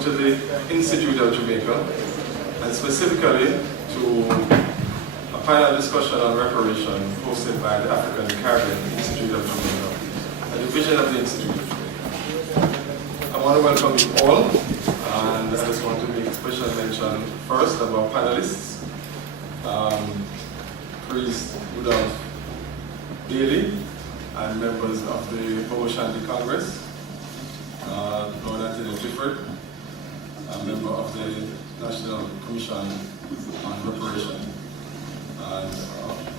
welcome to the Institute of Jamaica, and specifically to a panel discussion on reparation hosted by the African Caribbean Institute of Jamaica, a division of the Institute of Jamaica. I want to welcome you all, and I just want to make a special mention first of our panelists. Priest Rudolph Bailey and members of the Homo Shanti Congress, Lord Anthony Clifford, a member of the National Commission on Reparation, and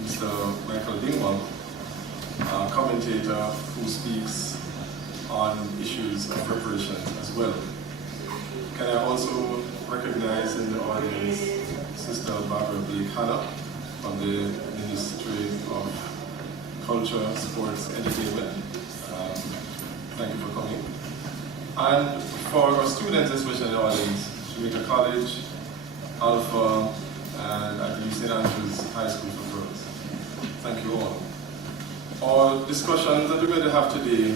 Mr. Michael Dingwall, a commentator who speaks on issues of reparation as well. Can I also recognize in the audience Sister Barbara Blake Hanna from the Ministry of Culture, Sports, Entertainment. Thank you for coming. And for our students, especially in the audience, Jamaica College, Alpha, and I believe St. Andrews High School for Girls. Thank you all. Our discussions that we're going to have today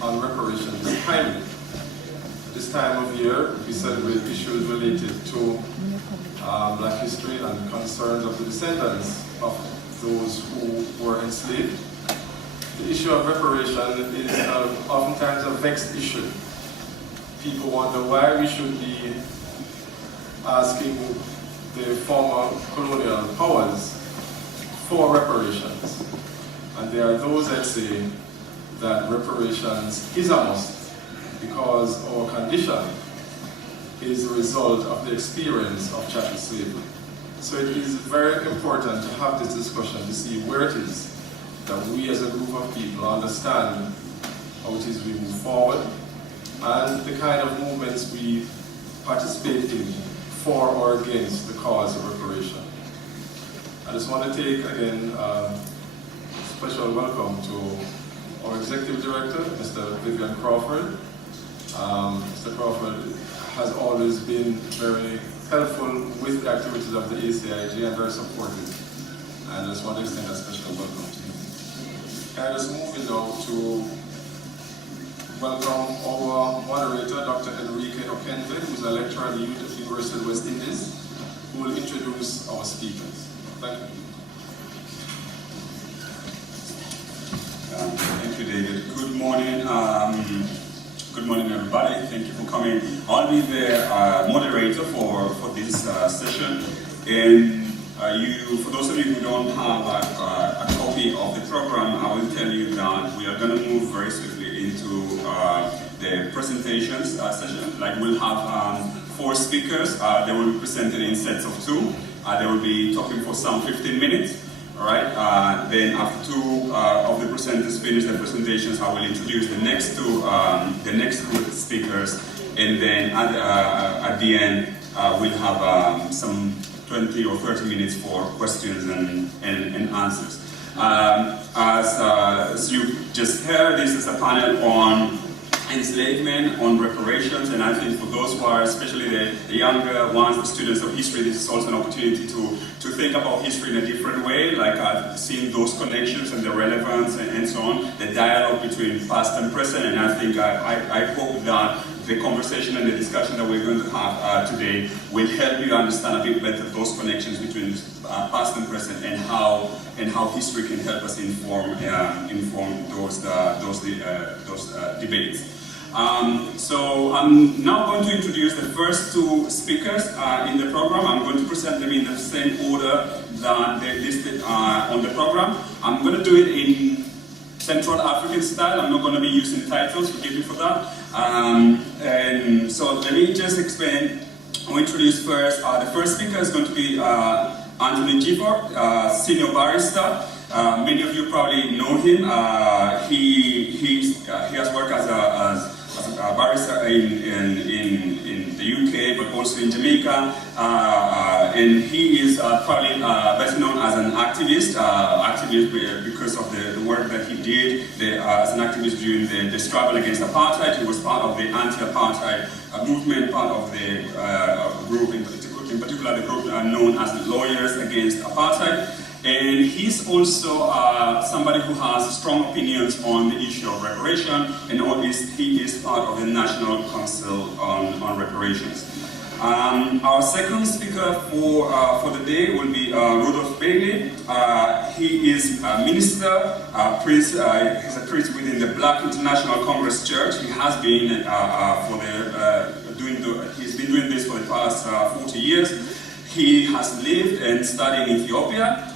on reparations is timely. This time of year, we celebrate issues related to Black history and concerns of the descendants of those who were enslaved. The issue of reparation is oftentimes a vexed issue. People wonder why we should be asking the former colonial powers for reparations. And there are those that say that reparations is a must because our condition is the result of the experience of chattel slavery. So it is very important to have this discussion to see where it is that we as a group of people understand how it is we move forward and the kind of movements we participate in for or against the cause of reparation. I just want to take again a special welcome to our Executive Director, Mr. Vivian Crawford. Mr. Crawford has always been very helpful with the activities of the ACIG and very supportive. And I just want to extend a special welcome to him. And I just move now to welcome our moderator, Dr. Enrique Okenve, who is a lecturer at the University of the West Indies, who will introduce our speakers. Thank you. Thank you, David. Good morning. Good morning, everybody. Thank you for coming. I'll be the moderator for this session. And for those of you who don't have a copy of the program, I will tell you that we are going to move very swiftly into the presentations session. Like we'll have 4 speakers. They will be presented in sets of 2. They will be talking for some 15 minutes. All right. Then after 2 of the presenters finish their presentations, I will introduce the next group of speakers, and then at the end we'll have some 20 or 30 minutes for questions and answers. As you just heard, this is a panel on enslavement, on reparations, and I think for those who are, especially the younger ones, the students of history, this is also an opportunity to think about history in a different way, like seeing those connections and the relevance and so on, the dialogue between past and present, and I think I hope that the conversation and the discussion that we're going to have today will help you understand a bit better those connections between past and present and how history can help us inform those debates. So I'm now going to introduce the first 2 speakers in the program. I'm going to present them in the same order that they're listed on the program. I'm going to do it in Central African style. I'm not going to be using titles, forgive me for that. And so let me just explain. I'll introduce first. The first speaker is going to be Anthony Gifford, senior barrister. Many of you probably know him. He has worked as a barrister in the UK, but also in Jamaica, and he is probably best known as an activist because of the work that he did as an activist during the struggle against apartheid. He was part of the anti-apartheid movement, part of the group, in particular the group known as the Lawyers Against Apartheid. And he's also somebody who has strong opinions on the issue of reparation, and he is part of the National Council on Reparations. Our second speaker for the day will be Rudolph Bailey. He is a minister, priest. He's a priest within the Black International Congress Church. He has been he's been doing this for the past 40 years. He has lived and studied in Ethiopia.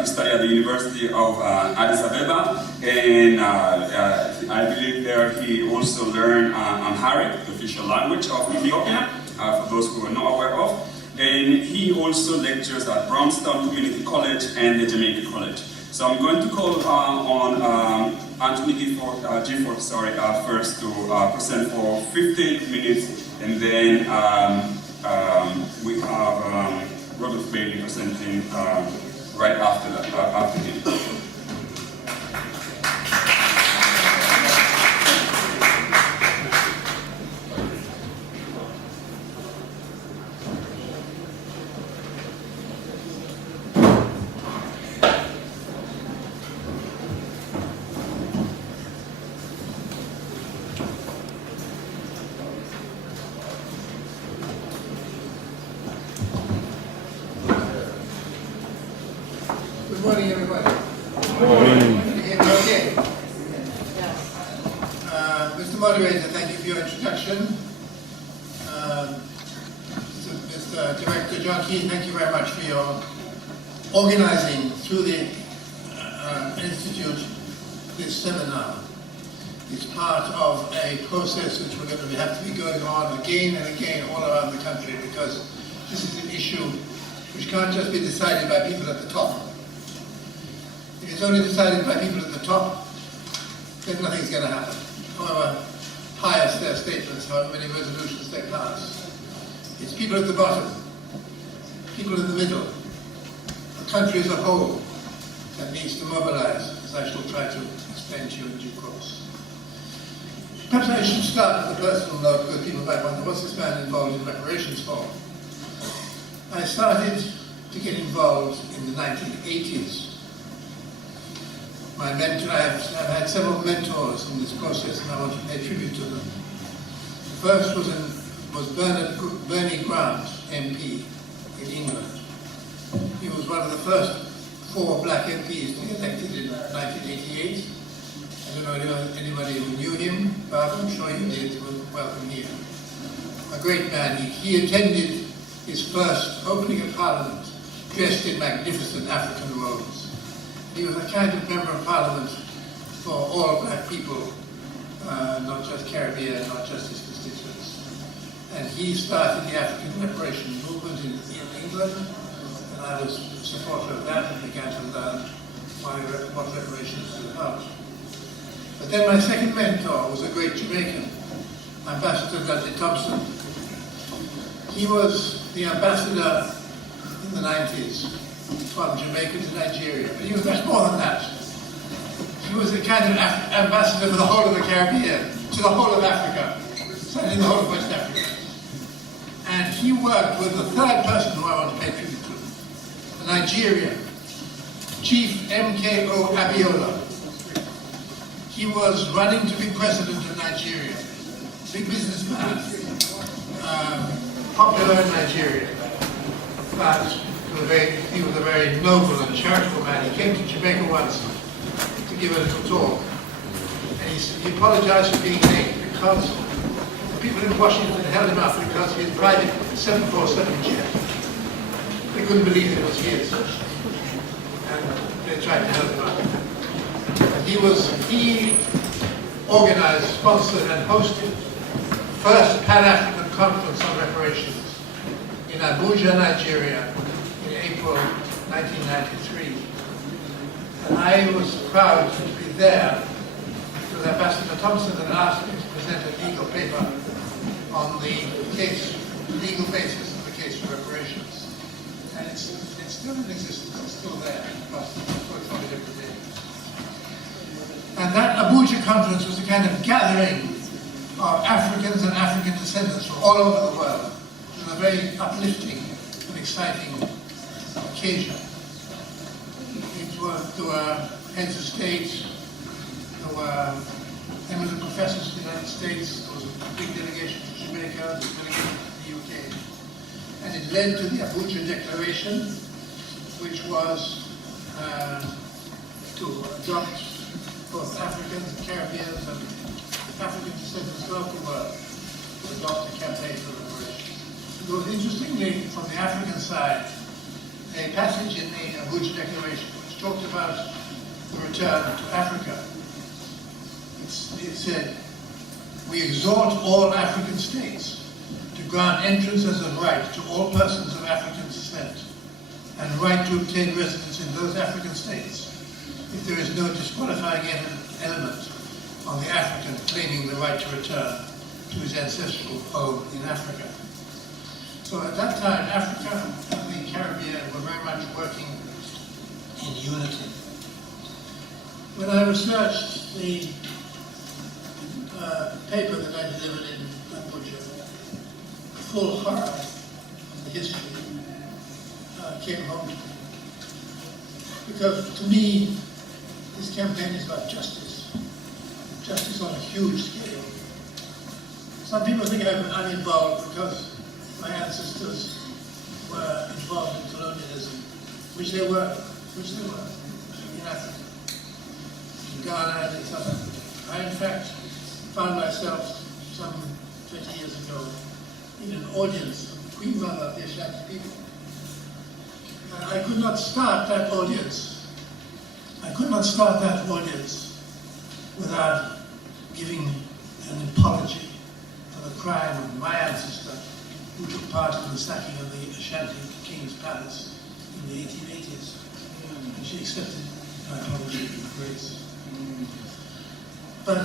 He studied at the University of Addis Ababa, and I believe there he also learned Amharic, the official language of Ethiopia, for those who are not aware of. And he also lectures at Brownstown Community College and the Jamaica College. So I'm going to call on Anthony Gifford, first to present for 15 minutes, and then we have Robert Bailey presenting right after that, after him. Good morning, everybody. Good morning. Can you hear me okay? Mr. Moderator, thank you for your introduction. Mr. Director John Keane, thank you very much for your organizing through the Institute this seminar. It's part of a process which we're going to have to be going on again and again all around the country, because this is an issue which can't just be decided by people at the top. If it's only decided by people at the top, then nothing's going to happen. However pious their statements, however many resolutions they pass. It's people at the bottom, people in the middle, the country as a whole that needs to mobilize, as I shall try to explain to you in due course. Perhaps I should start with a personal note, because people might wonder, what's this man involved in reparations for? I started to get involved in the 1980s. My mentor, I've had several mentors in this process, and I want to pay tribute to them. The first was Bernie Grant, MP in England. He was one of the first 4 black MPs to be elected in 1988. I don't know anybody who knew him, but I'm sure you did. Welcome here. A great man. He attended his first opening of Parliament dressed in magnificent African robes. He was a kind of member of Parliament for all black people, not just Caribbean, not just his constituents. And he started the African Reparation movement in England, and I was a supporter of that and began to learn what reparations was about. But then my second mentor was a great Jamaican, Ambassador Dudley Thompson. He was the ambassador in the 90s from Jamaica to Nigeria, but he was much more than that. He was a kind of ambassador for the whole of the Caribbean, to the whole of Africa, certainly the whole of West Africa. And he worked with the third person who I want to pay tribute to, the Nigerian, Chief M.K.O. Abiola. He was running to be president of Nigeria, big businessman, popular in Nigeria, but he was a very noble and charitable man. He came to Jamaica once to give a little talk, and he apologized for being late because the people in Washington held him up because his private 747 jet, they couldn't believe it was his, and they tried to help him up. And he organized, sponsored, and hosted the first Pan-African Conference on Reparations in Abuja, Nigeria, in April 1993. And I was proud to be there because Ambassador Thompson had asked me to present a legal paper on the case, legal basis of the case for reparations. And it's still in existence, it's still there, but it's on a different day. And that Abuja conference was a kind of gathering of Africans and African descendants from all over the world. It was a very uplifting and exciting occasion. There were heads of state, there were eminent professors from the United States, there was a big delegation from Jamaica, there was a delegation from the UK. And it led to the Abuja Declaration, which was to adopt both Africans, Caribbeans, and African descendants throughout the world to adopt a campaign for liberation. There was, interestingly, from the African side, a passage in the Abuja Declaration which talked about the return to Africa. It said, "We exhort all African states to grant entrance as a right to all persons of African descent and right to obtain residence in those African states if there is no disqualifying element on the African claiming the right to return to his ancestral home in Africa." So at that time, Africa and the Caribbean were very much working in unity. When I researched the paper that I delivered in Abuja, the full horror of the history came home to me. Because to me, this campaign is about justice. Justice on a huge scale. Some people think I'm involved because my ancestors were involved in colonialism, which they were in Africa, in Ghana and in South Africa. I, in fact, found myself some 20 years ago in an audience of the Queen Mother of the Ashanti people. And I could not start that audience. Without giving an apology for the crime of my ancestor who took part in the sacking of the Ashanti King's Palace in the 1880s. And she accepted my apology with grace. But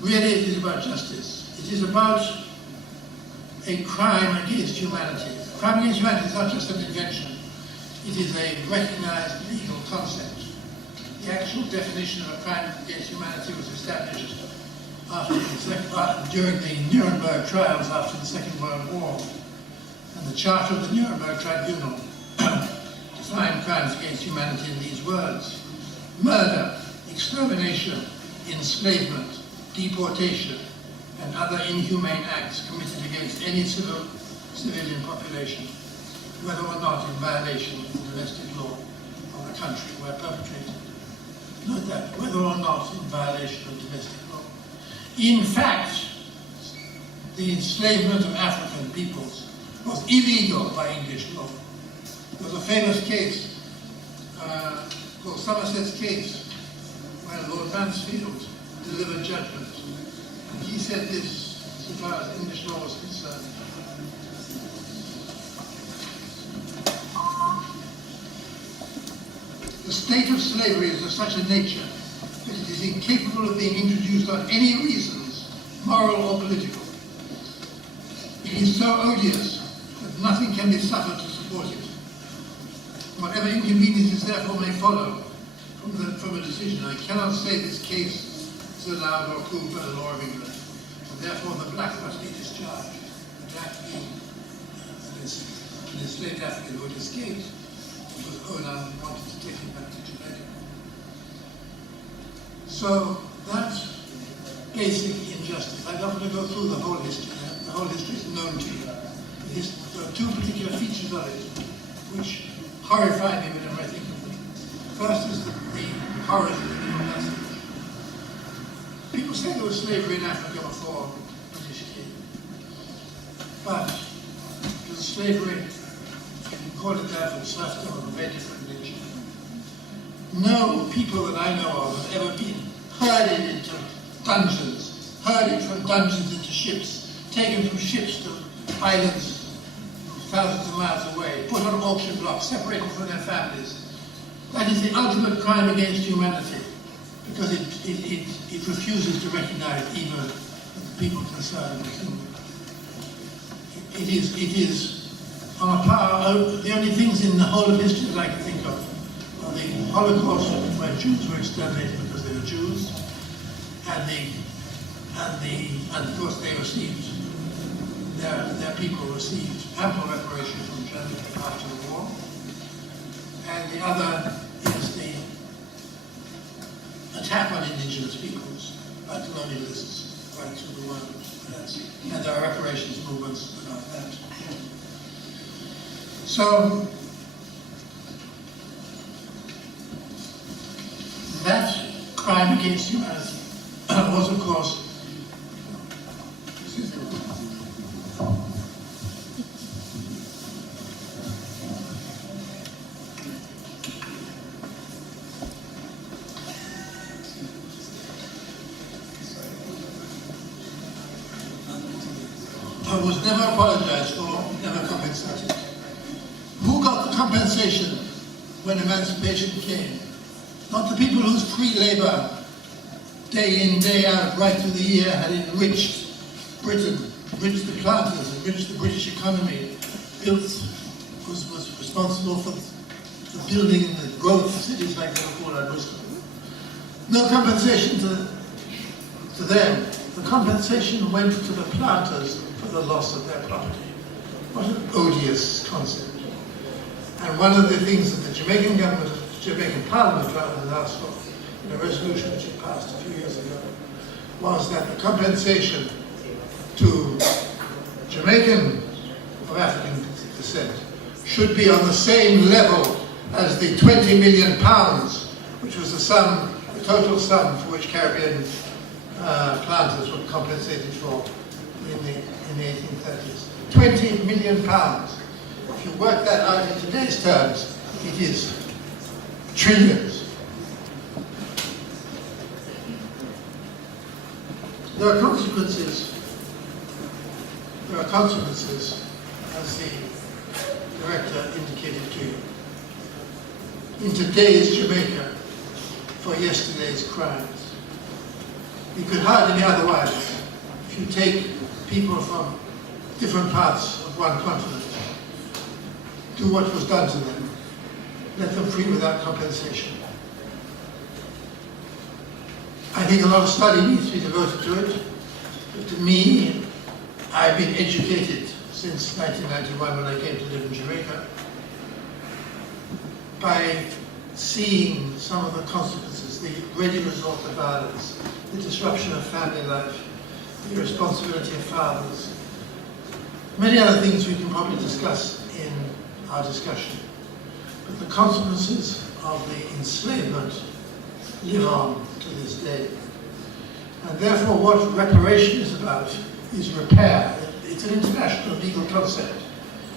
really it is about justice. It is about a crime against humanity. A crime against humanity is not just an invention. It is a recognized legal concept. The actual definition of a crime against humanity was established during the Nuremberg trials after the Second World War. And the Charter of the Nuremberg Tribunal defined crimes against humanity in these words: murder, extermination, enslavement, deportation, and other inhumane acts committed against any civilian population, whether or not in violation of the domestic law of the country where perpetrated. Note that, whether or not in violation of domestic law. In fact, the enslavement of African peoples was illegal by English law. There was a famous case called Somerset's case, where Lord Mansfield delivered judgment. And he said this, as far as English law was concerned: the state of slavery is of such a nature that it is incapable of being introduced on any reasons, moral or political. It is so odious that nothing can be suffered to support it. Whatever inconveniences therefore may follow from a decision, I cannot say this case is allowed or approved by the law of England, and therefore the black must be discharged. The black being an enslaved African who had escaped, because Onan wanted to take him back to Jamaica. So that basic injustice, I don't want to go through the whole history. The whole history is known to you. There are two particular features of it which horrify me whenever I think of them. First is the horrors of the Middle Passage. People say there was slavery in Africa before British came. But it was slavery, you can call it that, or serfdom of a very different nature. No people that I know of have ever been herded into dungeons, herded from dungeons into ships, taken from ships to islands thousands of miles away, put on auction blocks, separated from their families. That is the ultimate crime against humanity, because it refuses to recognize even the people concerned with whom. It is on a power. The only things in the whole of history that I can think of are the Holocaust, where Jews were exterminated because they were Jews, and of course they received. Their people received ample reparation from Germany after the war. and the other is the attack on indigenous peoples by colonialists right through the world. And there are reparations movements about that. So that crime against humanity was, of course, was never apologized for, never compensated. Who got the compensation when emancipation came? Not the people whose free labor, day in, day out, right through the year, had enriched Britain, enriched the planters, enriched the British economy, was responsible for the building and the growth of cities like Liverpool and Bristol. No compensation to them. The compensation went to the planters for the loss of their property. What an odious concept. And one of the things that the Jamaican government, Jamaican Parliament rather asked for in a resolution which it passed a few years ago, was that the compensation to Jamaicans of African descent should be on the same level as the £20 million, which was the total sum for which Caribbean planters were compensated for in the 1830s. £20 million. If you work that out in today's terms, it is trillions. There are consequences, as the director indicated to you, in today's Jamaica for yesterday's crimes. You could hardly be otherwise if you take people from different parts of one continent, do what was done to them, let them free without compensation. I think a lot of study needs to be devoted to it. But to me, I've been educated since 1991 when I came to live in Jamaica by seeing some of the consequences, the ready resort of violence, the disruption of family life, the irresponsibility of fathers, many other things we can probably discuss in our discussion. But the consequences of the enslavement live on to this day. And therefore what reparation is about is repair. It's an international legal concept.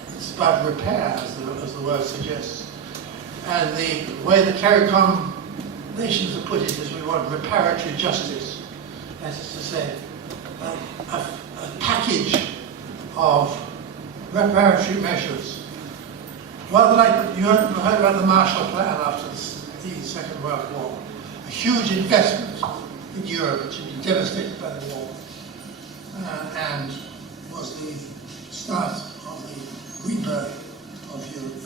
It's about repair, as the word suggests. And the way the CARICOM nations have put it is we want reparatory justice. That is to say, a package of reparatory measures. Rather like you heard about the Marshall Plan after the Second World War. A huge investment in Europe which had been devastated by the war and was the start of the rebirth of Europe.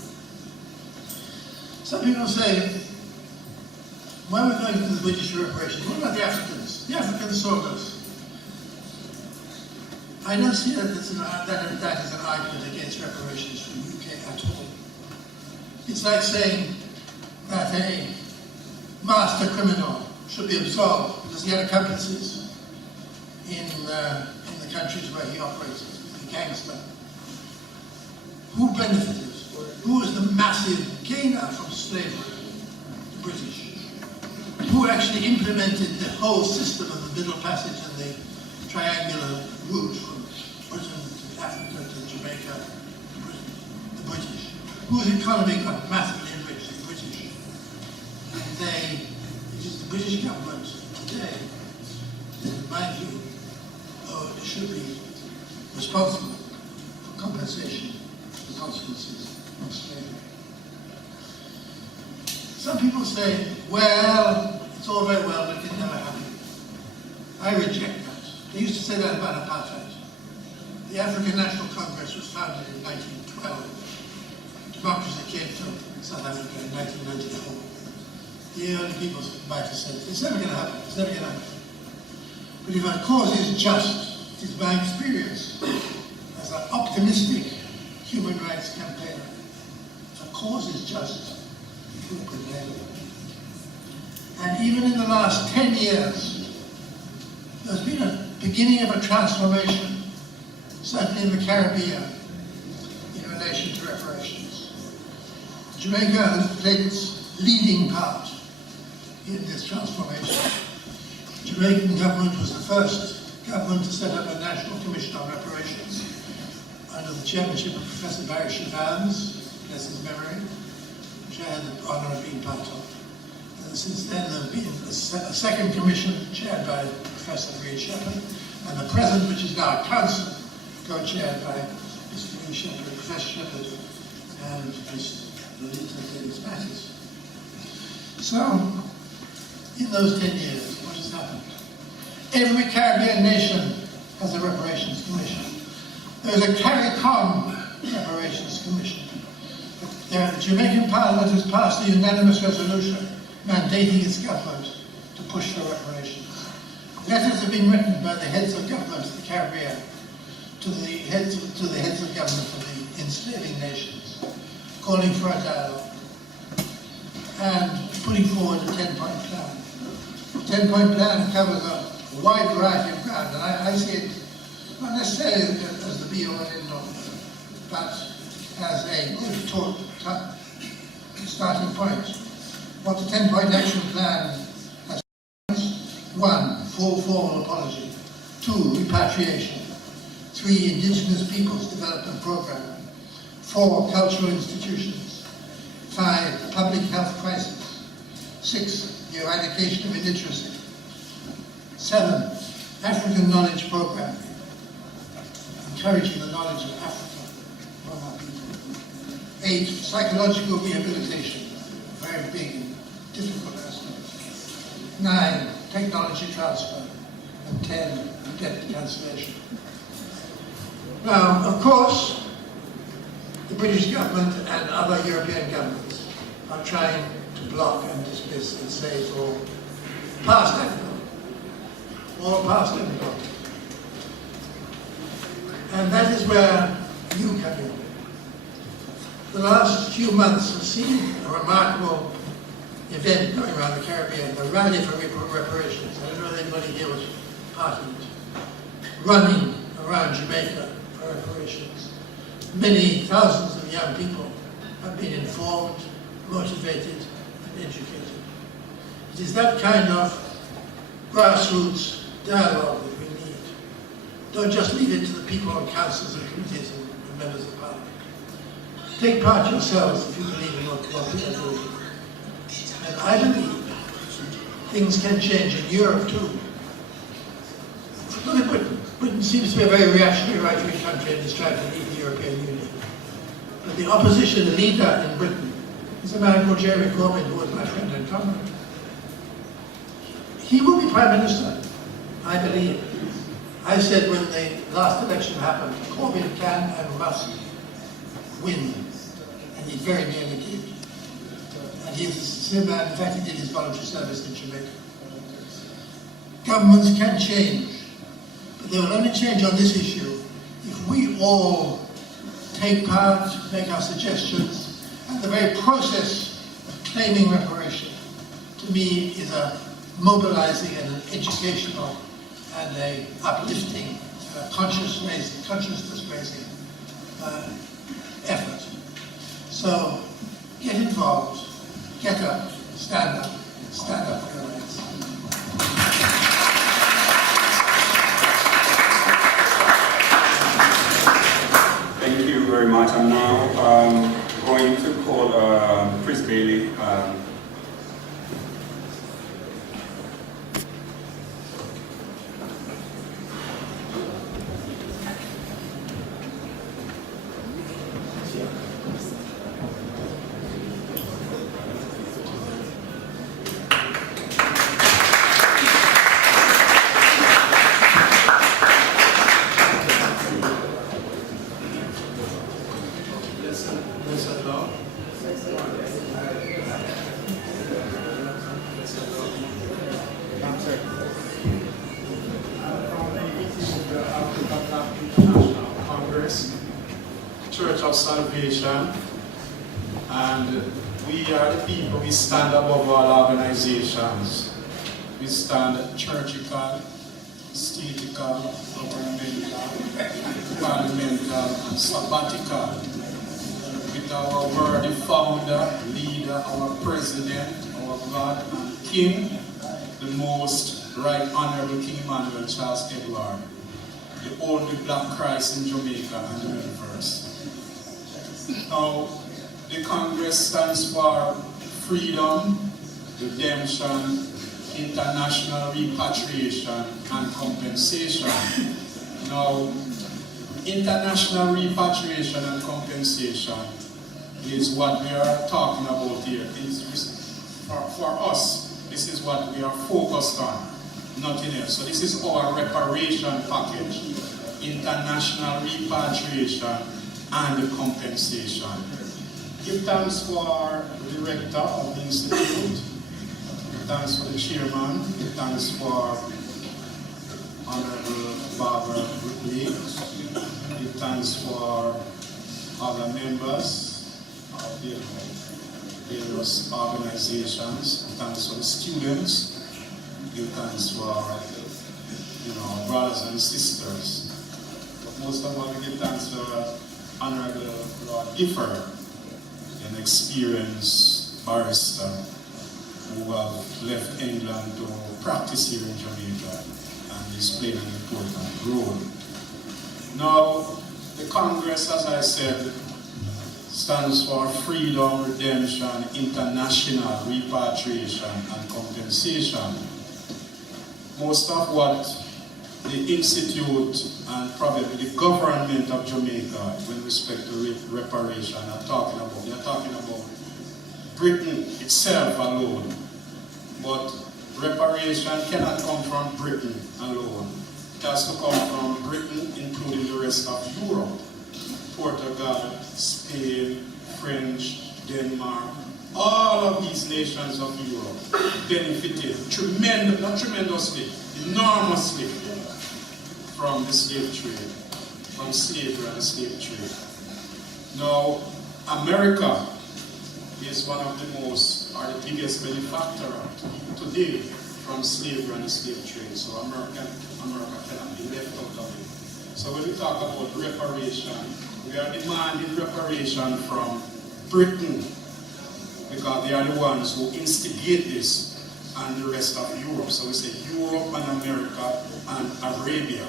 Some people say, why are we going to the British reparations? What about the Africans? The Africans sold us. I don't see that is an argument against reparations for the UK at all. It's like saying that a master criminal should be absolved because he had accomplices in the countries where he operated, a gangster. Who benefited? Who was the massive gainer from slavery? The British. Who actually implemented the whole system of the Middle Passage and the triangular route from Britain to Africa to Jamaica to Britain? The British. Whose economy got massively enriched? The British. And it is the British government today that, in my view, should be responsible for compensation for the consequences of slavery. Some people say, well, it's all very well, but it never happened. I reject that. They used to say that about apartheid. The African National Congress was founded in 1912. Democracy came to South Africa in 1994. The early people might have said, it's never going to happen, it's never going to happen. But if a cause is just, it is my experience as an optimistic human rights campaigner. If a cause is just, appropriate name. And even in the last 10 years, there's been a beginning of a transformation, certainly in the Caribbean, in relation to reparations. Jamaica has played its leading part in this transformation. The Jamaican government was the first government to set up a National Commission on Reparations under the chairmanship of Professor Barry Chavans, bless his memory, which I had the honour of being part of. And since then there has been a second commission chaired by Professor Reed Shepherd, and the present, which is now a council, co-chaired by Mr. Reed Shepherd, Professor Shepherd, and Ms. Lolita Davis Mattis. So, in those 10 years, what has happened? Every Caribbean nation has a reparations commission. There's a CARICOM reparations commission. The Jamaican Parliament has passed a unanimous resolution mandating its government to push for reparations. Letters have been written by the heads of government of the Caribbean to the heads of government of the enslaving nations, calling for a dialogue and putting forward a 10-point plan. The 10-point plan covers a wide variety of ground, and I see it not necessarily as the be-all and end-all, but as a good starting point. What the 10-point action plan has: 1, full formal apology; 2, repatriation; 3, indigenous peoples development program; 4, cultural institutions; 5, public health crisis; 6, the eradication of illiteracy; 7, African knowledge program, encouraging the knowledge of Africa from our people; 8, psychological rehabilitation, very big and difficult aspect; 9, technology transfer; and 10, debt cancellation. Now, of course, the British government and other European governments are trying to block and dismiss and say it's all past effort, all past effort. And that is where you come in. The last few months have seen a remarkable event going around the Caribbean, the Rally for Reparations. I don't know if anybody here was part of it. Running around Jamaica for reparations. Many thousands of young people have been informed, motivated, and educated. It is that kind of grassroots dialogue that we need. Don't just leave it to the people on councils and committees and members of parliament. Take part yourselves if you believe in what we are doing. And I believe things can change in Europe too. Look at Britain. Britain seems to be a very reactionary right-wing country and is trying to leave the European Union. But the opposition leader in Britain is a man called Jeremy Corbyn, who was my friend and comrade. He will be Prime Minister, I believe. I said when the last election happened, Corbyn can and must win. And he very nearly did. And he was the same man, in fact he did his voluntary service in Jamaica. Governments can change, but they will only change on this issue if we all take part, make our suggestions, and the very process of claiming reparation, to me, is a mobilizing and an educational and a uplifting, consciousness raising effort. So get involved, get up, stand up for your rights. Thank you very much. I'm now going to call Chris Bailey. Church of Salvation, and We are the people, we stand above all organizations. We stand churchical, statical, governmental, parliamental, sabbatical. With our worthy founder, leader, our president, our God and King, the most right honorable King Emmanuel Charles Edward, the only black Christ in Jamaica and the universe. Now, the Congress stands for freedom, redemption, international repatriation, and compensation. Now, international repatriation and compensation is what we are talking about here. For us, this is what we are focused on, nothing else. So this is our reparation package, international repatriation and compensation. Give thanks for our director of the institute. Give thanks for the chairman. Give thanks for Honorable Barbara Ripley. Give thanks for other members of the various organizations. Give thanks for the students. Give thanks for brothers and sisters. But most of all, we give thanks to Honorable Lord Gifford, an experienced barrister who have left England to practice here in Jamaica and is playing an important role. Now, the Congress, as I said, stands for freedom, redemption, international repatriation and compensation. Most of what the Institute and probably the government of Jamaica with respect to reparation are talking about. They're talking about Britain itself alone. But reparation cannot come from Britain alone. It has to come from Britain, including the rest of Europe. Portugal, Spain, French, Denmark, all of these nations of Europe benefited not tremendously, enormously from the slave trade, from slavery and slave trade. Now, America is one of the most, or the biggest benefactor today from slavery and slave trade. So America cannot be left out of it. So when we talk about reparation, we are demanding reparation from Britain because they are the ones who instigate this and the rest of Europe. So we say Europe and America and Arabia.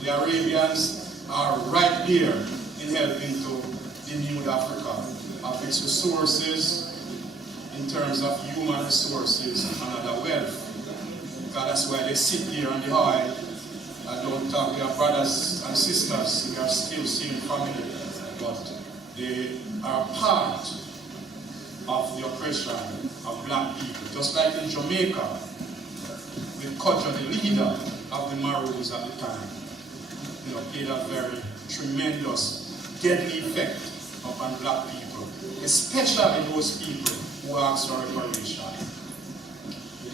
The Arabians are right there in helping to denude Africa of its resources in terms of human resources and other wealth. Because that's why they sit there on the oil and don't talk. They are brothers and sisters. They are still same family, but they are part of the oppression of black people. Just like in Jamaica, with Kodjo, the leader of the Maroons at the time, played a very tremendous, deadly effect upon black people, especially those people who asked for reparation.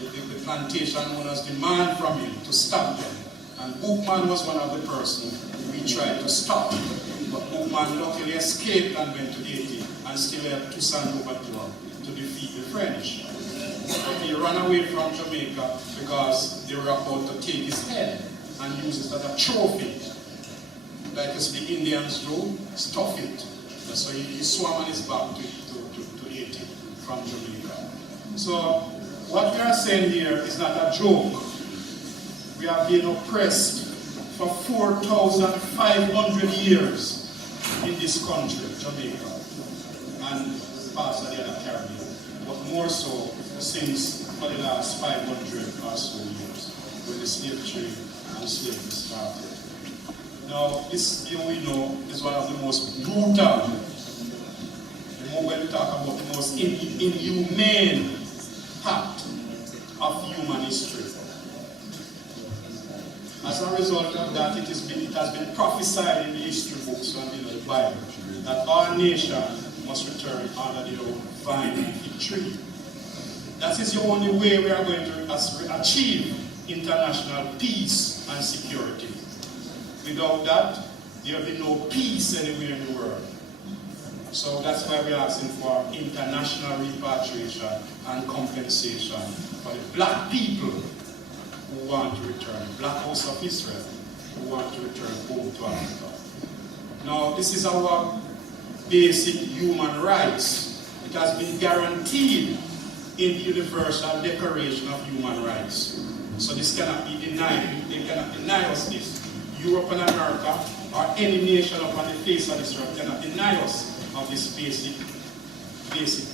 The plantation owners demand from him to stop them. And Bookman was one of the persons we tried to stop. But Bookman luckily escaped and went to Haiti and still helped Toussaint Louverture to defeat the French. But he ran away from Jamaica because they were about to take his head and use it as a trophy. Like as the Indians do, stuff it. So he swam on his back to Haiti from Jamaica. So what we are saying here is not a joke. We have been oppressed for 4,500 years in this country, Jamaica, and parts of the other Caribbean, but more so since for the last 500 or so years, when the slave trade and slavery started. Now, this, we know, is one of the most brutal, when we talk about the most inhumane act of human history. As a result of that, it has been prophesied in the history books and in the Bible that our nation must return under the old vine and fig tree. That is the only way we are going to achieve international peace and security. Without that, there will be no peace anywhere in the world. So that's why we're asking for international repatriation and compensation for the black people who want to return, Black House of Israel, who want to return home to Africa. Now, this is our basic human rights. It has been guaranteed in the Universal Declaration of Human Rights. So this cannot be denied. They cannot deny us this. Europe and America, or any nation upon the face of this earth, cannot deny us of this basic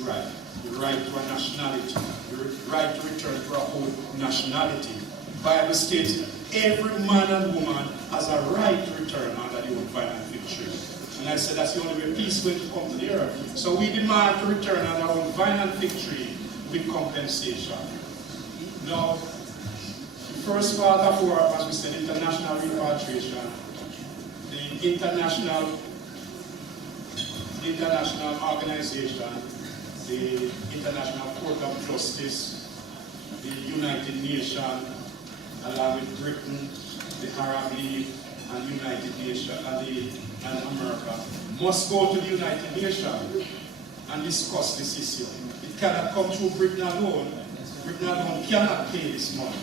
right. The right to a nationality, the right to return to our whole nationality. The Bible states every man and woman has a right to return under the old violent victory. And I said that's the only way peace is going to come to the earth. So we demand to return under our own violent victory with compensation. Now, the first part of our, as we said, international repatriation, the international organization, the International Court of Justice, the United Nations, along with Britain, the Arab League, and United Nations, and America, must go to the United Nations and discuss this issue. It cannot come through Britain alone. Britain alone cannot pay this money.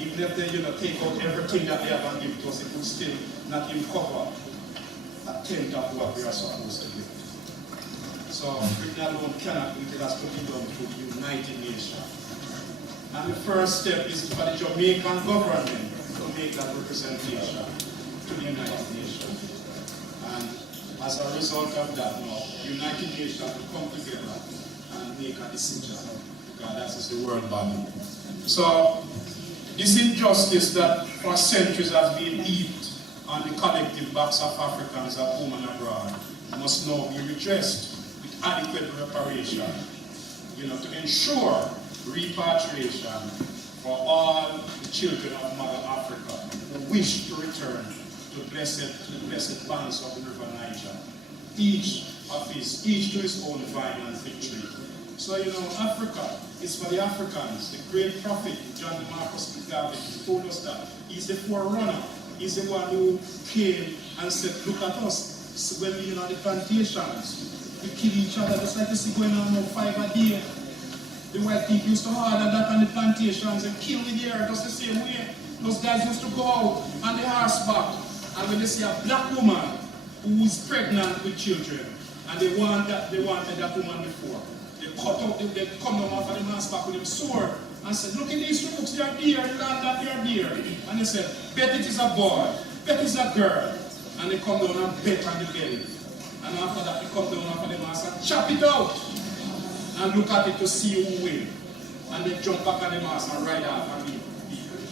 Even if they take out everything that they have and give to us, it would still not even cover a tenth of what we are supposed to do. So Britain alone cannot do it. It has to be done through the United Nations. And the first step is for the Jamaican government to make that representation to the United Nations. And as a result of that, now, the United Nations will come together and make a decision. Because that is the world body. So this injustice that for centuries has been heaped on the collective backs of Africans at home and abroad must now be redressed with adequate reparation, to ensure repatriation for all the children of Mother Africa who wish to return to the blessed banks of the River Niger, each to his own violent victory. So, Africa is for the Africans. The great prophet, John Marcus Garvey, told us that. He's the forerunner. He's the one who came and said, look at us. So when we the plantations, we kill each other just like you see going on 5 a day. The white people used to order that on the plantations and kill me there just the same way. Those guys used to go out on the horseback, and when they see a black woman who is pregnant with children, and they wanted that woman before, they cut out, they come down off of the man's back with them sword and said, look at these folks, they are there, the land that they are there. And they said, bet it is a boy, bet it is a girl. And they come down and bet on the belly. And after that, they come down off of the mass and chop it out. And look at it to see who win. And they jump back on the mass and ride off and leave.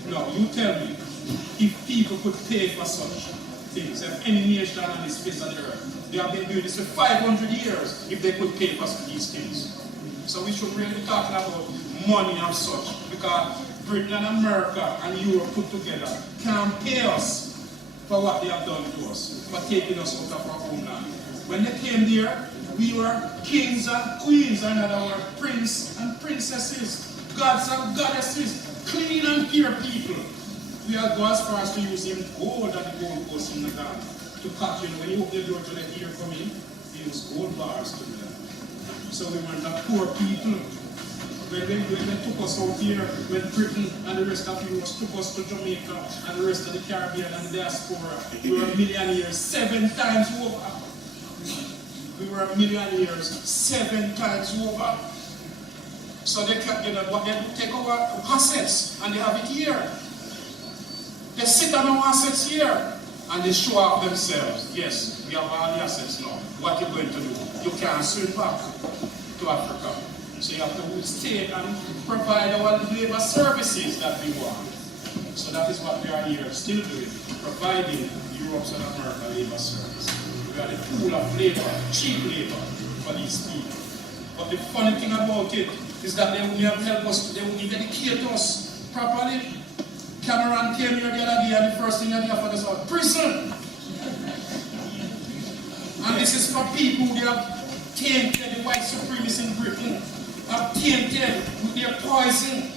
Now, you tell me, if people could pay for such things, and any nation on this face of the earth, they have been doing this for 500 years, if they could pay for these things. So we should really be talking about money and such, because Britain and America and Europe put together can't pay us for what they have done to us, for taking us out of our homeland. When they came there, we were kings and queens, and our prince and princesses, gods and goddesses, clean and pure people. We are go as far as to use him gold at the gold coast in the garden to cut, when you open the door to let air come in, we use gold bars to do that. So we were not poor people. When they took us out here, when Britain and the rest of Europe took us to Jamaica and the rest of the Caribbean and the diaspora, we were millionaires 7 times over. We were millionaires 7 times over. So they can, what they do, take our assets and they have it here. They sit on our assets here and they show off themselves. Yes, we have all the assets now. What are you going to do? You can't swim back to Africa. So you have to stay and provide our labor services that we want. So that is what we are here still doing, providing Europe's and American labor service. We are the pool of labor, cheap labor for these people. But the funny thing about it is that they will never help us, they will educate us properly. Cameron came here the other day and the first thing that he offered us was prison. And this is for people who have tainted the white supremacists in Britain, have tainted with their poison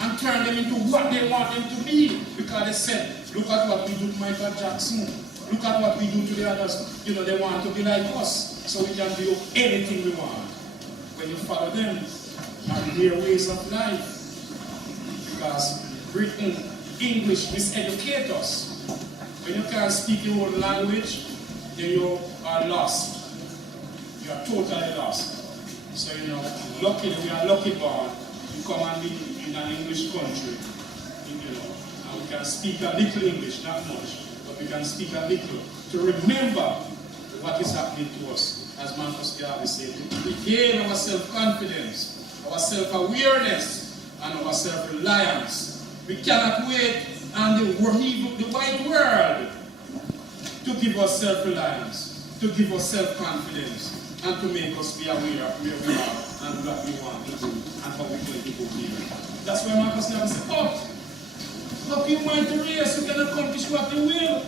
and turned them into what they want them to be. Because they said, look at what we do to Michael Jackson. look at what we do to the others. You know, they want to be like us, so we can do anything we want. When you follow them and their ways of life, because written English miseducate us. When you can't speak your own language, then you are lost. You are totally lost. So, you know, luckily, we are lucky born to come and be in an English country, you know, and we can speak a little English, not much, but we can speak a little to remember what is happening to us, as Marcus Garvey said, to regain our self-confidence, our self-awareness, and our self-reliance. We cannot wait on the white world to give us self-reliance, to give us self-confidence, and to make us be aware of where we are and what we want to do and how we're going to go here. That's why Marcus Garvey said, how you want to race, you can accomplish what you will.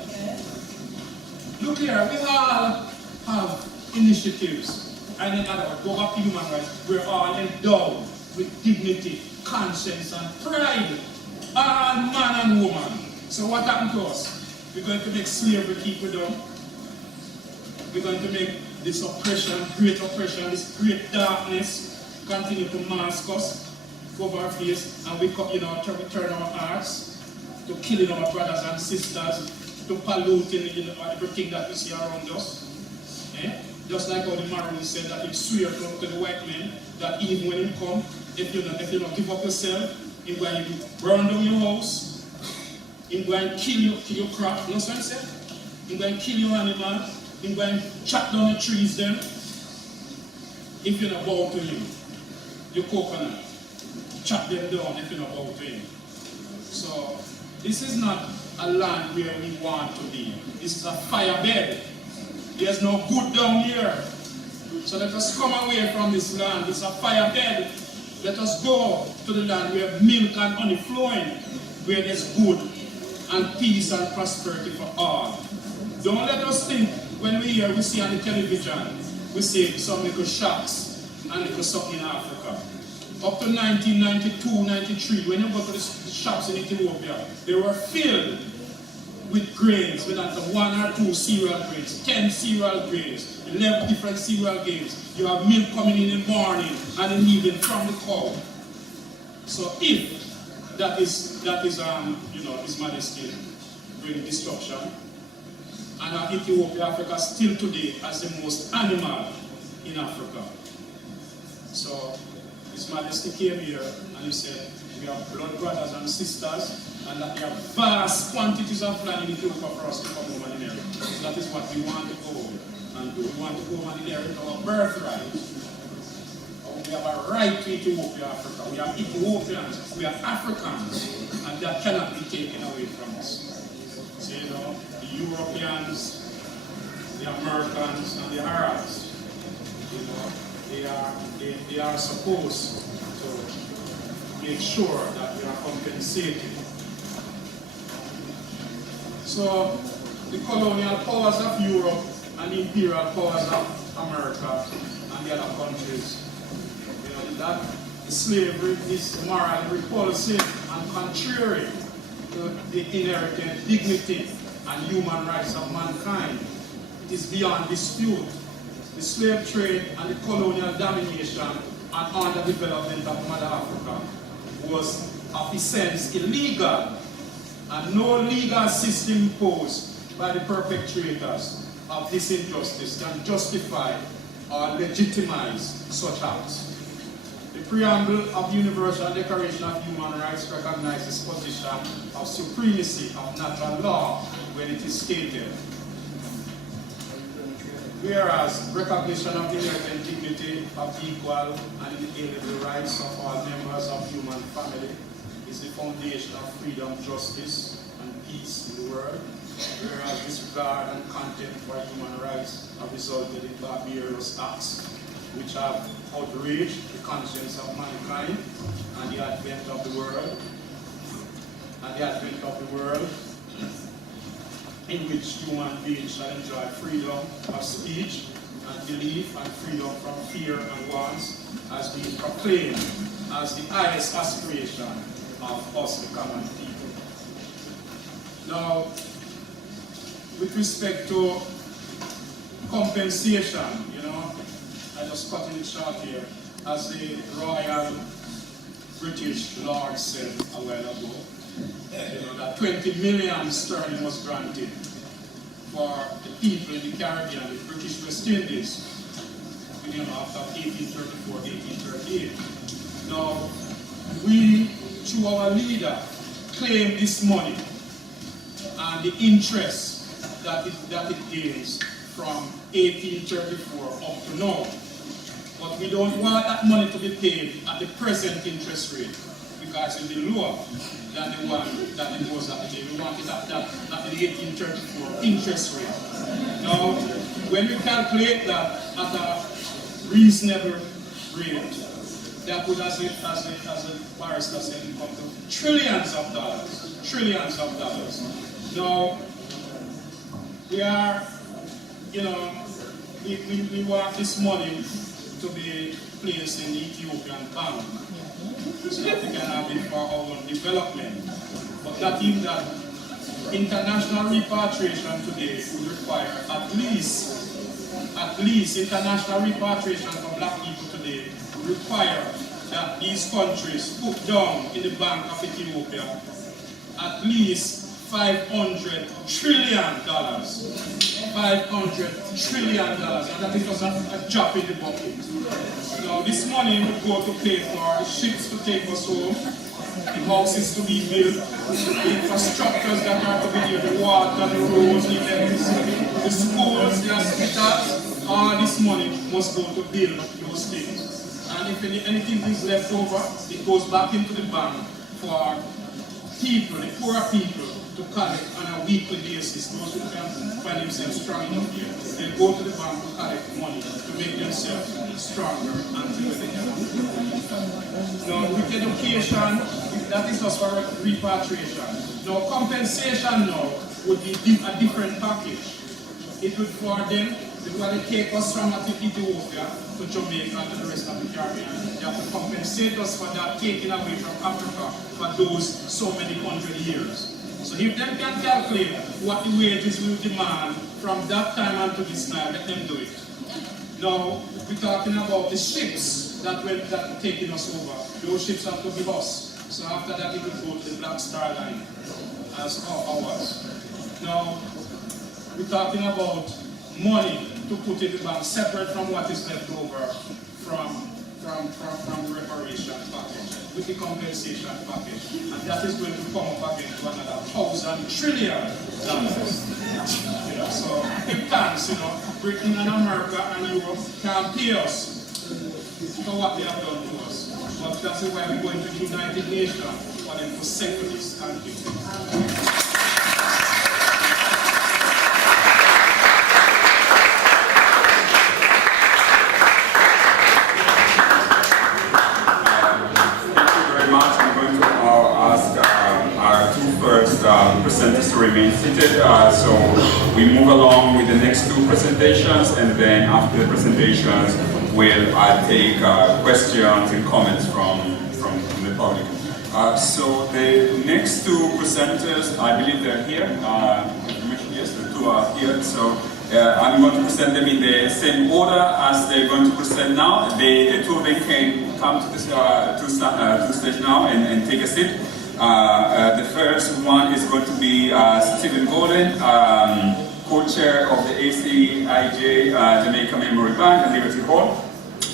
Look here, we all have initiatives. And in other words, go back to human rights, we're all endowed with dignity, conscience, and pride. All man and woman. So what happened to us? We're going to make slavery keep it down. We're going to make this oppression, this great darkness continue to mask us, cover our face, and we turn our hearts to killing our brothers and sisters, to polluting everything that we see around us. Just like how the Maroons said that he swear to the white men that even when he come, if you don't give up yourself, he's going to burn down your house, he's going to kill your crop, you know what I'm saying? He's going to kill your animals, he's going to chop down the trees then, if you don't bow to him. Your coconut, chop them down if you don't bow to him. So, this is not a land where we want to be. This is a fire bed. There's no good down here. So let us come away from this land. It's a fire bed. Let us go to the land where milk and honey flowing, where there's good and peace and prosperity for all. Don't let us think when we see on the television, we see some little shops and little something in Africa. Up to 1992, 93, when you go to the shops in Ethiopia, they were filled with grains, with 1 or 2 cereal grains, 10 cereal grains, 11 different cereal grains. You have milk coming in the morning and in the evening from the cow. So if that is His Majesty bringing destruction, and Ethiopia, Africa still today as the most animal in Africa. So His Majesty came here and he said, we have blood brothers and sisters, and that there are vast quantities of land in Ethiopia for us to come over in there. That is what we want to go and do. We want to go over in there with our birthright. We have a right to Ethiopia, Africa. We are Ethiopians, we are Africans, and that cannot be taken away from us. So, the Europeans, the Americans, and the Arabs, they are supposed to make sure that we are compensated. So the colonial powers of Europe and the imperial powers of America and the other countries, that the slavery is morally repulsive and contrary to the inherent dignity and human rights of mankind. It is beyond dispute. The slave trade and the colonial domination and underdevelopment of Mother Africa was of essence illegal, and no legal system imposed by the perpetrators of this injustice can justify or legitimize such acts. The preamble of the Universal Declaration of Human Rights recognizes the position of supremacy of natural law when it is stated, whereas recognition of the inherent dignity of the equal and inalienable rights of all members of human family is the foundation of freedom, justice, and peace in the world, whereas disregard and contempt for human rights have resulted in barbarous acts which have outraged the conscience of mankind and the advent of the world, in which human beings shall enjoy freedom of speech and belief and freedom from fear and wants, as being proclaimed as the highest aspiration of us, the common people. Now, with respect to compensation, I just cut it short here, as the Royal British Lord said a while ago, that 20 million sterling was granted for the people in the Caribbean, the British West Indies, after 1834, 1838. Now, we, through our leader, claim this money and the interest that it gains from 1834 up to now. But we don't want that money to be paid at the present interest rate, because it will be lower than the one that it was at the day. We want it at the 1834 interest rate. Now, when we calculate that at a reasonable rate, that would, as the barrister said, come to trillions of dollars. Trillions of dollars. Now, we are, we want this money to be placed in the Ethiopian bank, so that we can have it for our own development. But not even that. International repatriation today would require at least international repatriation for black people today would require that these countries put down in the Bank of Ethiopia at least $500 trillion. $500 trillion, and that is just a drop in the bucket. Now, this money would go to pay for the ships to take us home, the houses to be built, the infrastructures that are to be built, the water, the roads, the electricity, the schools, the hospitals. All this money must go to build those things. And if anything is left over, it goes back into the bank for people, the poor people, to collect on a weekly basis. Those who can find themselves strong enough here, they go to the bank to collect money to make themselves stronger until they can. Now, with education, that is just for repatriation. Now, compensation now would be a different package. It would for them, because they take us from Ethiopia to Jamaica and to the rest of the Caribbean. They have to compensate us for that taken away from Africa for those so many hundred years. So if them can calculate what the wages will demand from that time until this time, let them do it. Now, we're talking about the ships that were taking us over. Those ships have to give us. So after that, it will go to the Black Star Line as ours. Now, we're talking about money to put in the bank, separate from what is left over from the reparation package, with the compensation package. And that is going to come up again to another $1,000 trillion. So it thanks, Britain and America and Europe can't pay us for what they have done to us. But that's why we're going to the United Nations for them to settle this conflict. Presenters to remain seated, so we move along with the next two presentations, and then after the presentations we'll take questions and comments from the public. So the next two presenters, I believe they're here. Yes, the two are here. So I'm going to present them in the same order as they're going to present now. The two of them can come to the stage now and take a seat. The first one is going to be Stephen Golden, co-chair of the ACIJ Jamaica Memory Bank and Liberty Hall,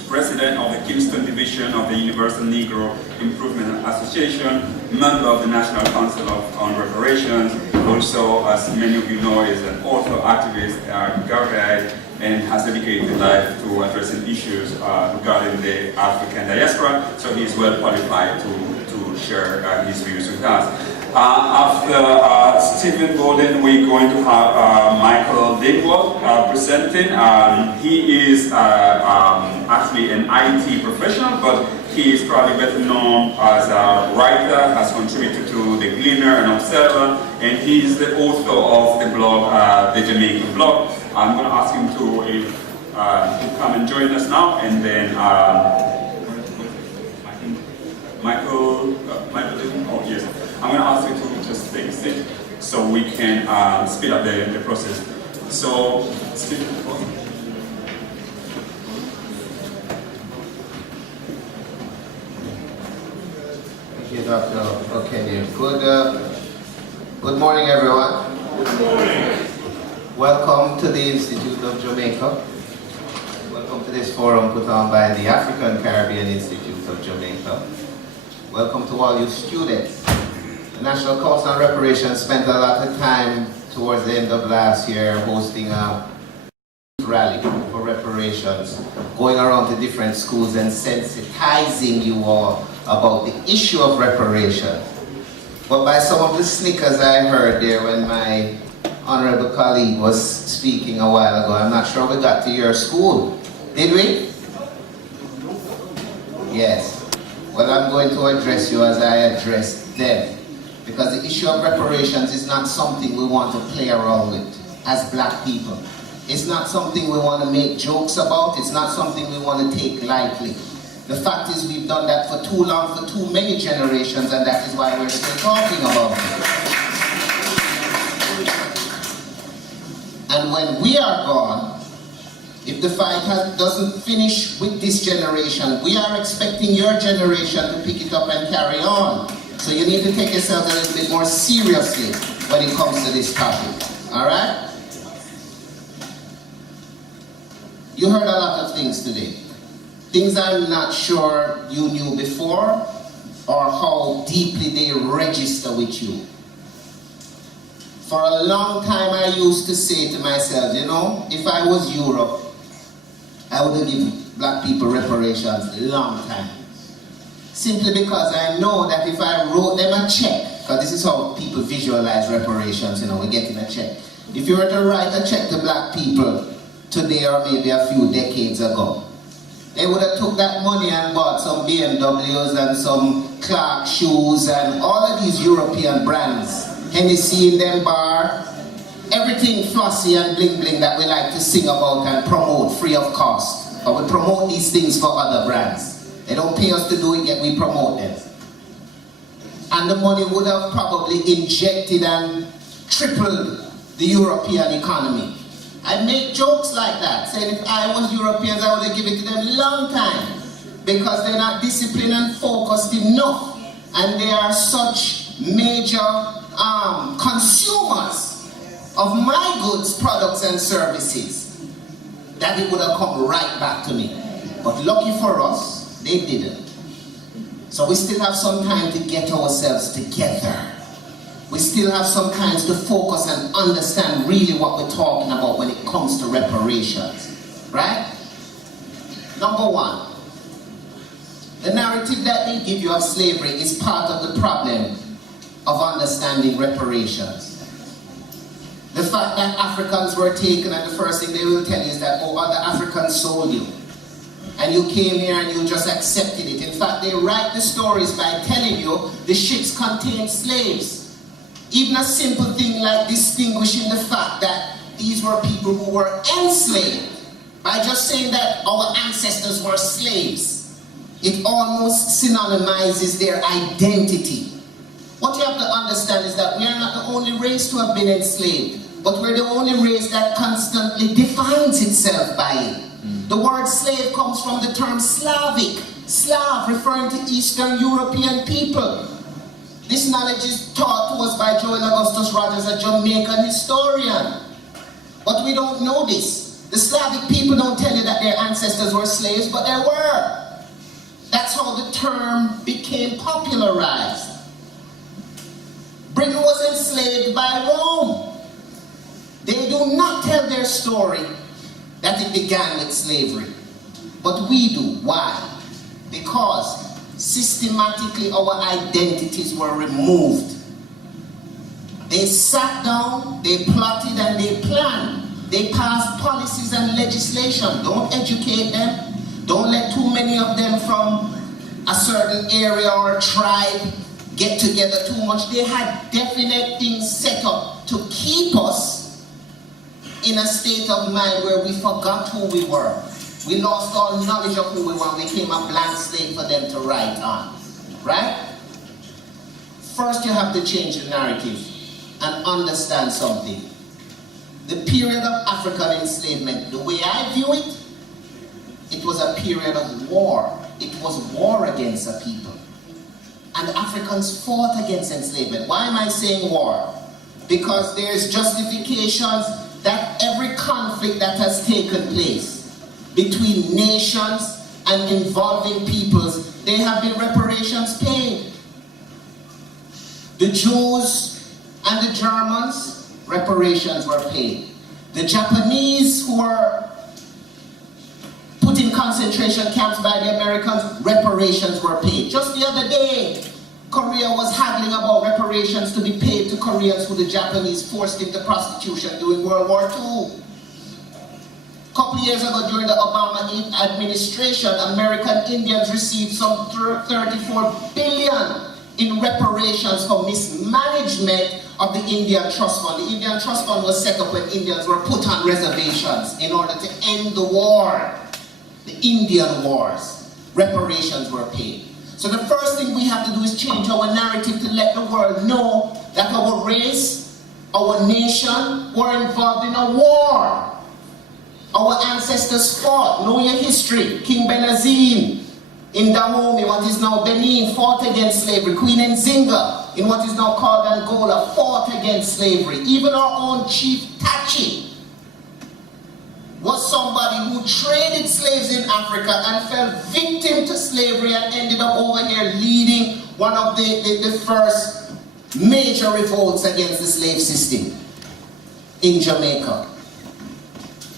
president of the Kingston Division of the Universal Negro Improvement Association, member of the National Council on Reparations, also, as many of you know, is an author, activist, guide, and has dedicated his life to addressing issues regarding the African diaspora, so he is well qualified to share his views with us. After Stephen Golden, we're going to have Michael Dingwall presenting. He is actually an IT professional, but he is probably better known as a writer, has contributed to The Gleaner and Observer, and he is the author of the blog, the Jamaican blog. I'm going to ask him to come and join us now, and then Michael, oh yes, I'm going to ask you to just take a seat. so we can speed up the process. So, Steve. Thank you, Dr. O'Kenny. Good morning, everyone. Good morning. Welcome to the Institute of Jamaica. Welcome to this forum put on by the African Caribbean Institute of Jamaica. Welcome to all you students. The National Council on Reparations spent a lot of time towards the end of last year hosting a rally for reparations, going around to different schools and sensitizing you all about the issue of reparations. But by some of the snickers I heard there when my honorable colleague was speaking a while ago, I'm not sure we got to your school. Did we? Yes. Well, I'm going to address you as I addressed them. Because the issue of reparations is not something we want to play around with as black people. It's not something we want to make jokes about. It's not something we want to take lightly. The fact is we've done that for too long, for too many generations, and that is why we're still talking about it. And when we are gone, if the fight doesn't finish with this generation, we are expecting your generation to pick it up and carry on. So you need to take yourself a little bit more seriously when it comes to this topic. Alright? You heard a lot of things today. Things I'm not sure you knew before or how deeply they register with you. For a long time I used to say to myself, you know, if I was Europe, I would have given black people reparations a long time. Simply because I know that if I wrote them a check, because this is how people visualize reparations, you know, we're getting a check. If you were to write a check to black people today or maybe a few decades ago, they would have took that money and bought some BMWs and some Clark shoes and all of these European brands. Hennessy in them bar, everything flossy and bling bling that we like to sing about and promote free of cost. But we promote these things for other brands. They don't pay us to do it, yet we promote them. And the money would have probably injected and tripled the European economy. I make jokes like that, saying if I was Europeans, I would have given it to them a long time, because they're not disciplined and focused enough, and they are such major consumers of my goods, products, and services, that it would have come right back to me. But lucky for us, they didn't. So we still have some time to get ourselves together. We still have some time to focus and understand really what we're talking about when it comes to reparations, right? Number one, the narrative that they give you of slavery is part of the problem of understanding reparations. The fact that Africans were taken, and the first thing they will tell you is that, oh, other Africans sold you. And you came here and you just accepted it. In fact, they write the stories by telling you the ships contained slaves. Even a simple thing like distinguishing the fact that these were people who were enslaved, by just saying that our ancestors were slaves, it almost synonymizes their identity. What you have to understand is that we are not the only race to have been enslaved, but we're the only race that constantly defines itself by it. The word slave comes from the term Slavic, Slav referring to Eastern European people. This knowledge is taught to us by Joel Augustus Rogers, a Jamaican historian. But we don't know this. The Slavic people don't tell you that their ancestors were slaves, but they were. That's how the term became popularized. Britain was enslaved by Rome. They do not tell their story that it began with slavery. But we do. Why? Because systematically our identities were removed. They sat down, they plotted and they planned. They passed policies and legislation. Don't educate them. Don't let too many of them from a certain area or tribe get together too much. They had definite things set up to keep us in a state of mind where we forgot who we were. We lost all knowledge of who we were. We became a blank slate for them to write on. Right? First you have to change the narrative. and understand something. The period of African enslavement, the way I view it, it was a period of war. It was war against a people. And Africans fought against enslavement. Why am I saying war? Because there's justifications that every conflict that has taken place between nations and involving peoples, there have been reparations paid. The Jews and the Germans, reparations were paid. The Japanese who were put in concentration camps by the Americans, reparations were paid. Just the other day, Korea was haggling about reparations to be paid to Koreans who the Japanese forced into prostitution during World War II. A couple of years ago, during the Obama administration, American Indians received some 34 billion in reparations for mismanagement of the Indian Trust Fund. The Indian Trust Fund was set up when Indians were put on reservations in order to end the war, the Indian wars. Reparations were paid. So the first thing we have to do is change our narrative to let the world know that our race, our nation were involved in a war. Our ancestors fought. Know your history. King Benazir in Dahomey, what is now Benin, fought against slavery. Queen Nzinga in what is now called Angola fought against slavery. Even our own Chief Tachi was somebody who traded slaves in Africa and fell victim to slavery and ended up over here leading one of the first major revolts against the slave system in Jamaica.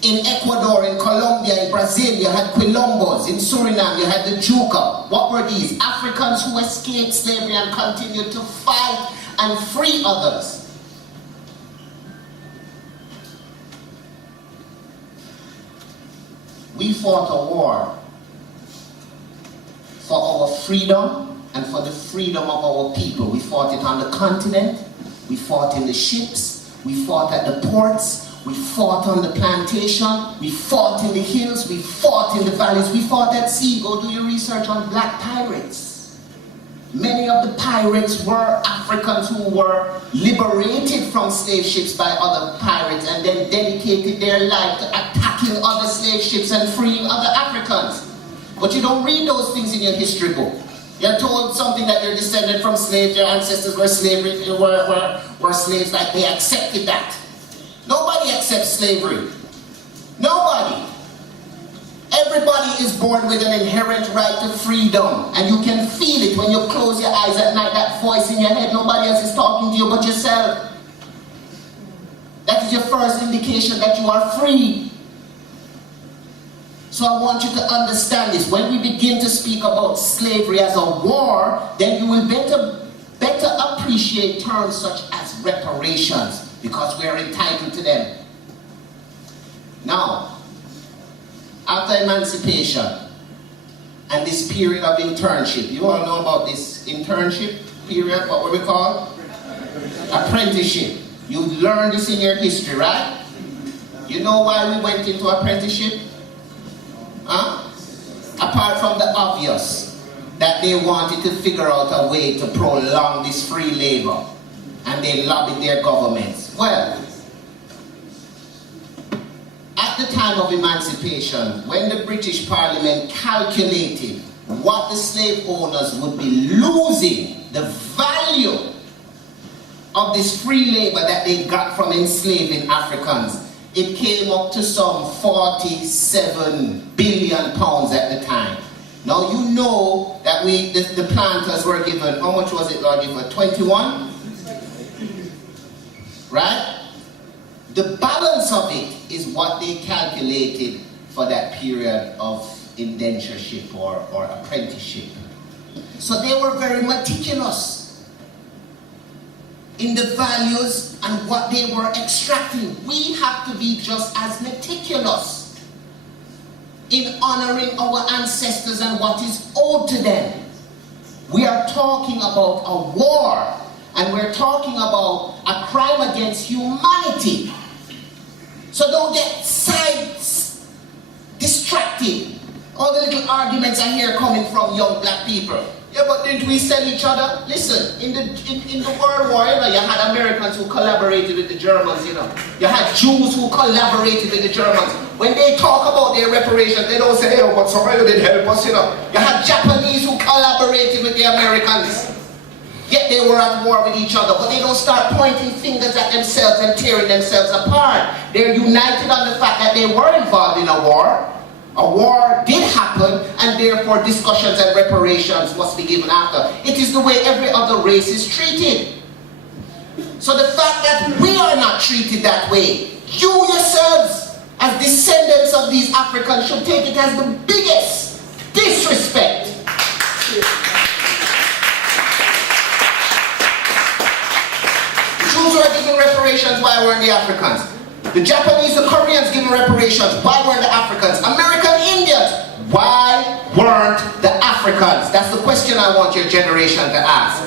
In Ecuador, in Colombia, in Brazil, you had Quilombos. In Suriname, you had the Juca. What were these? Africans who escaped slavery and continued to fight and free others. We fought a war for our freedom and for the freedom of our people. We fought it on the continent, we fought in the ships, we fought at the ports, we fought on the plantation, we fought in the hills, we fought in the valleys, we fought at sea. Go do your research on black pirates. Many of the pirates were Africans who were liberated from slave ships by other pirates and then dedicated their life to attacking other slave ships and freeing other Africans. But you don't read those things in your history book. You're told something that you're descended from slaves, your ancestors were slaves, like they accepted that. Nobody accepts slavery. Nobody. Everybody is born with an inherent right to freedom, and you can feel it when you close your eyes at night, that voice in your head, nobody else is talking to you but yourself. That is your first indication that you are free. So I want you to understand this. When we begin to speak about slavery as a war, then you will better appreciate terms such as reparations, because we are entitled to them. Now, after emancipation and this period of internship, you all know about this internship period, what we call apprenticeship. You learned this in your history, right? You know why we went into apprenticeship? Huh? Apart from the obvious, that they wanted to figure out a way to prolong this free labor, and they lobbied their governments. Well, at the time of emancipation, when the British Parliament calculated what the slave owners would be losing, the value of this free labor that they got from enslaving Africans, it came up to some 47 billion pounds at the time. Now you know that the planters were given, how much was it, Lord? Given 21? Right? The balance of it is what they calculated for that period of indentureship or apprenticeship. So they were very meticulous in the values and what they were extracting. We have to be just as meticulous in honoring our ancestors and what is owed to them. We are talking about a war, and we're talking about a crime against humanity. So don't get distracted. All the little arguments I hear coming from young black people. Yeah, but didn't we sell each other? Listen, in the World War, you know, you had Americans who collaborated with the Germans, you know. You had Jews who collaborated with the Germans. When they talk about their reparations, they don't say, oh, but somebody did help us, you know. You had Japanese who collaborated with the Americans. Yet they were at war with each other, but they don't start pointing fingers at themselves and tearing themselves apart. They're united on the fact that they were involved in a war. A war did happen, and therefore discussions and reparations must be given after. It is the way every other race is treated. So the fact that we are not treated that way, you yourselves, as descendants of these Africans, should take it as the biggest disrespect. Jews were given reparations, why weren't the Africans? The Japanese, the Koreans given reparations, why weren't the Africans? American Indians, why weren't the Africans? That's the question I want your generation to ask.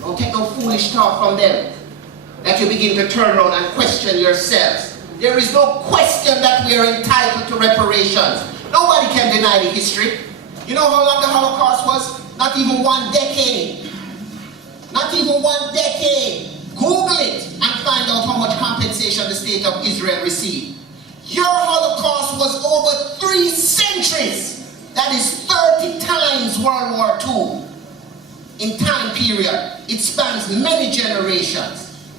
Don't take no foolish talk from them that you begin to turn around and question yourselves. There is no question that we are entitled to reparations. Nobody can deny the history. You know how long the Holocaust was? Not even 1 decade. Not even 1 decade. Google it and find out how much compensation the state of Israel received. Your Holocaust was over 3 centuries. That is 30 times World War II. In time period, it spans many generations.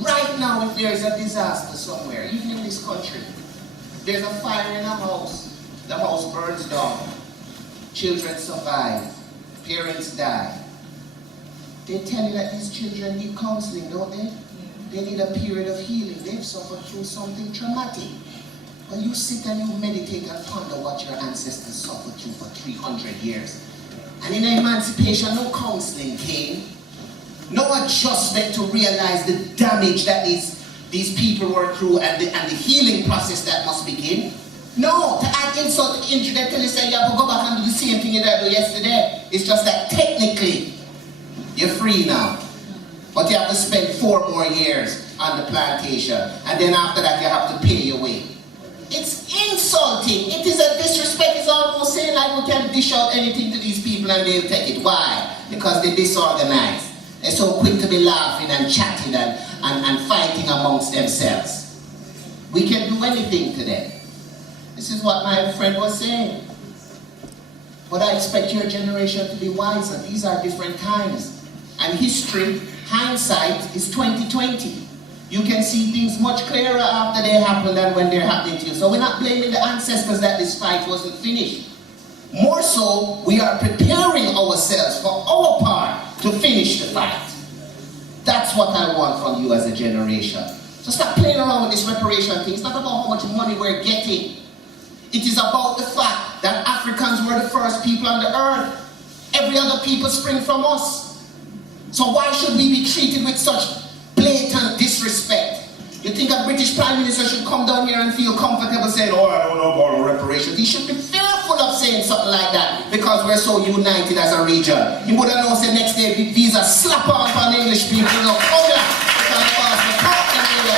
Right now, if there is a disaster somewhere, even in this country, there's a fire in a house, the house burns down, children survive, parents die. They tell you that these children need counseling, don't they? They need a period of healing. They've suffered through something traumatic. When you sit and you meditate and ponder what your ancestors suffered through for 300 years. And in emancipation, no counseling came. No adjustment to realize the damage that these people were through and the healing process that must begin. No, to add insult to injury, they tell you say you have to go back and do the same thing you did yesterday. It's just that technically, you're free now. But you have to spend 4 more years on the plantation. And then after that, you have to pay your way. It's insulting. It is a disrespect. It's almost saying like we can dish out anything to these people and they'll take it. Why? Because they're disorganized. They're so quick to be laughing and chatting and fighting amongst themselves. We can do anything to them. This is what my friend was saying. But I expect your generation to be wiser. These are different times. And history, hindsight, is 2020. You can see things much clearer after they happen than when they're happening to you. So we're not blaming the ancestors that this fight wasn't finished. More so, we are preparing ourselves for our part to finish the fight. That's what I want from you as a generation. So stop playing around with this reparation thing. It's not about how much money we're getting. It is about the fact that Africans were the first people on the earth. Every other people spring from us. So why should we be treated with such blatant disrespect? You think a British Prime Minister should come down here and feel comfortable saying, oh, I don't know about reparations. He should be fearful of saying something like that because we're so united as a region. He would have known say next day visa slap on the English people. You know, oh yeah, because the problem is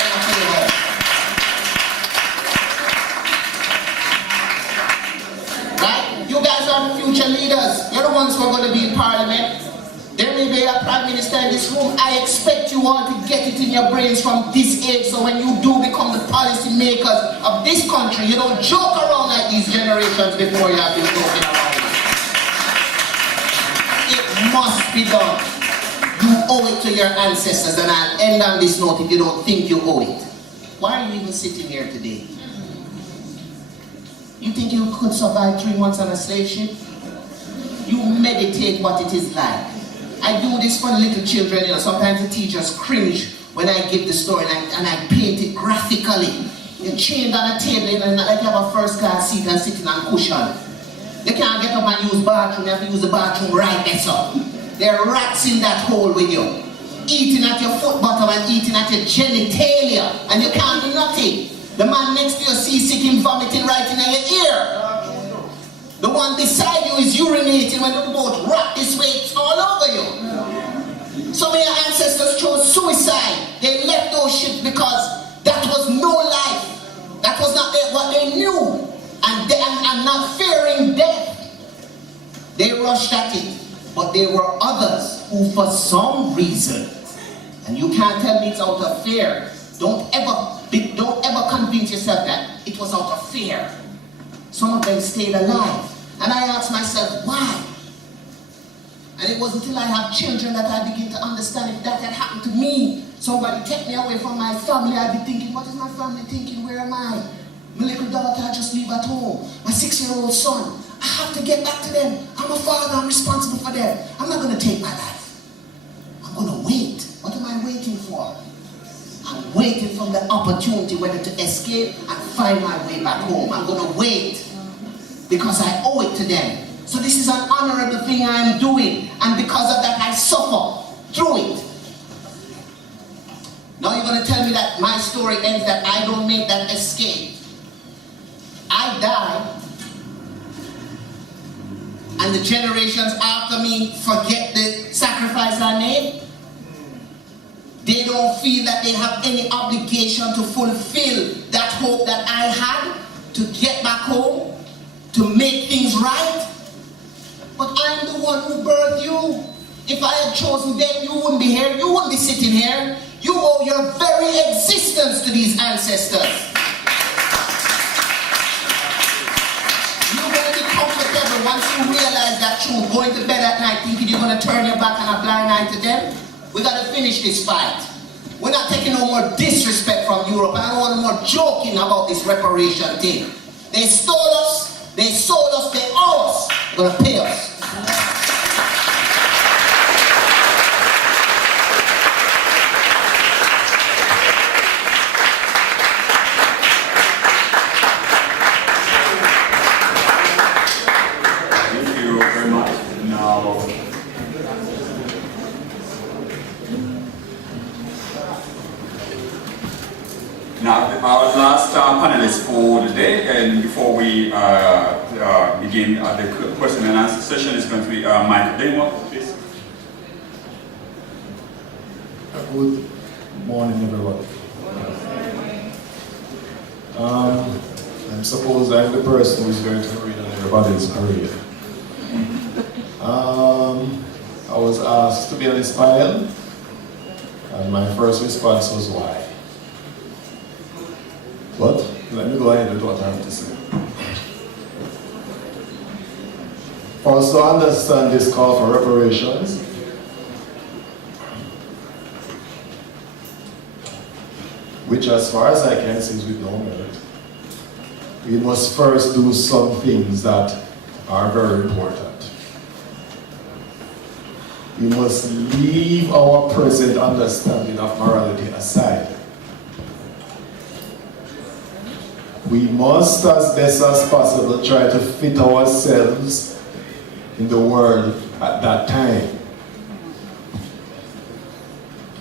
right? You guys are the future leaders. You're the ones who are going to be in Parliament. There may be a Prime Minister in this room. I expect you all to get it in your brains from this age, so when you do become the policy makers of this country, you don't joke around like these generations before you have been joking around. It must be done. You owe it to your ancestors, and I'll end on this note if you don't think you owe it. Why are you even sitting here today? You think you could survive 3 months on a slave ship? You meditate what it is like. I do this for the little children, you know. Sometimes the teachers cringe when I give the story and I paint it graphically. You're chained on a table, you know, like you have a first class seat and sitting on cushion. You can't get up and use bathroom, you have to use the bathroom right there, so. There are rats in that hole with you. Eating at your foot bottom and eating at your genitalia, and you can't do nothing. The man next to you sees sick and vomiting right in your ear. The one beside you is urinating when the boat rock this way, it's all over you. Some of your ancestors chose suicide. They left those ships because that was no life. That was not what they knew. And not fearing there were others who for some reason, and you can't tell me it's out of fear, don't ever convince yourself that it was out of fear. Some of them stayed alive. And I asked myself, why? And it wasn't until I have children that I begin to understand if that had happened to me. Somebody take me away from my family, I'd be thinking, what is my family thinking? Where am I? My little daughter, I just leave at home. My 6-year-old son, I have to get back to them. I'm a father, I'm responsible for them. I'm not going to take my life. I'm going to wait. What am I waiting for? I'm waiting for the opportunity whether to escape and find my way back home. I'm going to wait because I owe it to them. So this is an honorable thing I am doing, and because of that I suffer through it. Now you're going to tell me that my story ends that I don't make that escape. I die, and the generations after me forget the sacrifice I made. They don't feel that they have any obligation to fulfill that hope that I had to get back home, to make things right. But I'm the one who birthed you. If I had chosen them, you wouldn't be here. You wouldn't be sitting here. You owe your very existence to these ancestors. You're going to be comfortable once you realize that truth. Going to bed at night thinking you're going to turn your back and a blind eye to them. We got to finish this fight. We're not taking no more disrespect from Europe. And I don't want no more joking about this reparation thing. They stole us. They sold us. They owe us. They're going to pay us. Thank you very much. Now, our last panelist for the day, and before we begin the question and answer session, is going to be Michael Denwa, please. Good morning, everyone. I suppose I'm the person who's going to read on everybody's career. I was asked to be on this panel, and my first response was why. But let me go ahead with what I have to say. For us to understand this call for reparations, which as far as I can see is with no merit, we must first do some things that are very important. We must leave our present understanding of morality aside. We must, as best as possible, try to fit ourselves in the world at that time.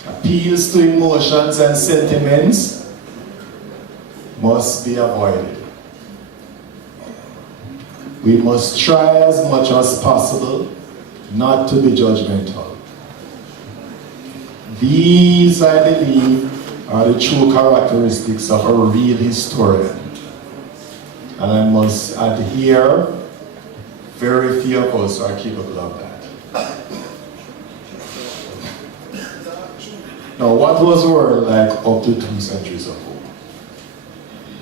Appeals to emotions and sentiments must be avoided. We must try as much as possible not to be judgmental. These, I believe, are the true characteristics of a real historian. And I must adhere, very few of us are capable of that. Now, what was the world like up to 2 centuries ago?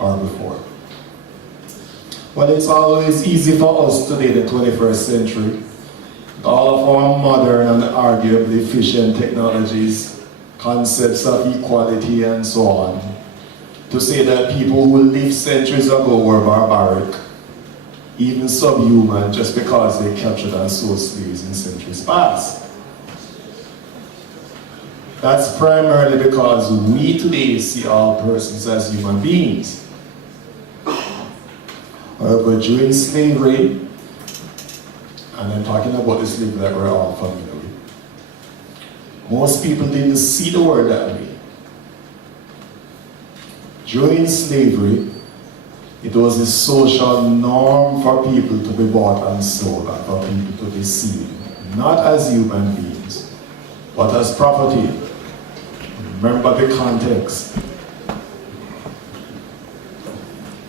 Or before? Well, it's always easy for us today, the 21st century, with all of our modern and arguably efficient technologies, concepts of equality and so on, to say that people who lived centuries ago were barbaric, even subhuman, just because they captured and sold slaves in centuries past. That's primarily because we today see all persons as human beings. However, during slavery, and I'm talking about the slavery that we're all familiar with, most people didn't see the world that way. During slavery, it was a social norm for people to be bought and sold and for people to be seen, not as human beings, but as property. Remember the context.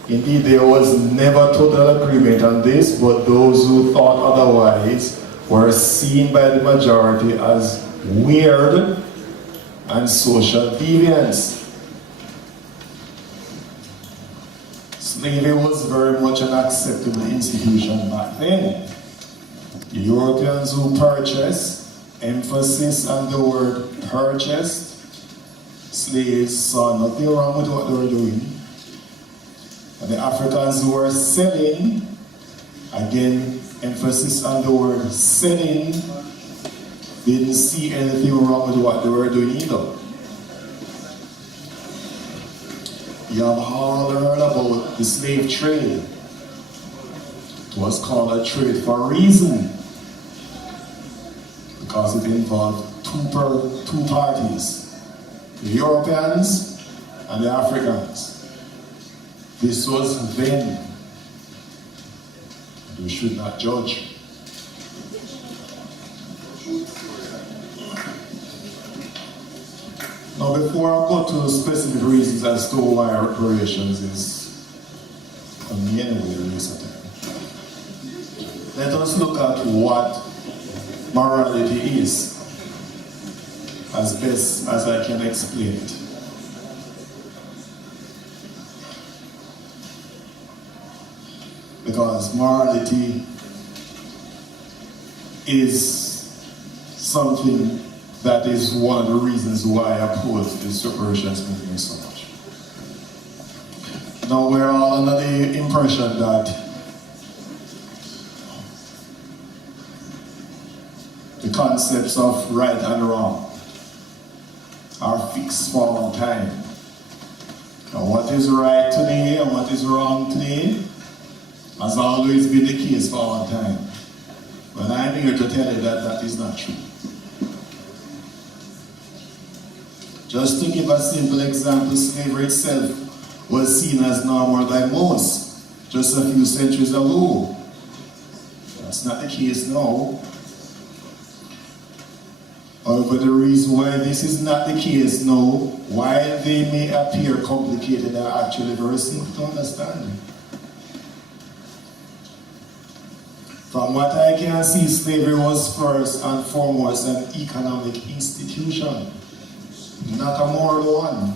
Indeed, there was never total agreement on this, but those who thought otherwise were seen by the majority as weird and social deviance. Slavery was very much an acceptable institution back then. The Europeans who purchased, emphasis on the word purchased, slaves saw nothing wrong with what they were doing. And the Africans who were selling, again, emphasis on the word selling, didn't see anything wrong with what they were doing either. You have all heard about the slave trade. It was called a trade for a reason, because it involved two parties, the Europeans and the Africans. This was then. We should not judge. Now, before I go to specific reasons as to why reparations is on the anyway recent time, let us look at what morality is, as best as I can explain it. Because morality is something that is one of the reasons why I oppose this reparations movement so much. Now we're all under the impression that the concepts of right and wrong are fixed for all time. Now what is right today and what is wrong today has always been the case for all time. But I'm here to tell you that that is not true. Just to give a simple example, slavery itself was seen as normal by most just a few centuries ago. That's not the case now. However, the reason why this is not the case now, why they may appear complicated, are actually very simple to understand. From what I can see, slavery was first and foremost an economic institution, not a moral one.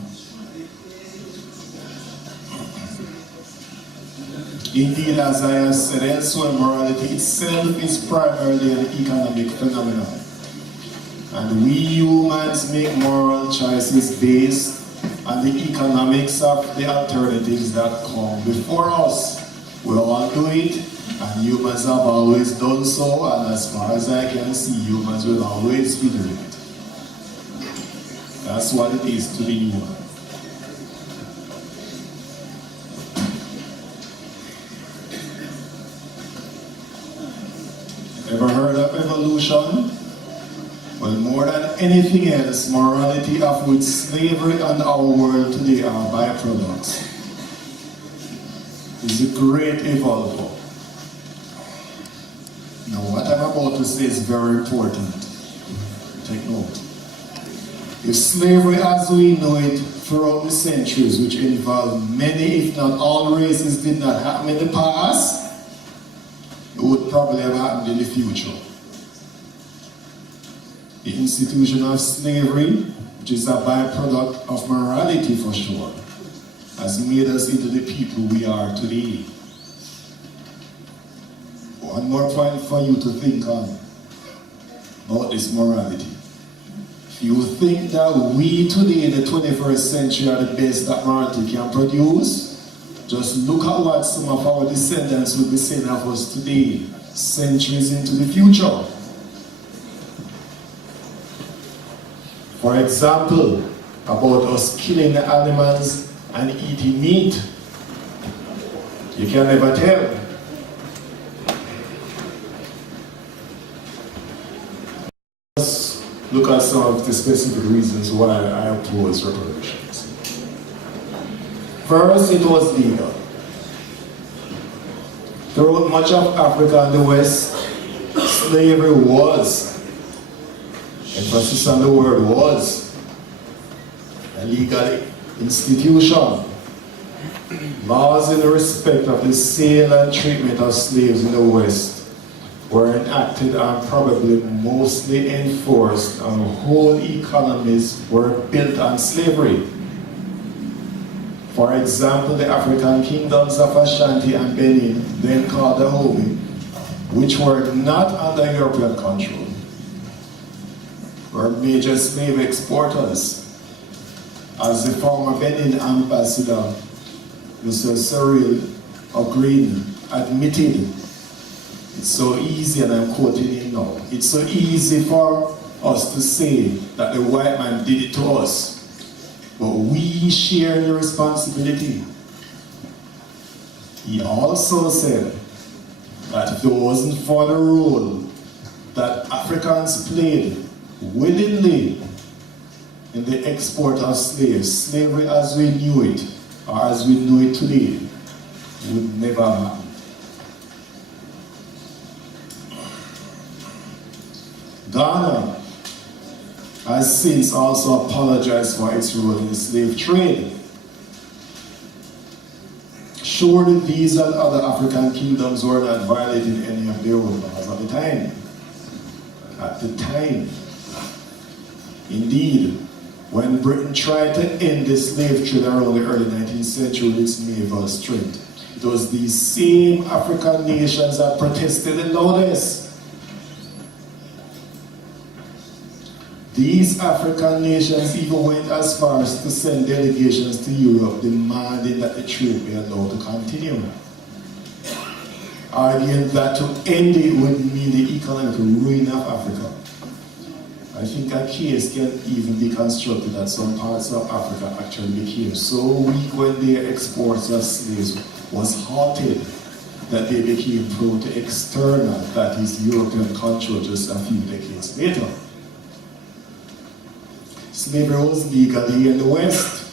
Indeed, as I have said elsewhere, morality itself is primarily an economic phenomenon. And we humans make moral choices based on the economics of the alternatives that come before us. We all do it, and humans have always done so, and as far as I can see, humans will always be doing it. That's what it is to be human. Ever heard of evolution? Well, more than anything else, morality of which slavery and our world today are byproducts is a great evolver. Now, what I'm about to say is very important. Take note. If slavery as we know it throughout the centuries, which involved many, if not all races, did not happen in the past, it would probably have happened in the future. The institution of slavery, which is a byproduct of morality for sure, has made us into the people we are today. One more point for you to think on about this morality. If you think that we today in the 21st century are the best that morality can produce, just look at what some of our descendants will be saying of us today, centuries into the future. For example, about us killing the animals and eating meat. You can never tell. Let's look at some of the specific reasons why I oppose reparations. First, it was legal. Throughout much of Africa and the West, slavery was, emphasis on the word was, a legal institution. Laws in respect of the sale and treatment of slaves in the West were enacted and probably mostly enforced, and whole economies were built on slavery. For example, the African kingdoms of Ashanti and Benin, then called Dahomey, which were not under European control, were major slave exporters. As the former Benin ambassador, Mr. Cyril O'Green, admitted, it's so easy, and I'm quoting him now, it's so easy for us to say that the white man did it to us, but we share the responsibility. He also said that if it wasn't for the role that Africans played willingly in the export of slaves, slavery as we knew it, or as we know it today, would never happen. Ghana has since also apologized for its role in the slave trade. Surely these and other African kingdoms were not violating any of their own laws at the time. At the time. Indeed, when Britain tried to end the slave trade around the early 19th century with its naval strength, it was these same African nations that protested the loudest. These African nations even went as far as to send delegations to Europe demanding that the trade be allowed to continue, arguing that to end it would mean the economic ruin of Africa. I think a case can even be constructed that some parts of Africa actually became so weak when their exports of slaves was halted that they became prone to external, that is European control, just a few decades later. Slavery was legal here in the West.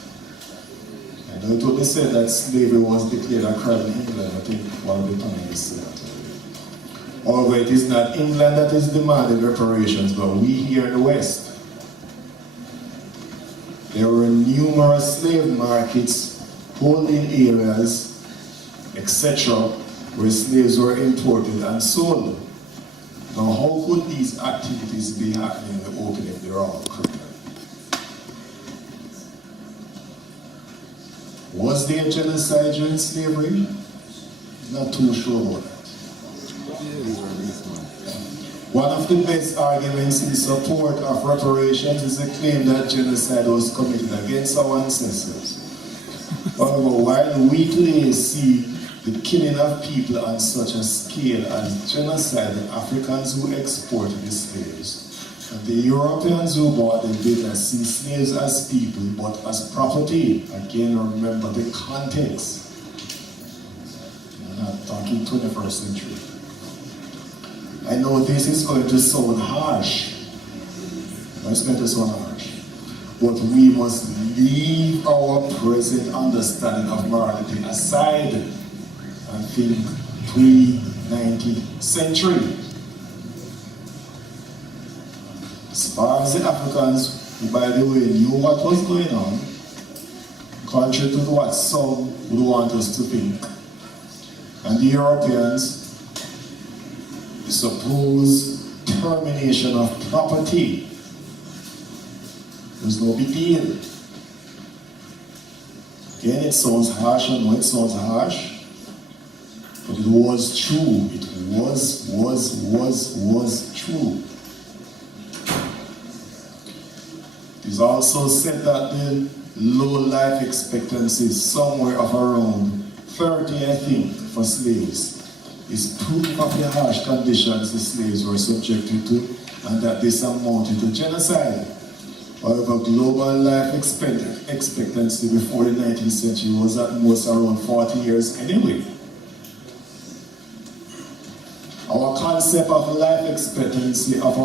I know it would be said that slavery was declared a crime in England. I think one of the panelists said that. Although it is not England that is demanding reparations, but we here in the West. There were numerous slave markets, holding areas, etc., where slaves were imported and sold. Now, how could these activities be happening in the open if they're all criminal? Was there genocide during slavery? Not too sure about that. One of the best arguments in support of reparations is the claim that genocide was committed against our ancestors. However, while we today see the killing of people on such a scale as genocide, the Africans who exported the slaves, and the Europeans who bought them did not see slaves as people, but as property. Again, remember the context. We're not talking 21st century. I know this is going to sound harsh. It's going to sound harsh. But we must leave our present understanding of morality aside and think pre-19th century. As far as the Africans, who by the way knew what was going on, contrary to what some would want us to think, and the Europeans, the supposed termination of property was no big deal. Again, it sounds harsh, I know it sounds harsh, but it was true. It was true. It is also said that the low life expectancy is somewhere of around 30, I think, for slaves, is proof of the harsh conditions the slaves were subjected to, and that this amounted to genocide. However, global life expectancy before the 19th century was at most around 40 years anyway. Our concept of life expectancy of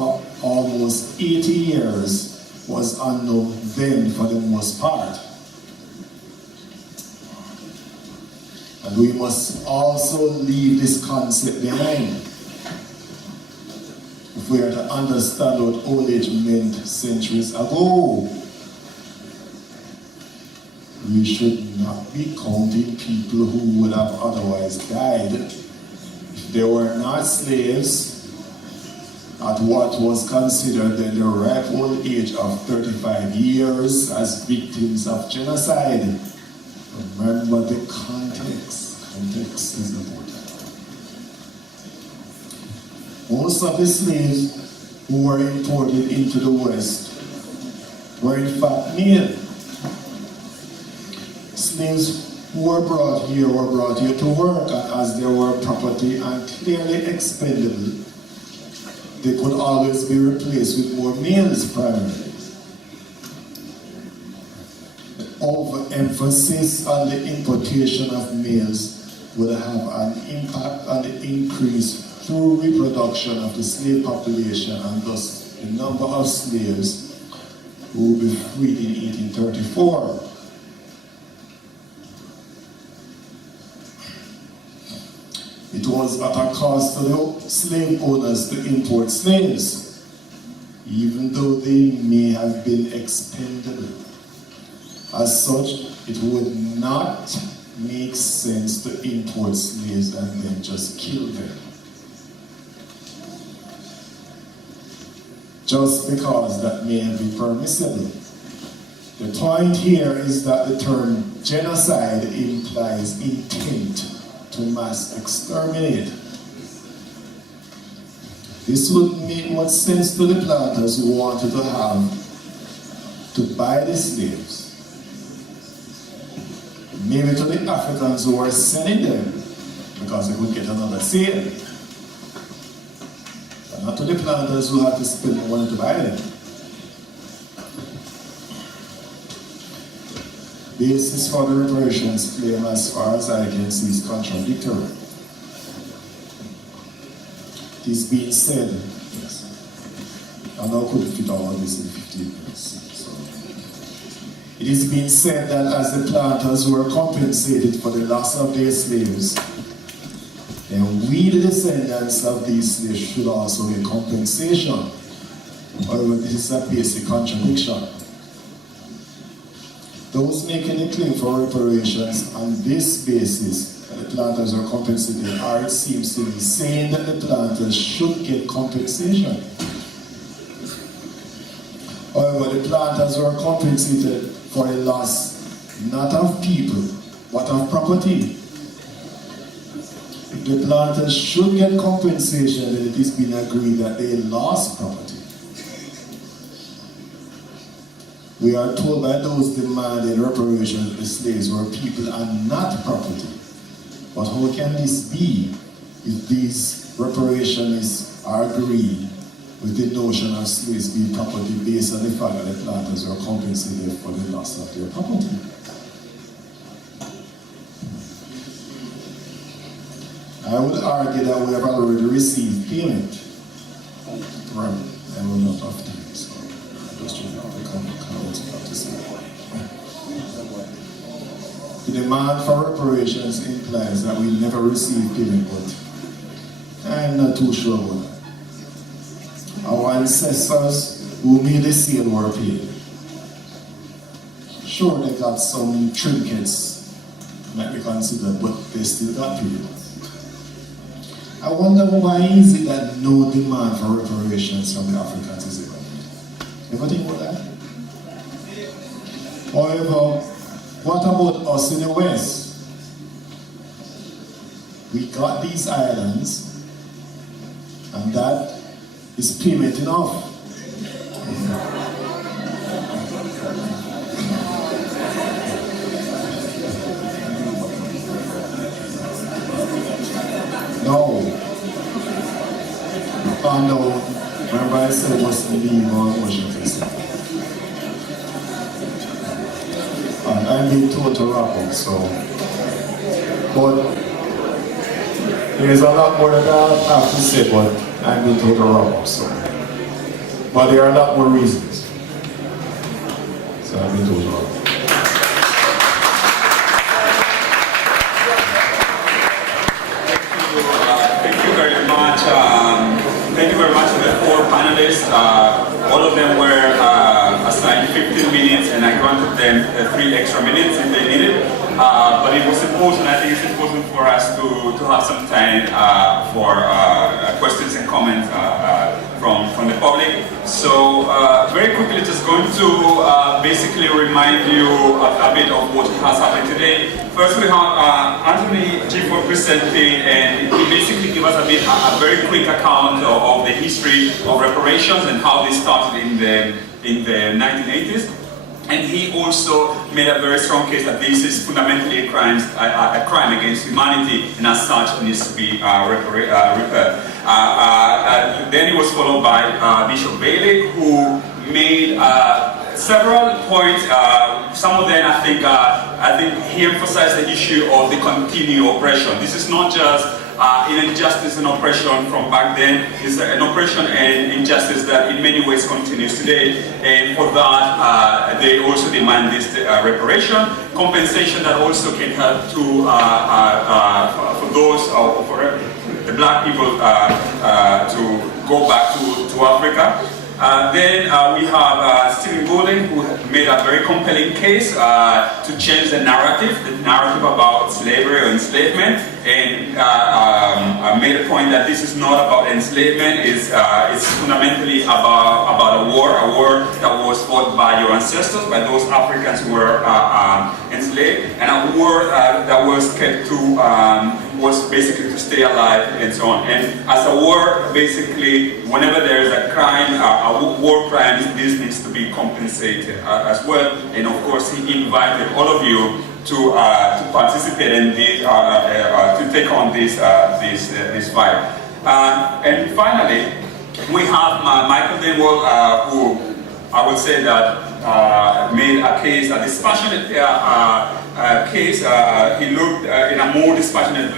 almost 80 years was unknown then for the most part. And we must also leave this concept behind if we are to understand what old age meant centuries ago. We should not be counting people who would have otherwise died if they were not slaves at what was considered then the ripe old age of 35 years as victims of genocide. Remember the context. Context is important. Most of the slaves who were imported into the West were in fact male. Slaves who were brought here to work, and as they were property and clearly expendable, they could always be replaced with more males primarily. The overemphasis on the importation of males would have an impact on the increase through reproduction of the slave population, and thus the number of slaves who will be freed in 1834. It was at a cost to the slave owners to import slaves, even though they may have been expendable. As such, it would not make sense to import slaves and then just kill them. Just because that may be permissible. The point here is that the term genocide implies intent to mass exterminate. This would make much sense to the planters who wanted to buy the slaves. Maybe to the Africans who were selling them because they could get another sale. But not to the planters who had to spend money to buy them. Basis for the reparations claim, as far as I can see, is contradictory. It is being said, yes, I now couldn't fit all of this in 15 minutes. So. It is being said that as the planters were compensated for the loss of their slaves, then we, the descendants of these slaves, should also get compensation. However, this is a basic contradiction. Those making a claim for reparations on this basis, that the planters are compensated, are, it seems to be, saying that the planters should get compensation. However, the planters were compensated for a loss not of people, but of property. If the planters should get compensation, then it is been agreed that they lost property. We are told by those demanding reparations that the slaves were people and not property. But how can this be if these reparations are agreed with the notion of slaves being property based on the fact that the planters were compensated for the loss of their property? I would argue that we have already received payment. Right, and we're not off time, so I'm just trying to come to say. The demand for reparations implies that we never receive payment, but I'm not too sure about that. Our ancestors who made the sale were paid. Sure, they got some trinkets, might be considered, but they still got paid. I wonder why is it that no demand for reparations from the Africans is ever made? Ever think about that? However, what about us in the West? We got these islands, and that is payment enough. No. Oh no. Remember I said what's the name on Washington State? I'm being told to wrap up, so. But there's a lot more that I have to say, but I'm being told to wrap up, so. But there are a lot more reasons. So I'm being told to wrap up. Thank you very much to the four panelists. All of them were assigned 15 minutes, and I granted them 3 extra minutes if they needed. But it was important, I think it's important for us to have some time for questions and comments from the public. So very quickly, just going to basically remind you a bit of what has happened today. First, we have Anthony Gifford presenting, and he basically gave us a very quick account of the history of reparations and how they started in the 1980s. And he also made a very strong case that this is fundamentally a crime against humanity, and as such needs to be repaired. Then he was followed by Bishop Bailey, who made several points. Some of them, I think he emphasized the issue of the continued oppression. This is not just an injustice and oppression from back then. It's an oppression and injustice that in many ways continues today. And for that, they also demand this reparation, compensation that also can help to for those for the black people to go back to Africa. Then we have Stephen Goulding, who made a very compelling case to change the narrative about slavery or enslavement, and made a point that this is not about enslavement, it's fundamentally about a war that was fought by your ancestors, by those Africans who were enslaved, and a war that was kept to was basically to stay alive and so on. And as a war, basically, whenever there is a crime, a war crime, this needs to be compensated as well. And of course, he invited all of you to participate in this, to take on this fight. And finally, we have Michael Denwell, who I would say that made a case, a dispassionate case. He looked in a more dispassionate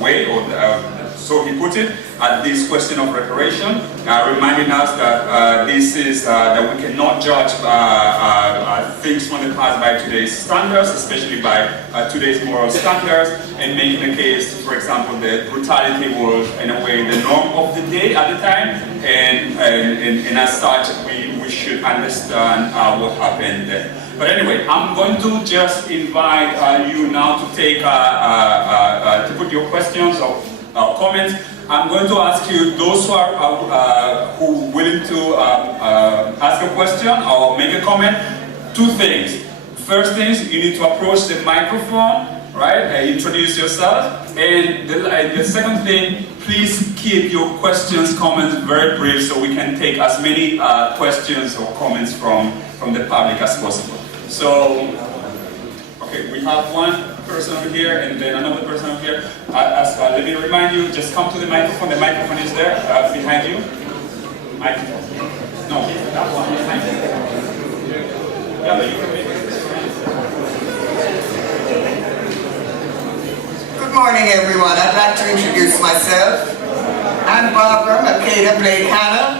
way, or so he put it, at this question of reparation, reminding us that this is that we cannot judge things from the past by today's standards, especially by today's moral standards, and making a case, for example, that brutality was in a way the norm of the day at the time, and as such we should understand what happened then. But anyway, I'm going to just invite you now to take to put your questions or comments. I'm going to ask you, those who are willing to ask a question or make a comment, two things. First thing is you need to approach the microphone, right? Introduce yourself. And the second thing, please keep your questions, comments very brief so we can take as many questions or comments from the public as possible. So, okay, we have one person over here and then another person over here. Let me remind you, just come to the microphone. The microphone is there, behind you. Microphone. No, that one behind you. Yeah, but you can make it. Good morning, everyone. I'd like to introduce myself. I'm Barbara Makeda Blake Hanna,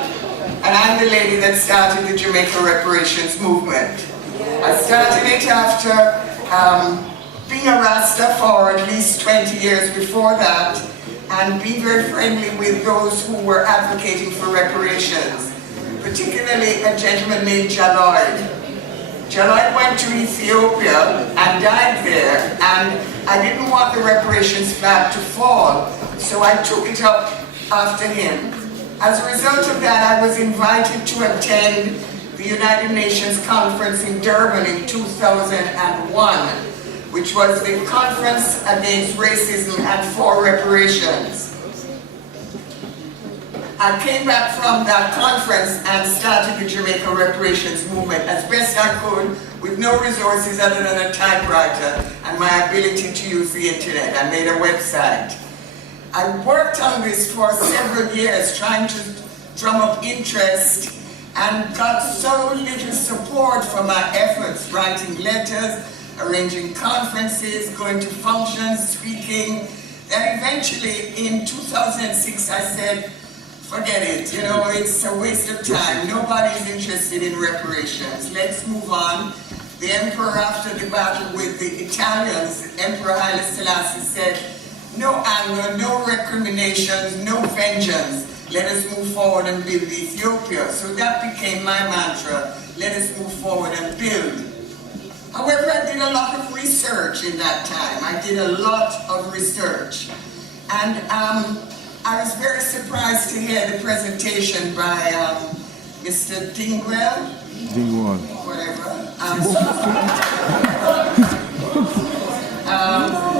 and I'm the lady that started the Jamaica Reparations movement. I started it after being a Rasta for at least 20 years before that, and being very friendly with those who were advocating for reparations, particularly a gentleman named Jaloid. Jaloid went to Ethiopia and died there, and I didn't want the reparations flag to fall, so I took it up after him. As a result of that, I was invited to attend the United Nations Conference in Durban in 2001, which was the Conference Against Racism and for Reparations. I came back from that conference and started the Jamaica Reparations movement as best I could, with no resources other than a typewriter and my ability to use the internet. I made a website. I worked on this for several years, trying to drum up interest, and got so little support for my efforts, writing letters, arranging conferences, going to functions, speaking, that eventually in 2006 I said, forget it, you know, it's a waste of time. Nobody's interested in reparations. Let's move on. The emperor, after the battle with the Italians, Emperor Haile Selassie said, no anger, no recriminations, no vengeance. Let us move forward and build Ethiopia. So that became my mantra. Let us move forward and build. However, I did a lot of research in that time. I did a lot of research. And I was very surprised to hear the presentation by Mr. Dingwell. Dingwall. Whatever.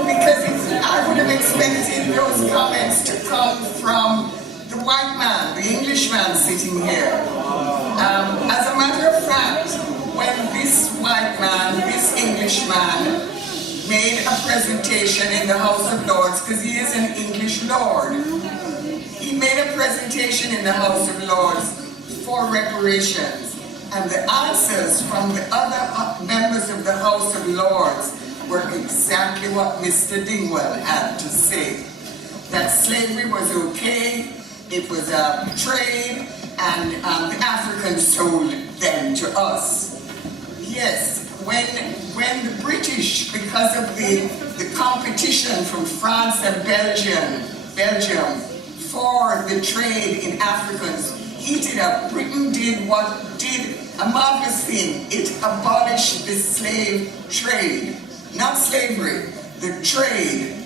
Because I would have expected those comments to come from the white man, the Englishman sitting here. As a matter of fact, when this white man, this Englishman, made a presentation in the House of Lords, because he is an English lord, he made a presentation in the House of Lords for reparations, and the answers from the other members of the House of Lords were exactly what Mr. Dingwell had to say. That slavery was okay, it was a trade, and the Africans sold them to us. Yes, when the British, because of the competition from France and Belgium for the trade in Africans heated up, Britain did a marvelous thing. It abolished the slave trade, not slavery, the trade.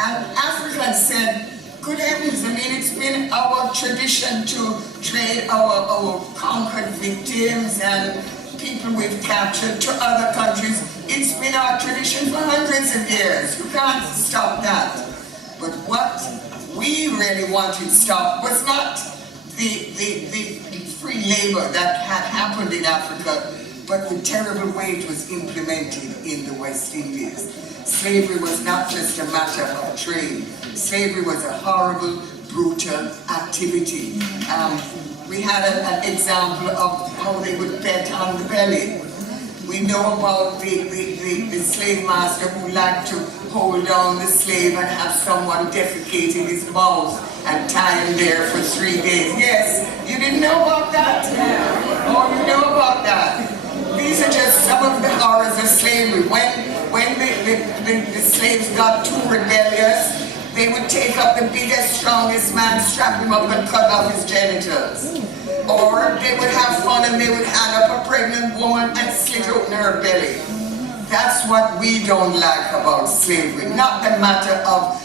And Africans said, good heavens, I mean, it's been our tradition to trade our conquered victims and people we've captured to other countries. It's been our tradition for hundreds of years. You can't stop that. But what we really wanted stopped was not the free labor that had happened in Africa, but the terrible way it was implemented in the West Indies. Slavery was not just a matter of trade. Slavery was a horrible, brutal activity. We had an example of how they would bet on the belly. We know about the slave master who liked to hold down the slave and have someone defecate in his mouth and tie him there for 3 days. Yes, you didn't know about that? Oh, you know about that. These are just some of the horrors of slavery. When the slaves got too rebellious, they would take up the biggest, strongest man, strap him up and cut off his genitals. Or they would have fun and they would hand up a pregnant woman and slit open her belly. That's what we don't like about slavery, not the matter of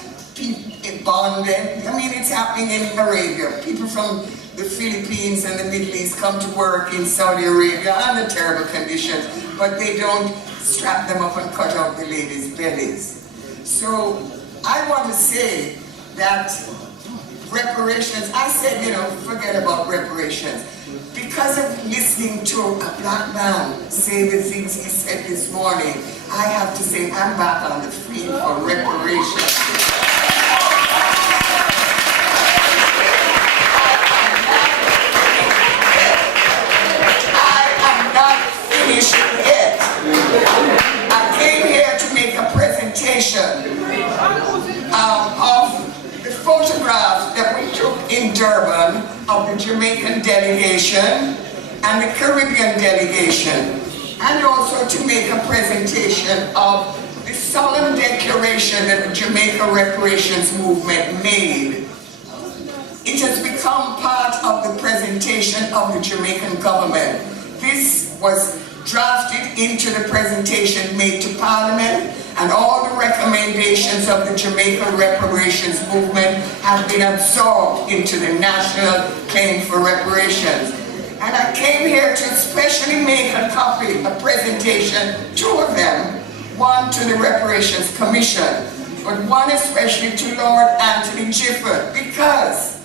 bonding. I mean, it's happening in Arabia. People from the Philippines and the Middle East come to work in Saudi Arabia under terrible conditions, but they don't strap them up and cut out the ladies' bellies. So I want to say that reparations, I said, forget about reparations. Because of listening to a black man say the things he said this morning, I have to say I'm back on the feet for reparations. Yet. I came here to make a presentation of the photographs that we took in Durban of the Jamaican delegation and the Caribbean delegation, and also to make a presentation of the solemn declaration that the Jamaica Reparations movement made. It has become part of the presentation of the Jamaican government. This was drafted into the presentation made to Parliament, and all the recommendations of the Jamaica Reparations movement have been absorbed into the National Claim for Reparations. And I came here to especially make a copy, a presentation, 2 of them, one to the Reparations Commission, but one especially to Lord Anthony Gifford, because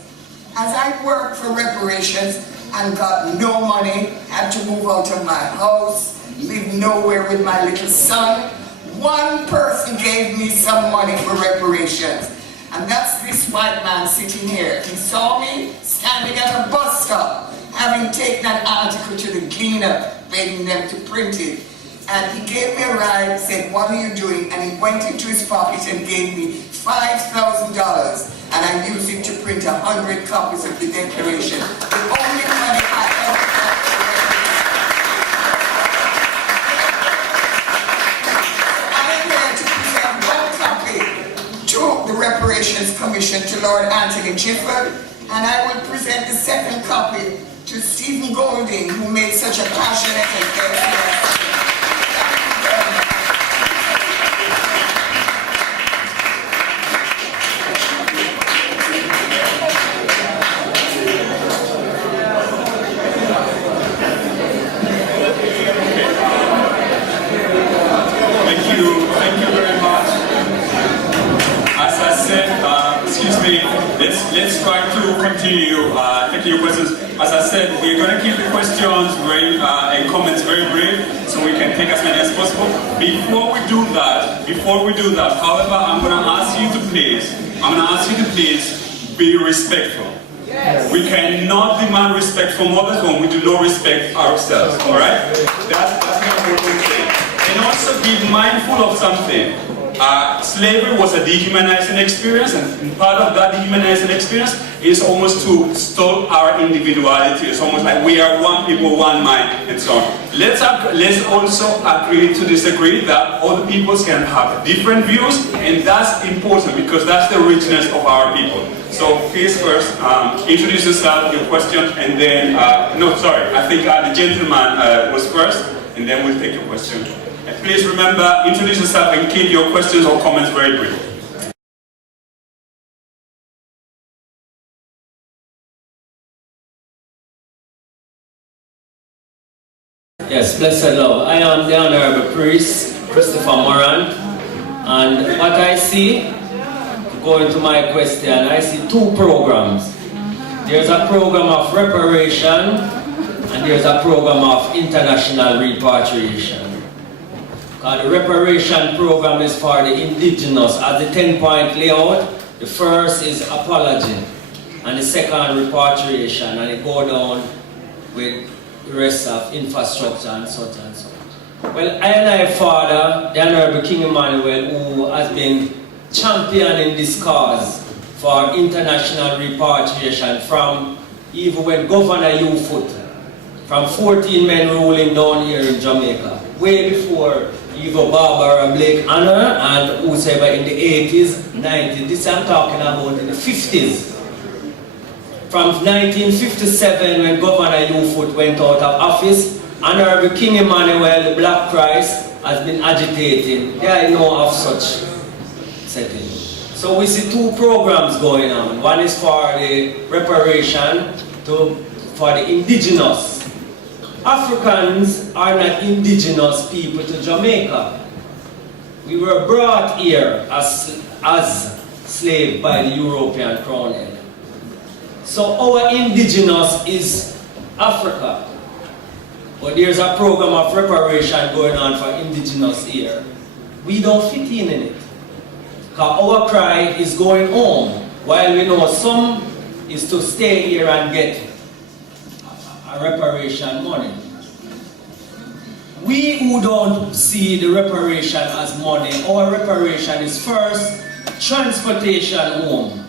as I worked for reparations and got no money, had to move out of my house, live nowhere with my little son, one person gave me some money for reparations, and that's this white man sitting here. He saw me standing at a bus stop, having taken an article to the Gleaner, begging them to print it, and he gave me a ride, said, "What are you doing?" And he went into his pocket and gave me $5,000, and I used it to print 100 copies of the Declaration. The only money I ever got for I am here to present one copy to the Reparations Commission, to Lord Anthony Gifford, and I will present the second copy to Stephen Golding, who made such a passionate and excellent. comments very brief so we can take as many as possible. Before we do that, however, I'm going to ask you to please be respectful. Yes. We cannot demand respect from others when we do not respect ourselves, all right? That's an important thing. And also be mindful of something. Slavery was a dehumanizing experience, and part of that dehumanizing experience is almost to stop our individuality. It's almost like we are one people, one mind, and so on. Let's also agree to disagree that other peoples can have different views, and that's important because that's the richness of our people. So please first introduce yourself, your question, and then, I think the gentleman was first, and then we'll take your question. And please remember, introduce yourself and keep your questions or comments very brief. Yes, blessed love. I am the Honorable Priest Christopher Moran, and what I see, going to my question, I see two programs. There's a program of reparation and there's a program of international repatriation. The reparation program is for the indigenous. As the 10-point layout, the first is apology and the second repatriation, and it go down with the rest of infrastructure and such and such. Well, I father, the Honorable King Emmanuel, who has been championing this cause for international repatriation from even when Governor Youfoot, from 14 men ruling down here in Jamaica, way before even Barbara Blake Anna and whoever in the 80s, 90s, this I'm talking about in the 50s. From 1957 when Governor Youfoot went out of office, Honorable King Emmanuel, the Black Christ, has been agitating. There I know of such setting. So we see two programs going on. One is for the reparation for the indigenous. Africans are not indigenous people to Jamaica. We were brought here as slaves by the European crown head. So our indigenous is Africa. But there's a program of reparation going on for indigenous here. We don't fit in it. Because our cry is going home, while we know some is to stay here and get a reparation money. We who don't see the reparation as money, our reparation is first transportation home.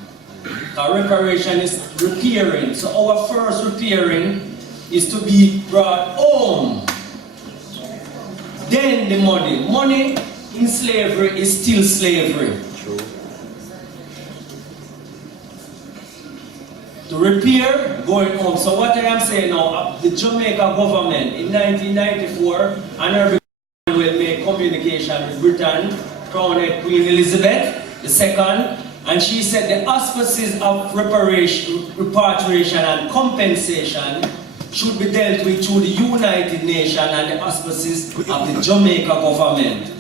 Our reparation is repairing. So our first repairing is to be brought home. Then the money. Money in slavery is still slavery. True. To repair, going home. So what I am saying now, the Jamaica government in 1994, Honorable will make communication with Britain, Crown Head Queen Elizabeth II, and she said the auspices of repatriation and compensation should be dealt with through the United Nations and the auspices of the Jamaica government.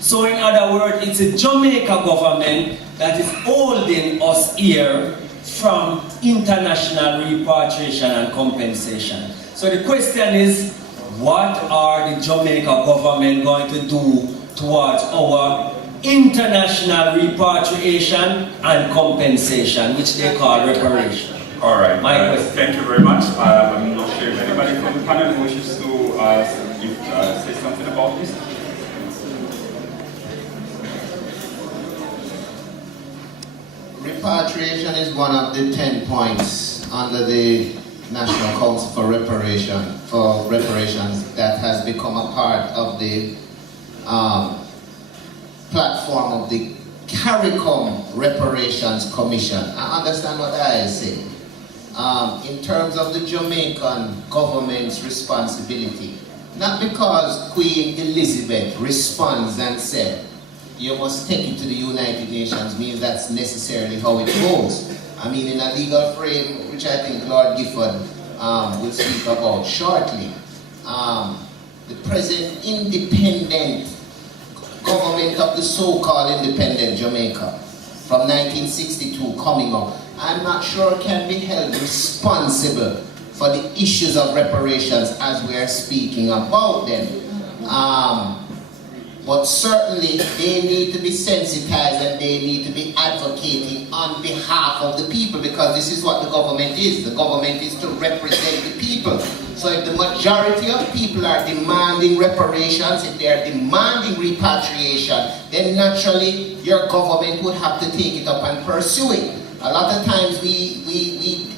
So in other words, it's a Jamaica government that is holding us here from international repatriation and compensation. So the question is, what are the Jamaica government going to do towards our international repatriation and compensation, which they call reparation? All right. My question. Thank you very much. I'm not sure if anybody from the panel wishes to say something about this. Repatriation is one of the 10 points under the National Council for Reparations that has become a part of the platform of the CARICOM Reparations Commission. I understand what I say. In terms of the Jamaican government's responsibility, not because Queen Elizabeth responds and said, you must take it to the United Nations, means that's necessarily how it goes. I mean, in a legal frame, which I think Lord Gifford will speak about shortly, the present independent government of the so-called independent Jamaica from 1962 coming up, I'm not sure can be held responsible for the issues of reparations as we are speaking about them. But certainly they need to be sensitized and they need to be advocating on behalf of the people, because this is what the government is. The government is to represent the people. So if the majority of people are demanding reparations, if they are demanding repatriation, then naturally your government would have to take it up and pursue it. A lot of times we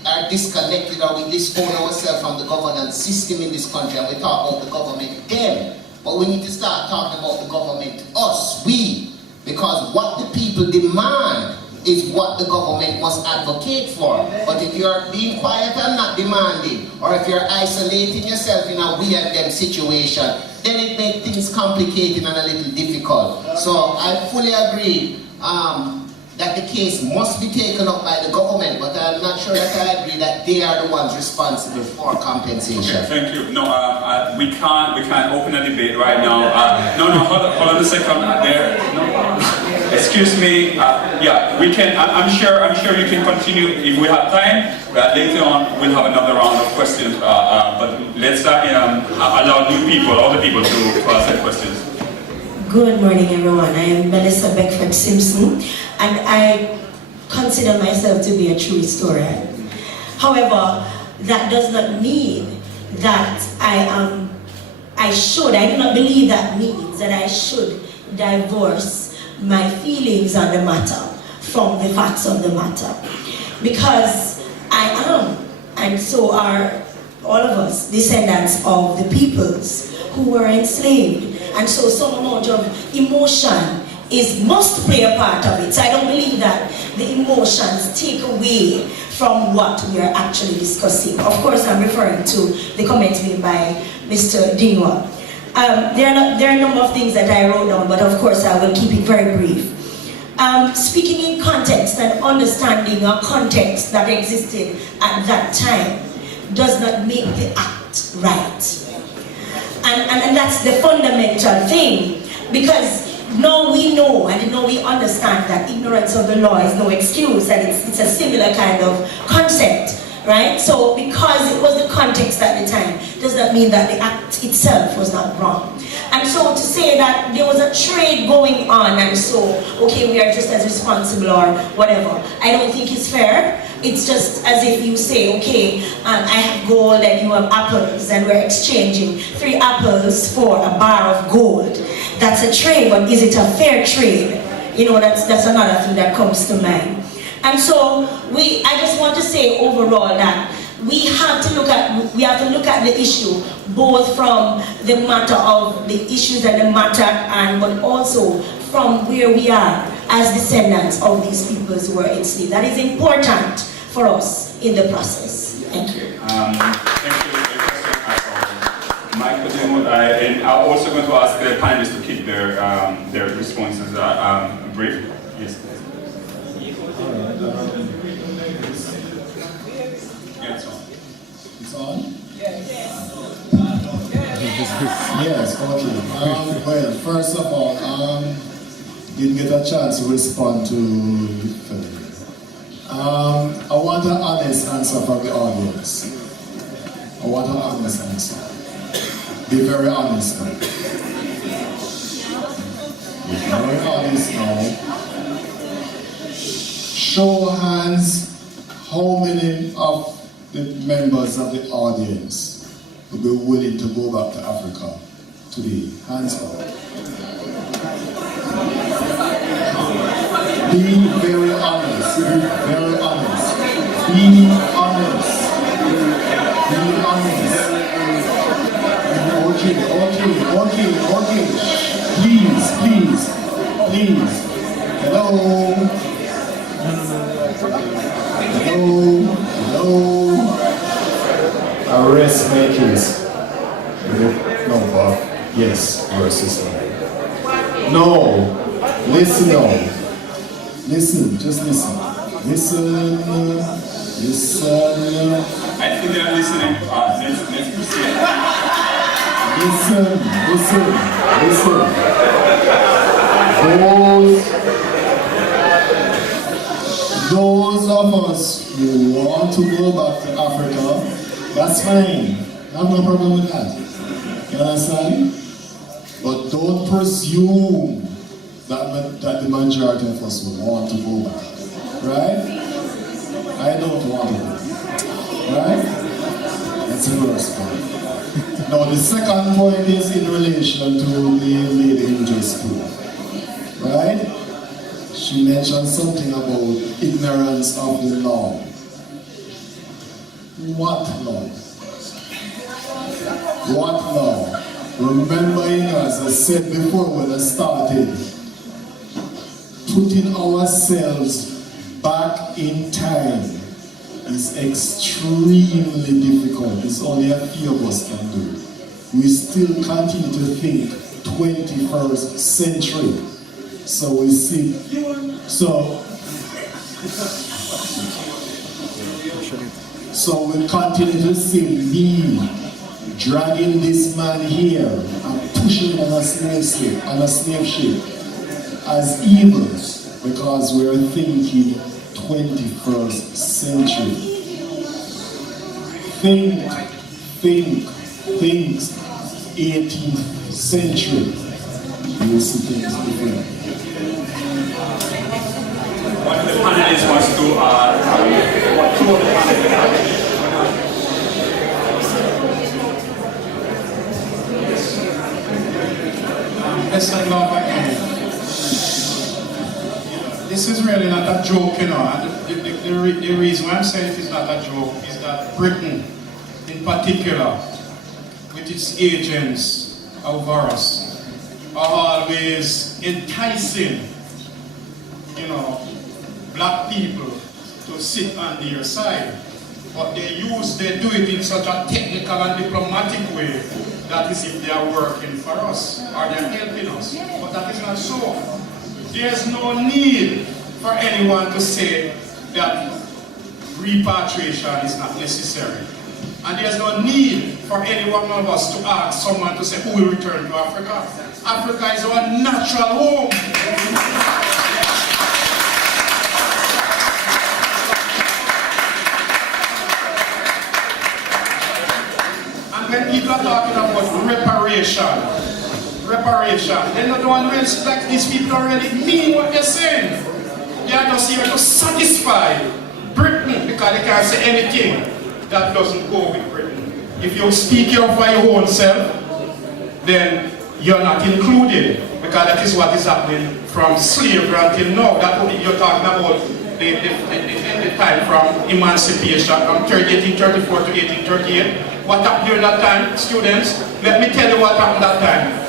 are disconnected, or we disown ourselves from the governance system in this country, and we talk about the government them. But we need to start talking about the government, us, we, because what the people demand is what the government must advocate for. But if you're being quiet and not demanding, or if you're isolating yourself in a we and them situation, then it makes things complicated and a little difficult. So I fully agree that the case must be taken up by the government, but I'm not sure that I agree that they are the ones responsible for compensation. Okay, thank you. No, we can't open a debate right now. Hold on a second. Excuse me. Yeah, we can. I'm sure you can continue if we have time. Later on, we'll have another round of questions. But let's allow new people, other people, to ask their questions. Good morning, everyone. I am Melissa Beckford Simpson, and I consider myself to be a true historian. However, that does not mean that I do not believe that means that I should divorce my feelings on the matter from the facts of the matter. Because I am, and so are all of us, descendants of the peoples who were enslaved. And so some amount of emotion must play a part of it. So I don't believe that the emotions take away from what we are actually discussing. Of course, I'm referring to the comments made by Mr. Dingwa. There are a number of things that I wrote down, but of course I will keep it very brief. Speaking in context and understanding a context that existed at that time does not make the act right. And that's the fundamental thing, because now we know and now we understand that ignorance of the law is no excuse, and it's a similar kind of concept, right? So because it was the context at the time does not mean that the act itself was not wrong. And so to say that there was a trade going on and so, okay, we are just as responsible or whatever, I don't think it's fair. It's just as if you say, okay, I have gold and you have apples, and we're exchanging 3 apples for a bar of gold. That's a trade, but is it a fair trade? You know, that's another thing that comes to mind. And so I just want to say overall that we have to look at the issue both from the matter of the issues and the matter, but also from where we are as descendants of these peoples who were enslaved. That is important for us in the process. Thank you. Thank you for your question. Michael, and I'm also going to ask the panelists to keep their responses brief. Yes. It's on? Yes, okay. Well, first of all, didn't get a chance to respond to I want an honest answer from the audience. I want an honest answer. Be very honest now. Be very honest now. Show hands, how many of the members of the audience will be willing to go back to Africa today? Hands up. Be very honest. Be very honest. Be honest. Be honest. Okay. Please. Hello. Arrest makers. No, Bob. Yes, your sister. No. Listen now. Listen, just listen. Listen. I think they're listening. Let's proceed. Listen. Those of us who want to go back to Africa That's fine. I have no problem with that. You understand? But don't presume that the majority of us will want to go back. Right? I don't want to go. Right? That's the first point. Now the second point is in relation to the lady who just spoke. Right? She mentioned something about ignorance of the law. What law? What law? Remembering, as I said before when I started, putting ourselves back in time is extremely difficult. It's only a few of us can do it. We still continue to think 21st century. So we see, so we continue to see me dragging this man here and pushing him on a slave ship as evils because we are thinking 21st century. Think 18th century. You will see things different. One of the panelists wants to two of the panelists. Listen, Lord, this is really not a joke, you know. And the reason why I'm saying it is not a joke is that Britain, in particular, with its agents over us, are always enticing, you know, black people to sit on their side. But they do it in such a technical and diplomatic way that is if they are working for us or they are helping us. But that is not so. There's no need for anyone to say that repatriation is not necessary. And there's no need for any one of us to ask someone to say who will return to Africa. Africa is our natural home. When people are talking about reparation, they don't respect these people already mean what they're saying. They are just here to satisfy Britain because they can't say anything that doesn't go with Britain. If you speak here for your own self, then you're not included because that is what is happening from slavery until now. That's what you're talking about. The time from emancipation from 1834 to 1838. What happened during that time, students? Let me tell you what happened that time.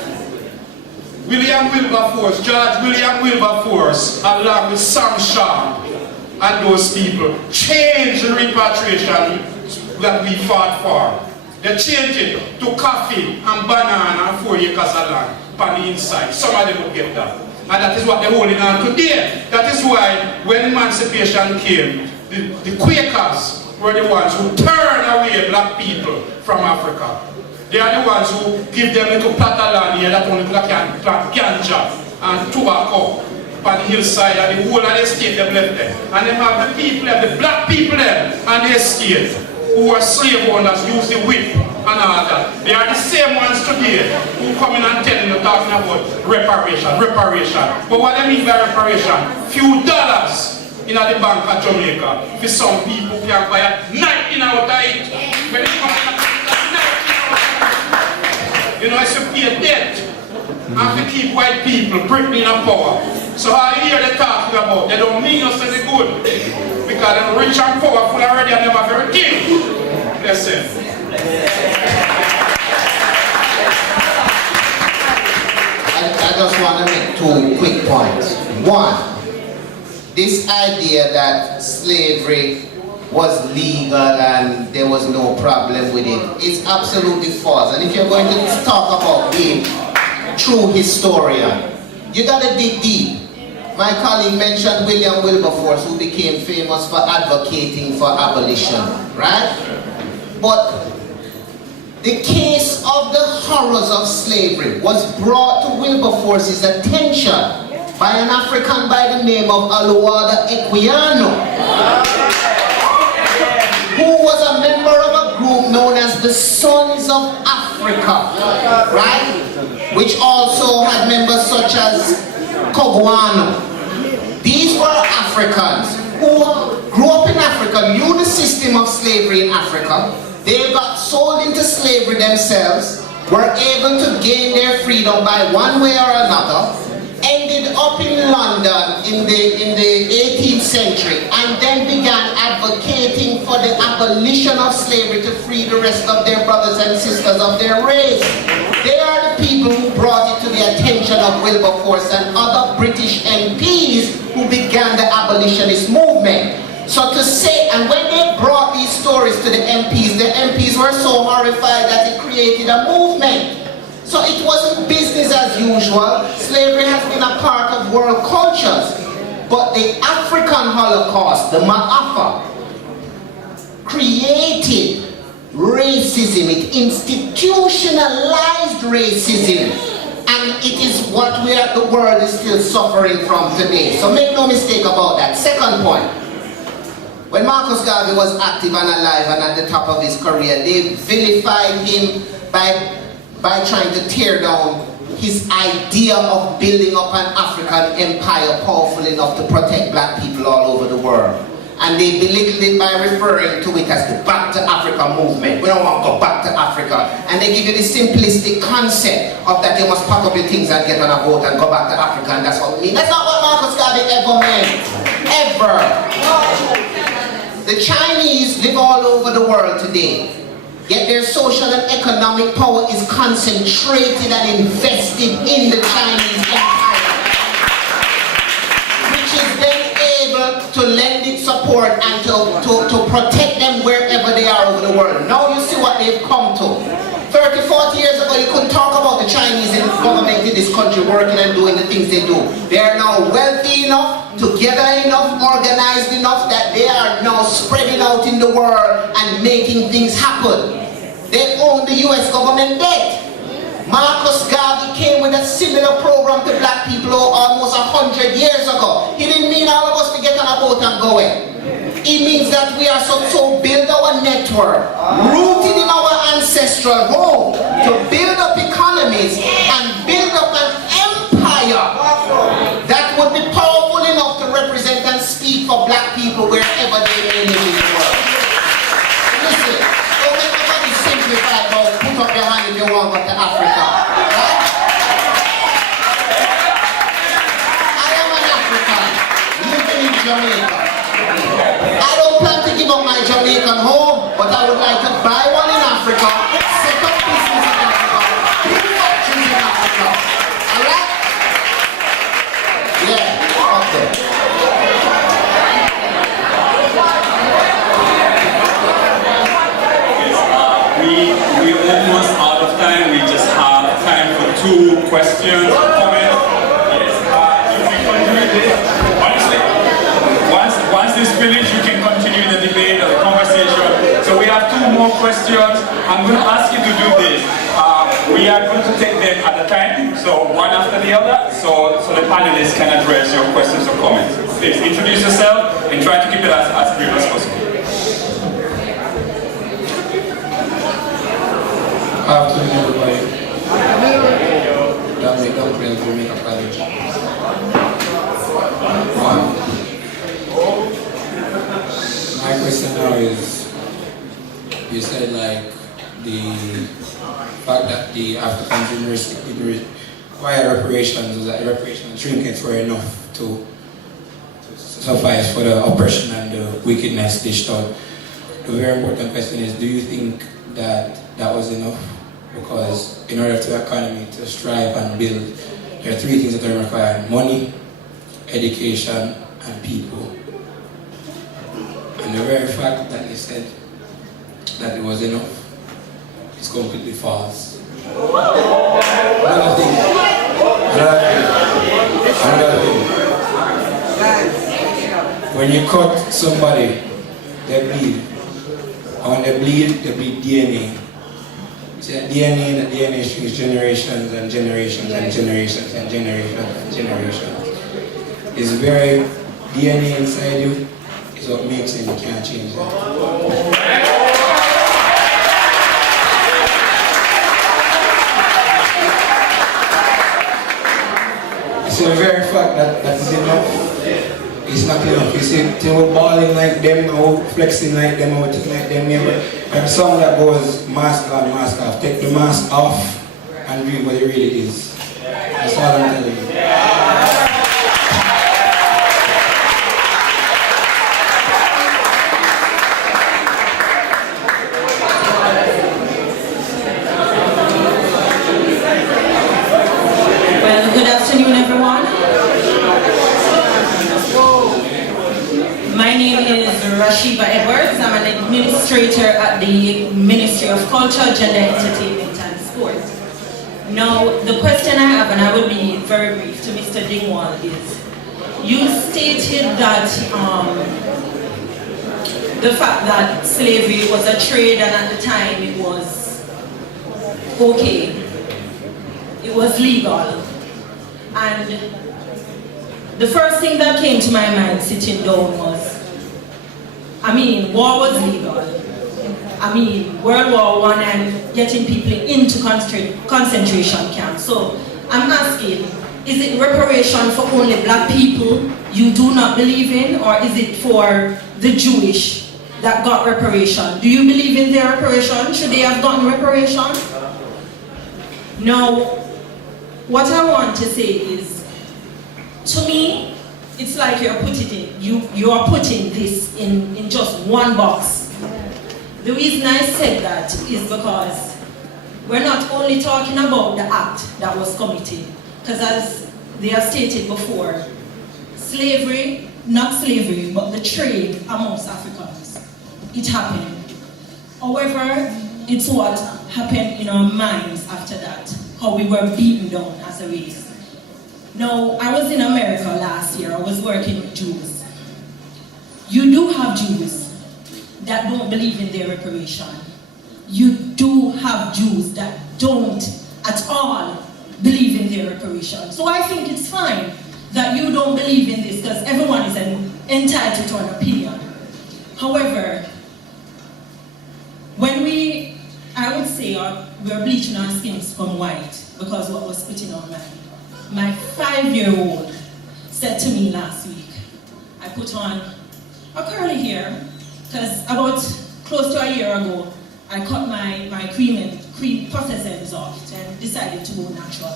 George William Wilberforce, along with Sam Shaw and those people, changed the repatriation that we fought for. They changed it to coffee and banana and 4 acres of land on the inside. Some of them would get that. And that is what they're holding on today. That is why when emancipation came, the Quakers were the ones who turned away black people from Africa. They are the ones who give them little plot of land here that only can plant ganja and tobacco on the hillside and the whole of the estate they left there. And they have the people there, the black people there on the estate who are slave owners, use the whip and all that. They are the same ones today who come in and tell you talking about reparation. But what I mean by reparation? Few dollars in the bank of Jamaica for some people who can buy a night in out of it. When they come in, you know, it's to pay debt and to keep white people, Britain in power. So all you hear they talking about, they don't mean us any good. Because they're rich and powerful already and never very king. Listen. I just want to make 2 quick points. One, this idea that slavery was legal and there was no problem with it is absolutely false. And if you're going to talk about being a true historian, you gotta dig deep. My colleague mentioned William Wilberforce, who became famous for advocating for abolition, right? But the case of the horrors of slavery was brought to Wilberforce's attention by an African by the name of Aluwada Equiano, who was a member of a group known the Sons of Africa, right? Which also had members such as Kogwano. These were Africans who grew up in Africa, knew the system of slavery in Africa. They got sold into slavery themselves, were able to gain their freedom by one way or another, ended up in London in the 18th century, and then began advocating for the abolition of slavery to free the rest of their brothers and sisters of their race. They are the people who brought it to the attention of Wilberforce and other British MPs who began the abolitionist movement. So to say, and when they brought these stories to the MPs were so horrified that it created a movement. So it wasn't business as usual. Slavery has been a part of world cultures. But the African Holocaust, the Ma'afa, created racism. It institutionalized racism. And it is what the world is still suffering from today. So make no mistake about that. Second point. When Marcus Garvey was active and alive and at the top of his career, they vilified him by trying to tear down his idea of building up an African empire powerful enough to protect black people all over the world. And they belittled it by referring to it as the Back to Africa movement. We don't want to go back to Africa. And they give you the simplistic concept of that you must pack up your things and get on a boat and go back to Africa, and that's what we mean. That's not what Marcus Garvey ever meant. Ever. The Chinese live all over the world today. Yet their social and economic power is concentrated and invested in the Chinese empire, which is then able to lend its support and to protect them wherever they are over the world. Now you see what they've come to. 30, 40 years ago, you couldn't talk about the Chinese government in this country working and doing the things they do. They are now wealthy enough, together enough, organized enough that they are now spreading out in the world and making things happen. They own the US government debt. Marcus Garvey came with a similar program to black people almost 100 years ago. He didn't mean all of us to get on a boat and go in. It means that we are so build our network, rooted in our ancestral home, to build up economies and build up an empire that would be powerful enough to represent and speak for black people wherever they may live in the world. Listen, don't make nobody simplify about put up your hand if you want to go to Africa. Right? I am an African living in Jamaica. I don't plan to give up my Jamaican home, but I would like to buy one in Africa, set up business in Africa, build factories in Africa. Alright? Yeah, okay. We're almost out of time. We just have time for 2 questions or comments. Yes, you can continue this. Honestly, once this finished, you can continue the debate or the conversation. So we have 2 more questions. I'm going to ask you to do this. We are going to take them at a time, so one after the other, so the panelists can address your questions or comments. Please introduce yourself and try to keep it as brief as possible. Afternoon, everybody. Dominic Duncan from Jamaica College. My question now is, you said like the fact that the Africans require reparations, was that reparations trinkets were enough to suffice for the oppression and the wickedness dished out. The very important question is, do you think that that was enough? Because in order for the economy to strive and build, there are 3 things that are required: money, education, and people. And the very fact that you said that it was enough is completely false. Another thing. When you cut somebody, they bleed. And when they bleed DNA. DNA is generations and generations and generations and generations and generations. It's very, DNA inside you is what makes it, you can't change that. So the very fact that that is enough is not enough. You see, they were balling like them now, flexing like them, or thing like them. And a song that goes mask on, mask off. Take the mask off and read what it really is. That's all I'm telling you. Well, good afternoon, everyone. My name is Rashiba Edwards. I'm an administrator at the Ministry of Culture, Gender, Entertainment and Sport. Now, the question I have, and I will be very brief to Mr. Dingwall, is you stated that the fact that slavery was a trade and at the time it was okay, it was legal. And the first thing that came to my mind sitting down was, war was legal. World War I and getting people into concentration camps. So I'm asking, is it reparation for only black people you do not believe in, or is it for the Jewish that got reparation? Do you believe in their reparation? Should they have gotten reparation? Now, what I want to say is, to me, it's like you are putting this in just one box. The reason I said that is because we're not only talking about the act that was committed, because as they have stated before, slavery, not slavery, but the trade amongst Africans, it happened. However, it's what happened in our minds after that, how we were beaten down as a race. Now, I was in America last year. I was working with Jews. You do have Jews that don't believe in their reparation. You do have Jews that don't at all believe in their reparation. So I think it's fine that you don't believe in this, because everyone is entitled to an opinion. However, when I would say we're bleaching our skins from white because what was put in our mind. My 5-year-old said to me last week, I put on a curly hair, because about close to a year ago, I cut my cream process ends off and decided to go natural.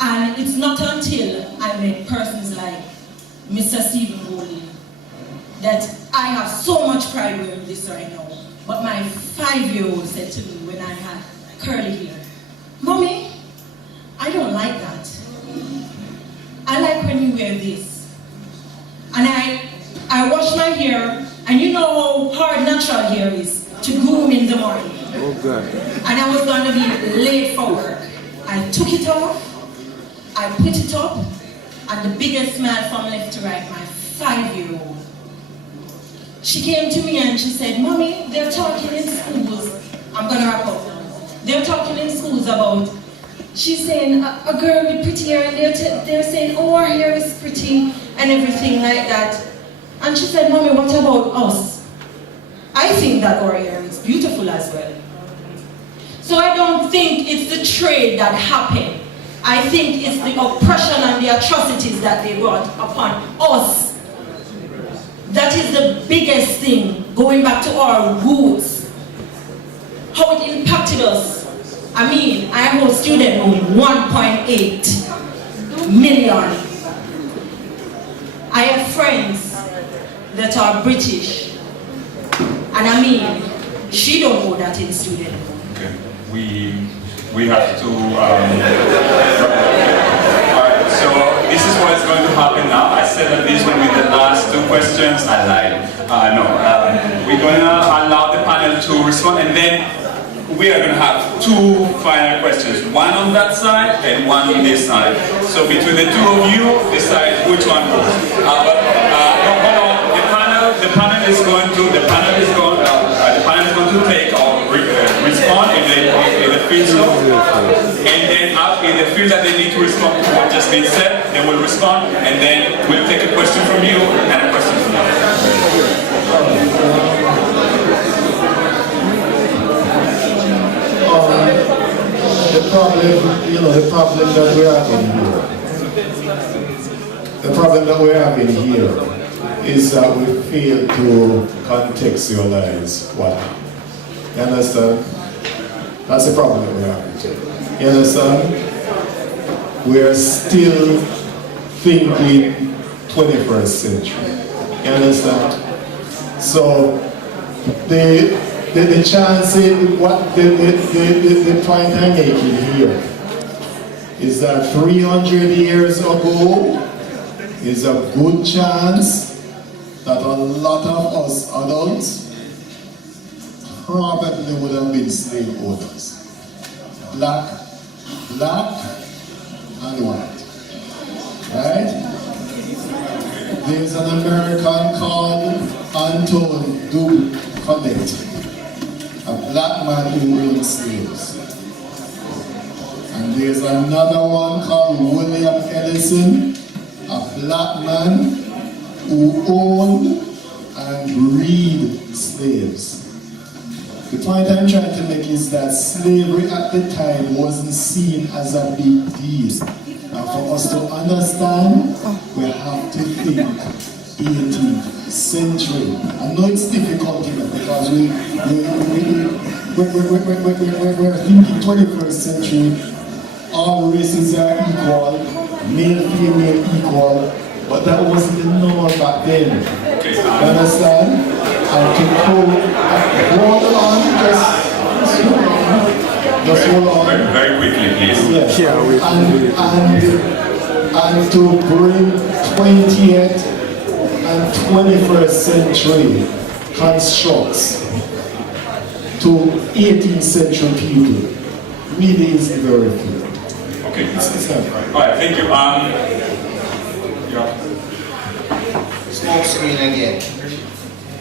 And it's not until I met persons like Mr. Stephen Bowling that I have so much pride wearing this right now. But my 5-year-old said to me when I had curly hair, "Mommy, I don't like that. I like when you wear this." And I wash my hair, and you know how hard natural hair is to groom in the morning. Oh God. And I was going to be late for work. I took it off, I put it up, and the biggest smile from left to right, my 5-year-old. She came to me and she said, "Mommy, they're talking in schools." I'm going to wrap up now. They're talking in schools about, she's saying, a girl with pretty hair, and they're saying, "Oh, her hair is pretty," and everything like that. And she said, "Mommy, what about us? I think that our hair is beautiful as well." So I don't think it's the trade that happened. I think it's the oppression and the atrocities that they brought upon us. That is the biggest thing, going back to our roots. How it impacted us. I have a student loan, 1.8 million. I have friends that are British, and she don't owe that in student loan. Okay. We have to. Alright, so this is what is going to happen now. I said that this will be the last 2 questions. I lied. We're going to allow the panel to respond, and then we are going to have 2 final questions, one on that side and one on this side. So between the 2 of you, decide which one goes. The panel is going to take or respond if they feel so, and then if they feel that they need to respond to what just been said, they will respond, and then we'll take a question from you and a question from you. The problem that we are in here the problem that we're having here is that we fail to contextualize what happened. You understand? That's the problem that we're having today. You understand? We're still thinking 21st century. You understand? So the chance, what the point I'm making here is that 300 years ago is a good chance that a lot of us adults probably would have been slave owners. Black and white. Right? There's an American called Anton Dubuque, a black man who owned slaves. And there's another one called William Ellison, a black man who owned and breed slaves. The point I'm trying to make is that slavery at the time wasn't seen as a big deal. And for us to understand, we have to think 18th century. I know it's difficult here because we're thinking 21st century. All races are equal, male, female equal, but that wasn't the norm back then. You understand? And to hold on, just hold on. Very quickly, please. Yes. And to bring 20th and 21st century constructs to 18th century people really is very few. Okay. It's not right. All right, thank you. Smoke screen again.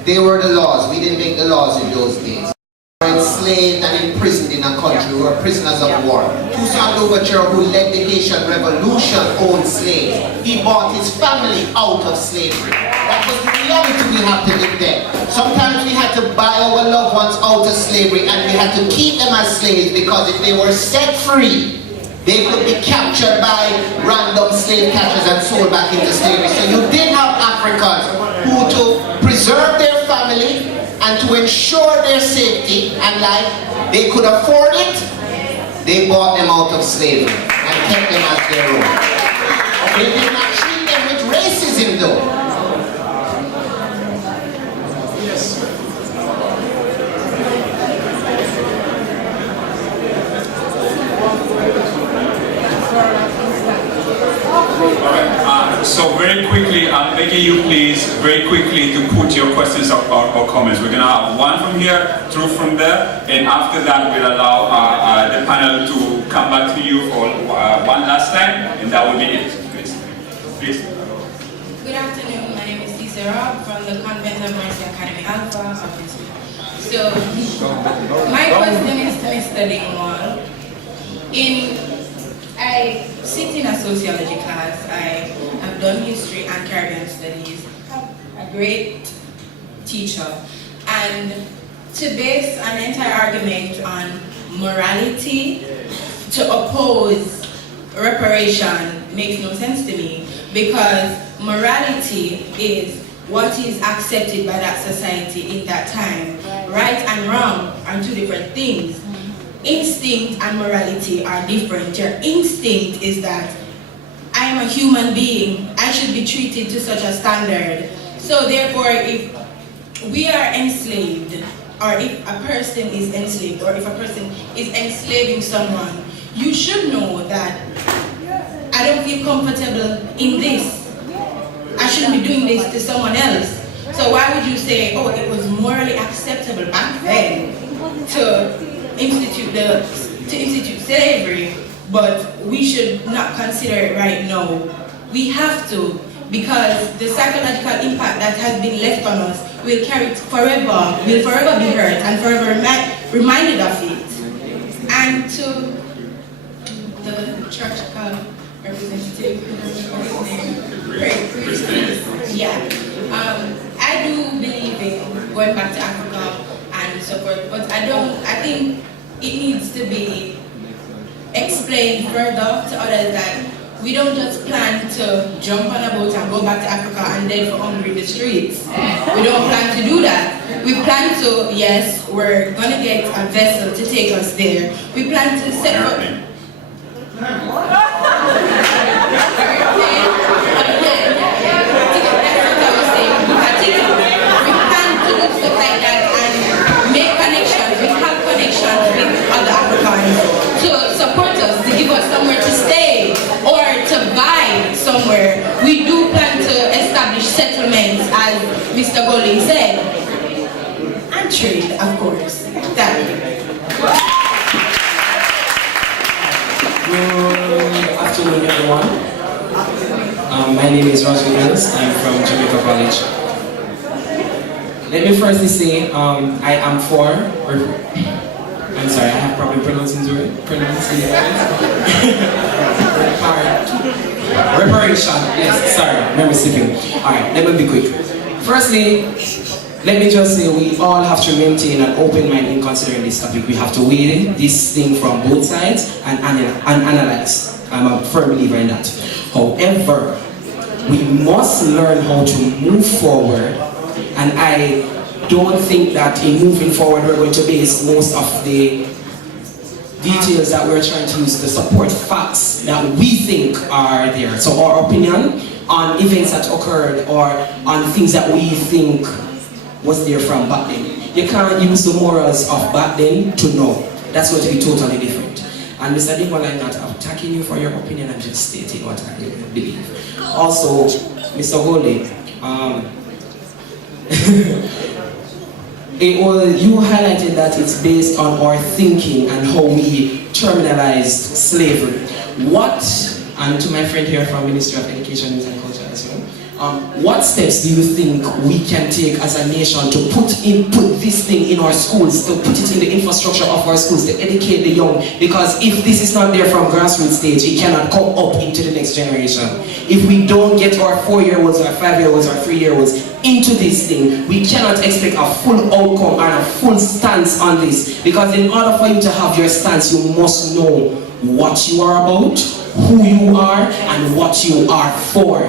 They were the laws. We didn't make the laws in those days. We were enslaved and imprisoned in a country. We were prisoners of war. Toussaint Louverture, who led the Haitian Revolution, owned slaves. He bought his family out of slavery. That was the reality we had to live there. Sometimes we had to buy our loved ones out of slavery and we had to keep them as slaves because if they were set free, they could be captured by random slave catchers and sold back into slavery. So you did have Africans who, to preserve their family and to ensure their safety and life, they could afford it, they bought them out of slavery and kept them as their own. They did not treat them with racism though. So very quickly, I'm begging you please, very quickly to put your questions or comments. We're going to have one from here, two from there, and after that we'll allow the panel to come back to you for one last time, and that will be it. Please. Good afternoon, my name is Cicera from the Convent of Mercy Academy Alpha. So, my question is to Mr. Dingwall. I sit in a sociology class. I have done history and Caribbean studies. A great teacher. And to base an entire argument on morality to oppose reparation makes no sense to me, because morality is what is accepted by that society in that time. Right and wrong are two different things. Instinct and morality are different. Your instinct is that I am a human being, I should be treated to such a standard. So therefore, if we are enslaved, or if a person is enslaved, or if a person is enslaving someone, you should know that I don't feel comfortable in this. I shouldn't be doing this to someone else. So why would you say, oh, it was morally acceptable back then to institute slavery, but we should not consider it right now? We have to, because the psychological impact that has been left on us will carry forever, will forever be hurt and forever reminded of it. And to the church representative, yeah, I do believe in going back to Africa and so forth, but I think it needs to be explained further to others that we don't just plan to jump on a boat and go back to Africa and dead for hungry in the streets. We don't plan to do that. We plan to, yes, we're going to get a vessel to take us there. We plan to set up... Somewhere. We do plan to establish settlements, as Mr. Golding said, and trade, of course. Thank you. Good afternoon, everyone. My name is Roger Mills. I'm from Jamaica College. Let me firstly say I am for... I'm sorry, I have problem pronouncing it. Reparation, yes, sorry, memory slipping. Alright, let me be quick. Firstly, let me just say we all have to maintain an open mind in considering this topic. We have to weigh this thing from both sides and analyze. I'm a firm believer in that. However, we must learn how to move forward, and I don't think that in moving forward we're going to base most of the details that we're trying to use to support facts that we think are there. So our opinion on events that occurred or on things that we think was there from back then. You can't use the morals of back then to know. That's going to be totally different. And Mr. Dingwall, I'm not attacking you for your opinion, I'm just stating what I believe. Also, Mr. Holy, you highlighted that it's based on our thinking and how we terminalized slavery. What, and to my friend here from Ministry of Education, Youth and Culture as well, what steps do you think we can take as a nation to put this thing in our schools, to put it in the infrastructure of our schools, to educate the young? Because if this is not there from grassroots stage, it cannot come up into the next generation. If we don't get our 4-year-olds, our 5-year-olds, our 3-year-olds into this thing, we cannot expect a full outcome and a full stance on this. Because in order for you to have your stance, you must know what you are about, who you are, and what you are for.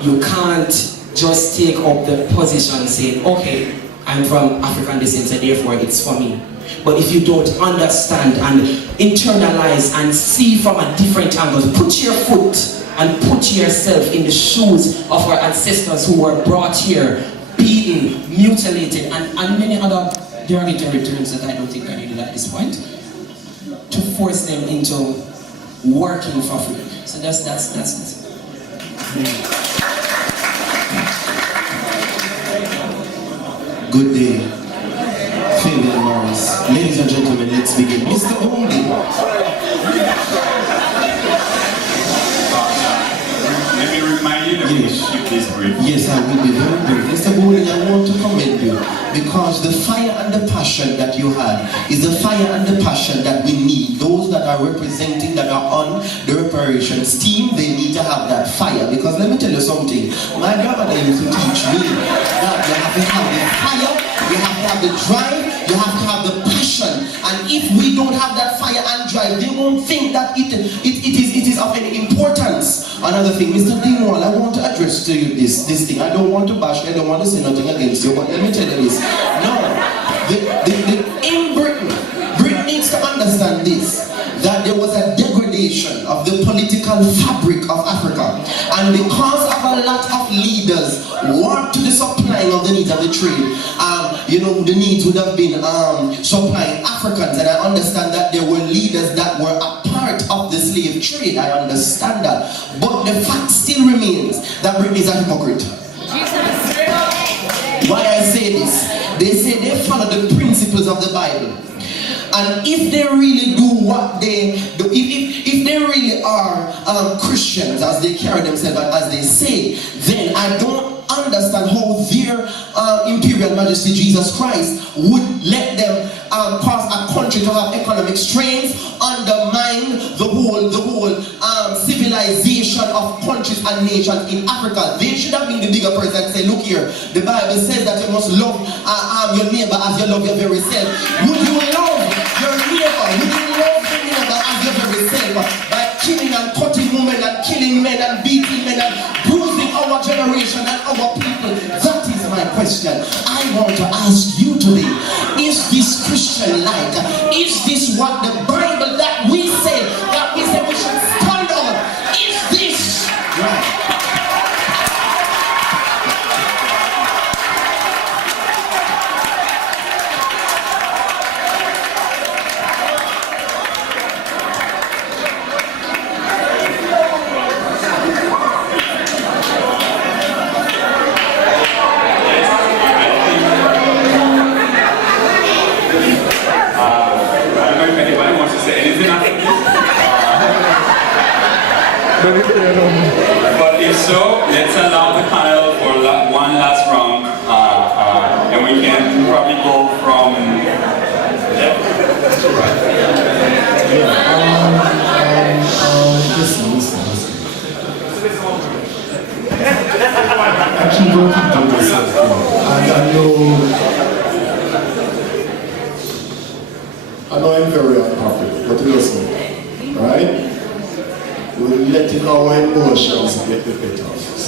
You can't just take up the position saying, okay, I'm from African descent and therefore it's for me. But if you don't understand and internalize and see from a different angle, put your foot and put yourself in the shoes of our ancestors who were brought here, beaten, mutilated, and many other derogatory terms that I don't think are needed at this point, to force them into working for free. So that's Good day, Fabian Morris. Ladies and gentlemen, let's begin. Mr. Oldie. Let me remind you that we should keep this brief. Yes, I will be very brief. Mr. Oldie, I want to commend you because the fire and the passion that you had is the fire and the passion that we need. Those that are representing, that are on the reparations team, they need to have that fire. Because let me tell you something, my grandmother used to teach me that you have to have the fire, you have to have the drive, you have to have the passion. And if we don't have that fire and drive, they won't think that it is of any importance. Another thing, Mr. Dingwall, I want to address to you this thing. I don't want to bash you, I don't want to say nothing against you, but let me tell you this. No, in Britain needs to understand this, that there was a degradation of the political fabric of Africa. And because of a lot of leaders warped to the supplying of the needs of the trade, the needs would have been supplying Africans. And I understand that there were leaders that were a part of the slave trade. I understand that. But the fact still remains that Britain is a hypocrite. Why I say this? They say they follow the principles of the Bible. And if they really do what they do, if they really are Christians as they carry themselves, as they say, then I don't understand how their Imperial Majesty Jesus Christ would let them cause a country to have economic strains, undermine the whole civilization of countries and nations in Africa. They should have been the bigger person and say, look here, the Bible says that you must love your neighbor as you love your very self. Would you love your neighbor? Would you love your neighbor as your very self by killing and cutting question I want to ask you today. Is this Christian-like? Is this what the Bible that we say we should stand on? Is this right? But if so, let's allow the panel for one last round, and we can probably go from left to right. Listen. I keep working on myself, and I know I'm very unpopular, but listen, right? We're letting our emotions get the better of us.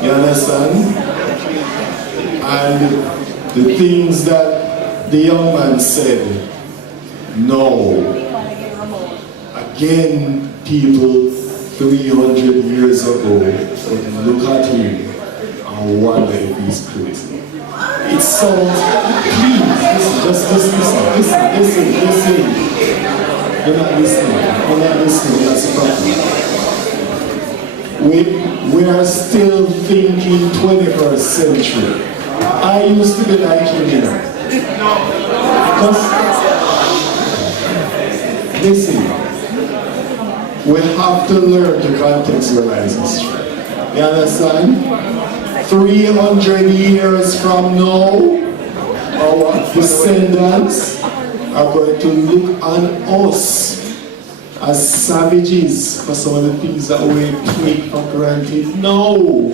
You understand? And the things that the young man said, no. Again, people 300 years ago would look at him and wonder if he's crazy. It sounds, please, listen, just listen. You're not listening, that's the problem. We are still thinking 21st century. I used to be like him, you know. Just listen. We have to learn to contextualize history. You understand? 300 years from now, our descendants are going to look on us as savages for some of the things that we take for granted. No!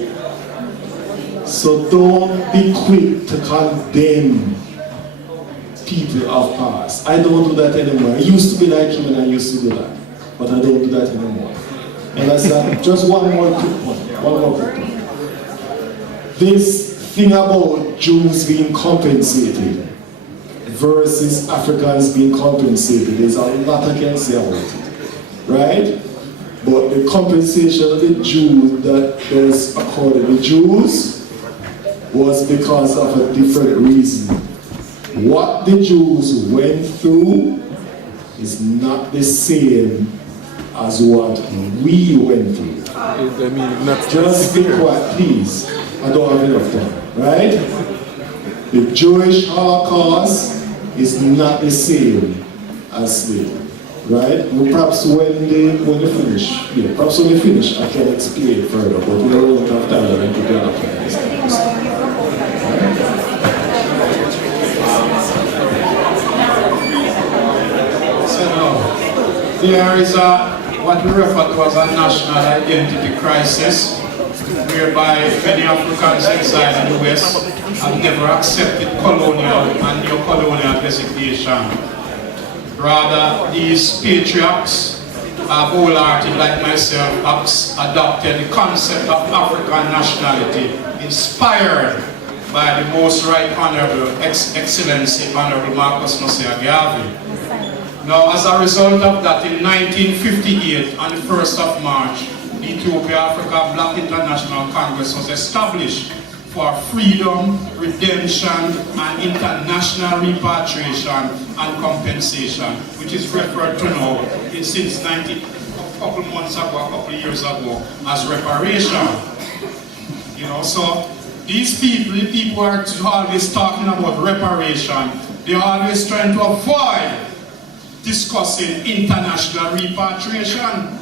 So don't be quick to condemn people of past. I don't do that anymore. I used to be like him and I used to do that. But I don't do that anymore. And that's just one more quick point. This thing about Jews being compensated versus Africans being compensated, there's a lot I can say about it. Right? But the compensation of the Jews that was accorded to Jews was because of a different reason. What the Jews went through is not the same as what we went through. Just be quiet, please. I don't have enough time. Right? The Jewish Holocaust is not the same as slavery. Right? Well, perhaps when they finish, I can explain further, but we don't have time to get up on this. So now, there is what we refer to as a national identity crisis, whereby many Africans inside the West have never accepted colonial and neo-colonial designation. Rather, these patriarchs have wholehearted, like myself, adopted the concept of African nationality, inspired by the most right honorable excellency, Honorable Marcus Mosiah Garvey. Now, as a result of that, in 1958, on the 1st of March, the Ethiopia-Africa Black International Congress was established for freedom, redemption, and international repatriation and compensation, which is referred to now since a couple months ago, a couple years ago, as reparation. You know, so these people, the people are always talking about reparation. They're always trying to avoid discussing international repatriation.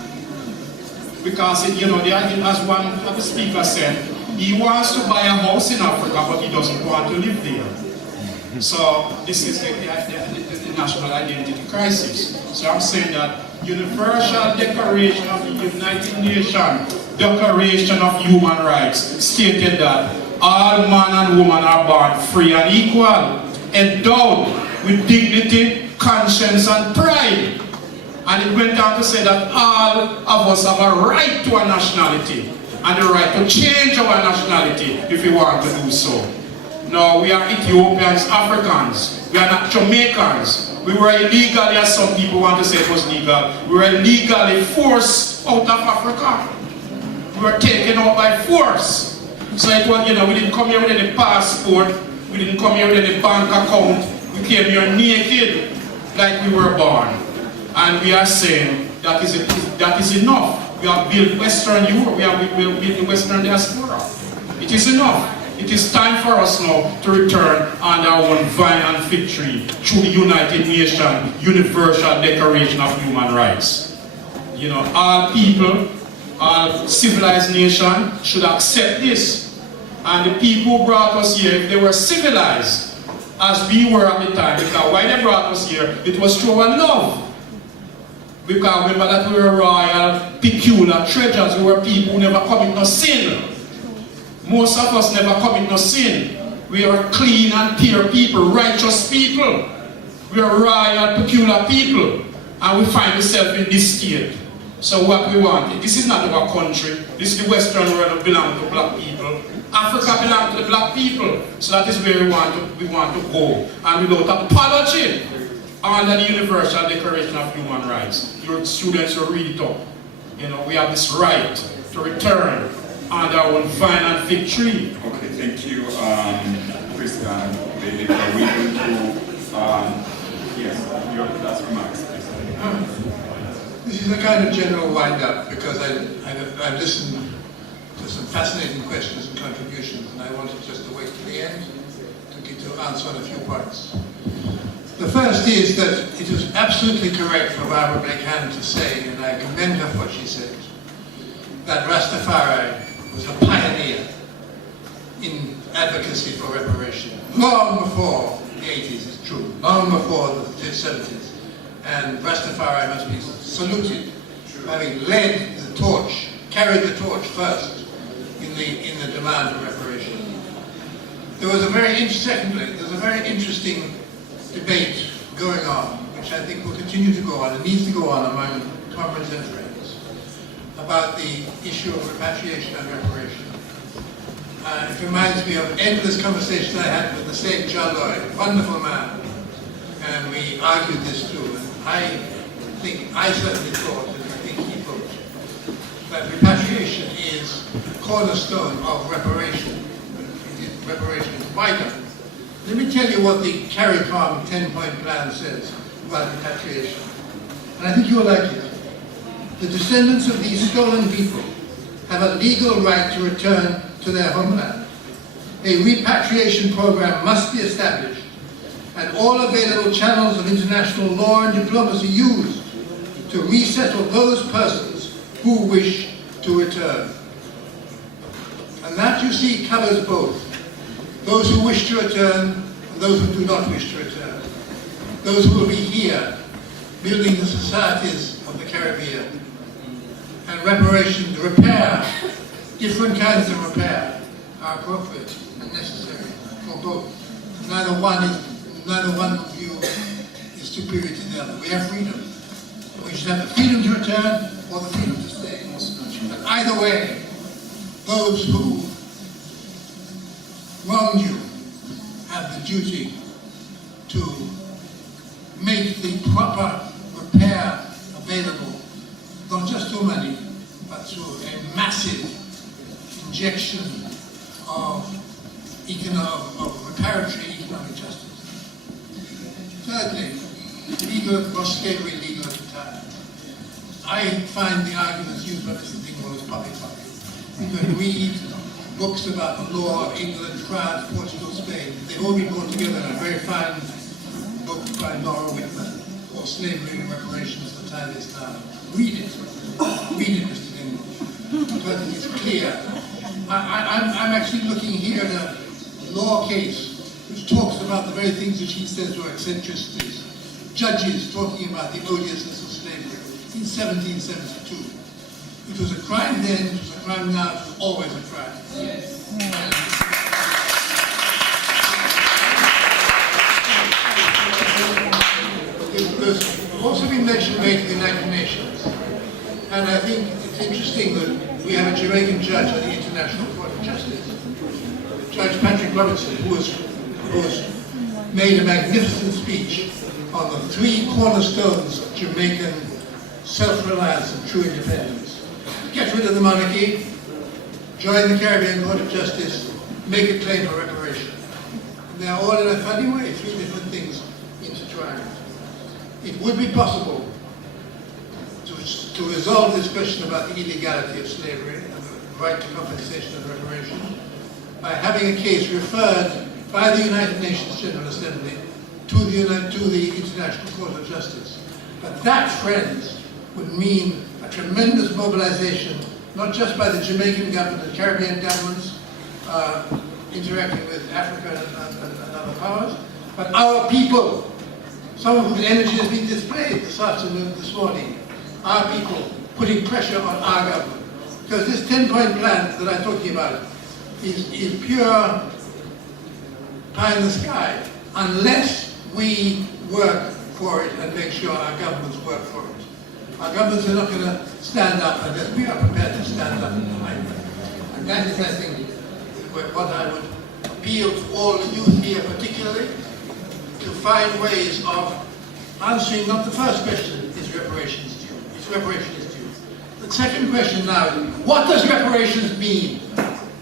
Because, as one of the speakers said, he wants to buy a house in Africa, but he doesn't want to live there. So this is the national identity crisis. So I'm saying that Universal Declaration of the United Nations, Declaration of Human Rights, stated that all man and woman are born free and equal, endowed with dignity, conscience, and pride. And it went on to say that all of us have a right to a nationality and the right to change our nationality if we want to do so. No, we are Ethiopians, Africans. We are not Jamaicans. We were illegally, as some people want to say it was legal, we were illegally forced out of Africa. We were taken out by force. So it was, we didn't come here with any passport, we didn't come here with any bank account, we came here naked like we were born. And we are saying that is enough. We have built Western Europe, we have built the Western diaspora. It is enough. It is time for us now to return under our own vine and fig tree through the United Nations Universal Declaration of Human Rights. All people, all civilized nations should accept this. And the people who brought us here, if they were civilized, as we were at the time, because why they brought us here, it was through our love. Because remember that we were royal, peculiar treasures, we were people who never commit no sin. Most of us never commit no sin. We are clean and pure people, righteous people. We are royal, peculiar people. And we find ourselves in this state. So what we want, this is not our country. This is the Western world that belongs to black people. Africa belongs to the black people. So that is where we want to go. And without apology, under the Universal Declaration of Human Rights, your students will read it up. We have this right to return under our own vine and fig tree. Okay, thank you, Chris and David. Are we going to, yes, your last remarks, please. This is a kind of general wind-up because I've listened to some fascinating questions and contributions, and I wanted just to wait to the end to answer on a few points. The first is that it is absolutely correct for Barbara Blake-Hand to say, and I commend her for what she said, that Rastafari was a pioneer in advocacy for reparation. Long before the 80s, it's true. Long before the 70s. And Rastafari must be saluted for having led the torch, carried the torch first in the demand for reparation. There was a very interesting debate going on, which I think will continue to go on, and needs to go on among comrades and friends, about the issue of repatriation and reparation. It reminds me of endless conversations I had with the same John Lloyd, wonderful man, and we argued this too. And I certainly thought, and I think he thought, that repatriation is the cornerstone of reparation. Reparation is vital. Let me tell you what the CARICOM 10-point plan says about repatriation. And I think you'll like it. The descendants of these stolen people have a legal right to return to their homeland. A repatriation program must be established and all available channels of international law and diplomacy used to resettle those persons who wish to return. And that, you see, covers both. Those who wish to return and those who do not wish to return. Those who will be here, building the societies of the Caribbean. And reparation, repair, different kinds of repair are appropriate and necessary for both. Neither one view is superior to the other. We have freedom. We should have the freedom to return or the freedom to stay. But either way, those who wronged you have the duty to make the proper repair available, not just through money, but through a massive injection of reparatory economic justice. Thirdly, slavery legal at the time. I find the arguments used by Mr. Dingwall as poppy-poppy. You can read books about the law of England, France, Portugal, Spain. They've all been put together in a very fine book by Nora Whitman, or Slavery and Reparations, the time is now. Read it. Read it, Mr. Dingwall. Because it's clear. I'm actually looking here at a law case which talks about the very things which he says were eccentricities. Judges talking about the odiousness of slavery in 1772. It was a crime then, it was a crime now, it was always a crime. Yes. There's also been mention made of the United Nations. And I think it's interesting that we have a Jamaican judge at the International Court of Justice. Judge Patrick Robinson, who has made a magnificent speech on the 3 cornerstones of Jamaican self-reliance and true independence. Get rid of the monarchy, join the Caribbean Court of Justice, make a claim for reparation. And they are all in a funny way, 3 different things intertwined. It would be possible to resolve this question about the illegality of slavery and the right to compensation and reparation by having a case referred by the United Nations General Assembly to the International Court of Justice. But that, friends, would mean a tremendous mobilization, not just by the Jamaican government and Caribbean governments interacting with Africa and other powers, but our people, some of whose energy has been displayed this afternoon, this morning, our people putting pressure on our government. Because this 10-point plan that I'm talking about is pure pie in the sky, unless we work for it and make sure our governments work for it. Our governments are not going to stand up unless we are prepared to stand up behind them. And that is, I think, what I would appeal to all the youth here particularly, to find ways of answering not the first question, is reparations due? Is reparations due? The second question now is, what does reparations mean?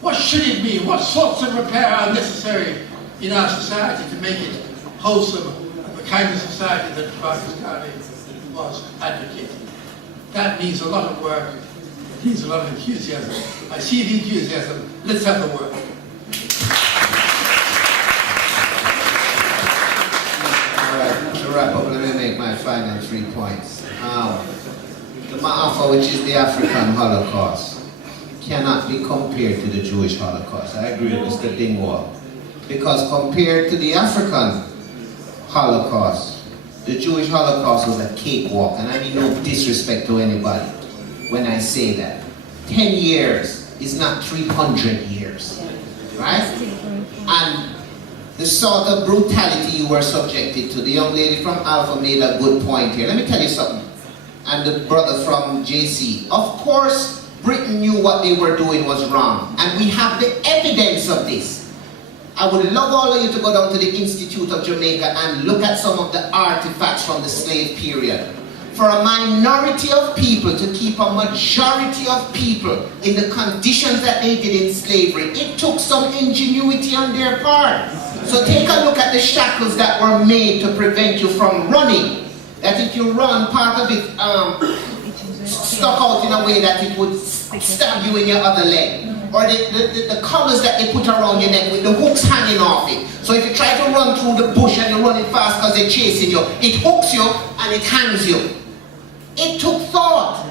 What should it mean? What sorts of repair are necessary in our society to make it wholesome and the kind of society that Marcus Garvey was advocating? That needs a lot of work. It needs a lot of enthusiasm. I see the enthusiasm. Let's have the work. To wrap up, let me make my final 3 points. The Ma'afa, which is the African Holocaust, cannot be compared to the Jewish Holocaust. I agree with Mr. Dingwall. Because compared to the African Holocaust, the Jewish Holocaust was a cakewalk, and I mean no disrespect to anybody when I say that. 10 years is not 300 years, right? And the sort of brutality you were subjected to. The young lady from Alpha made a good point here. Let me tell you something. And the brother from JC. Of course, Britain knew what they were doing was wrong. And we have the evidence of this. I would love all of you to go down to the Institute of Jamaica and look at some of the artifacts from the slave period. For a minority of people to keep a majority of people in the conditions that they did in slavery, it took some ingenuity on their part. So take a look at the shackles that were made to prevent you from running. That if you run, part of it stuck out in a way that it would stab you in your other leg. Or the collars that they put around your neck with the hooks hanging off it. So if you try to run through the bush and you're running fast because they're chasing you, it hooks you and it hangs you. It took thought.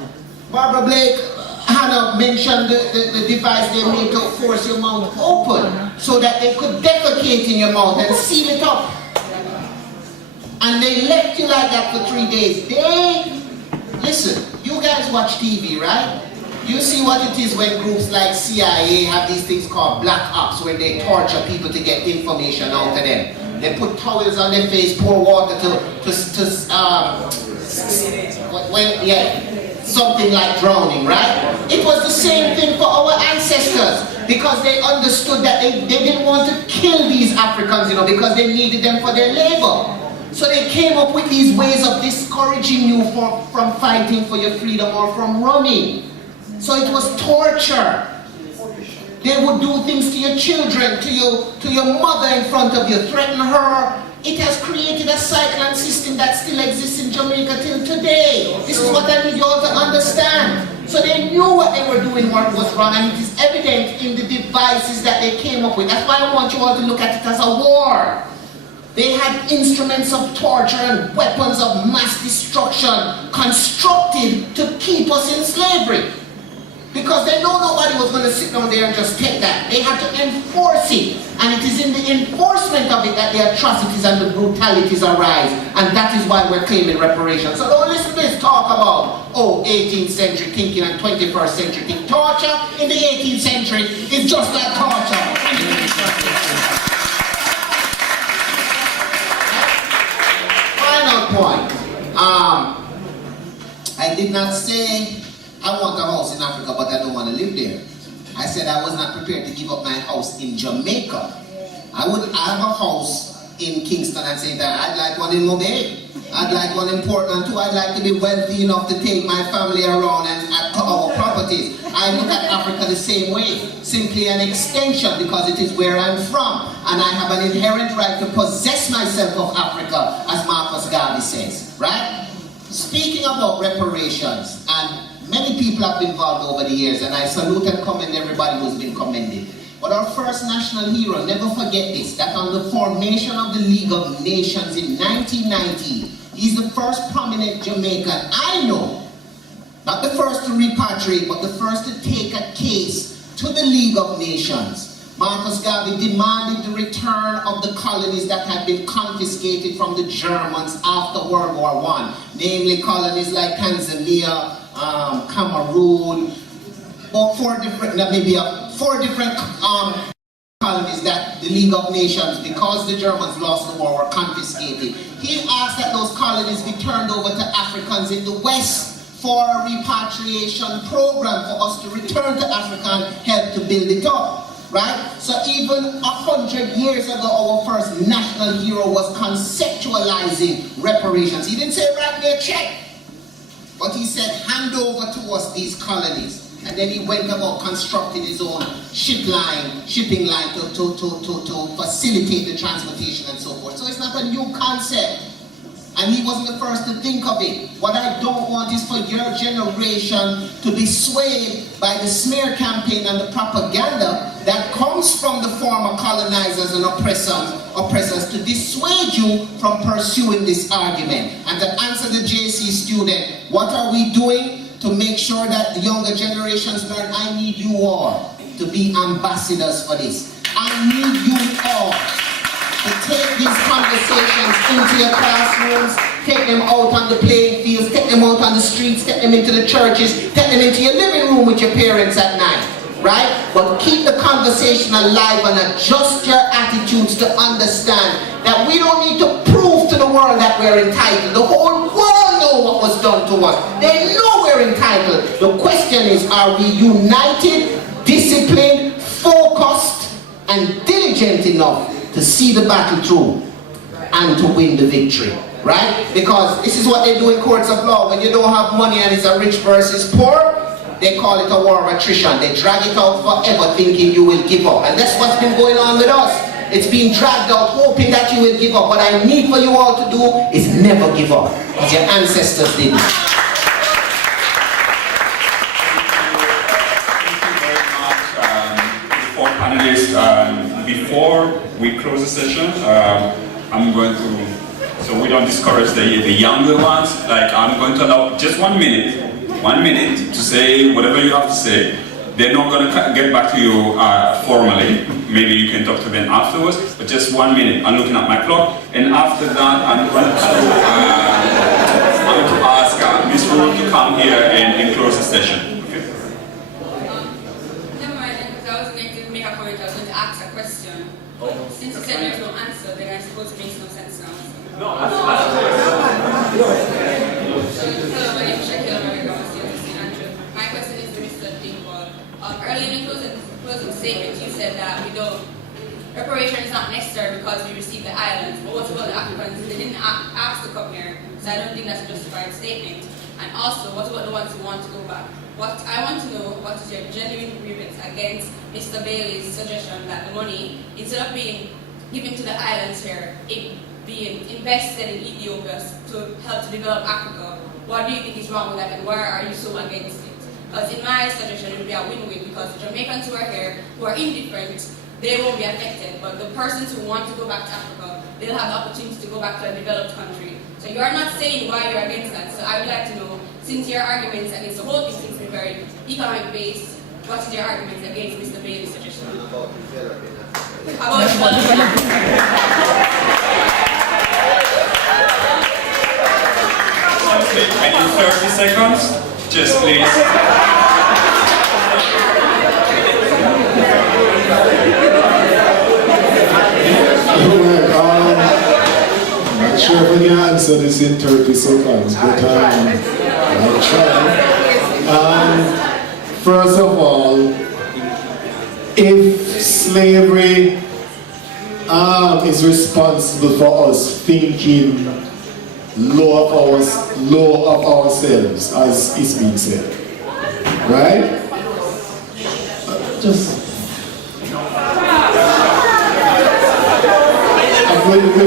Barbara Blake, Hannah mentioned the device they made to force your mouth open so that they could defecate in your mouth and seal it up. And they left you like that for 3 days. Listen, you guys watch TV, right? You see what it is when groups like CIA have these things called black ops, where they torture people to get information out of them. They put towels on their face, pour water something like drowning, right? It was the same thing for our ancestors, because they understood that they didn't want to kill these Africans, because they needed them for their labor. So they came up with these ways of discouraging you from fighting for your freedom or from running. So it was torture. They would do things to your children, to your mother in front of you, threaten her. It has created a cycle and system that still exists in Jamaica till today. This is what I need you all to understand. So they knew what they were doing was wrong, and it is evident in the devices that they came up with. That's why I want you all to look at it as a war. They had instruments of torture and weapons of mass destruction constructed to keep us in slavery. Because they know nobody was going to sit down there and just take that. They had to enforce it. And it is in the enforcement of it that the atrocities and the brutalities arise. And that is why we're claiming reparations. So don't listen to this talk about, 18th century thinking and 21st century thinking. Torture in the 18th century is just like torture in the 21st century. Final point. I did not say I want a house in Africa, but I don't want to live there. I said I was not prepared to give up my house in Jamaica. I have a house in Kingston and St. I'd like one in Mobile. I'd like one in Portland too. I'd like to be wealthy enough to take my family around and to our properties. I look at Africa the same way, simply an extension because it is where I'm from. And I have an inherent right to possess myself of Africa, as Marcus Garvey says, right? Speaking about reparations, and many people have been involved over the years, and I salute and commend everybody who's been commended. But our first national hero, never forget this, that on the formation of the League of Nations in 1990, he's the first prominent Jamaican I know, not the first to repatriate, but the first to take a case to the League of Nations. Marcus Garvey demanded the return of the colonies that had been confiscated from the Germans after World War I, namely colonies like Tanzania, Cameroon, or four different colonies that the League of Nations, because the Germans lost the war, were confiscated. He asked that those colonies be turned over to Africans in the West for a repatriation program for us to return to Africa and help to build it up. Right? So even 100 years ago, our first national hero was conceptualizing reparations. He didn't say write me a check, but he said hand over to us these colonies. And then he went about constructing his own shipping line to facilitate the transportation and so forth. So it's not a new concept. And he wasn't the first to think of it. What I don't want is for your generation to be swayed by the smear campaign and the propaganda that comes from the former colonizers and oppressors to dissuade you from pursuing this argument. And to answer the JC student, what are we doing to make sure that the younger generations learn? I need you all to be ambassadors for this. I need you all to take these conversations into your classrooms, take them out on the playing fields, take them out on the streets, take them into the churches, take them into your living room with your parents at night, right? But keep the conversation alive and adjust your attitudes to understand that we don't need to prove to the world that we're entitled. The whole world knows what was done to us. They know we're entitled. The question is, are we united, disciplined, focused, and diligent enough to see the battle through and to win the victory, right? Because this is what they do in courts of law. When you don't have money and it's a rich versus poor, they call it a war of attrition. They drag it out forever thinking you will give up. And that's what's been going on with us. It's being dragged out hoping that you will give up. What I need for you all to do is never give up, as your ancestors did. Before we close the session, I'm going to, so we don't discourage the younger ones, like I'm going to allow just 1 minute to say whatever you have to say. They're not going to get back to you formally. Maybe you can talk to them afterwards, but just 1 minute. I'm looking at my clock, and after that I'm going to ask Ms. Rule to come here and close the session. Since you said there's no answer, then I suppose it makes no sense now. No, hello, my name is Shakira. My question is to Mr. Dingwall. Earlier in the closing statement, you said that reparation is not necessary because we received the islands. But what about the Africans? They didn't ask to come here, so I don't think that's a justified statement. And also, what about the ones who want to go back? What I want to know, what is your genuine grievance against Mr. Bailey's suggestion that the money, instead of being given to the islands here, it being invested in Ethiopia to help to develop Africa? What do you think is wrong with that, and why are you so against it? Because in my suggestion, it would be a win-win, because the Jamaicans who are here, who are indifferent, they won't be affected, but the persons who want to go back to Africa, they'll have the opportunity to go back to a developed country. So you're not saying why you're against that, so I would like to know, since your arguments against the whole thing seems to be very economic based, what is your arguments against Mr. Bailey's suggestion? About development. I need 30 seconds, just please. Not sure if I can answer this in 30 seconds, but I'll try. First of all, slavery is responsible for us thinking low of ourselves, as is being said. Right?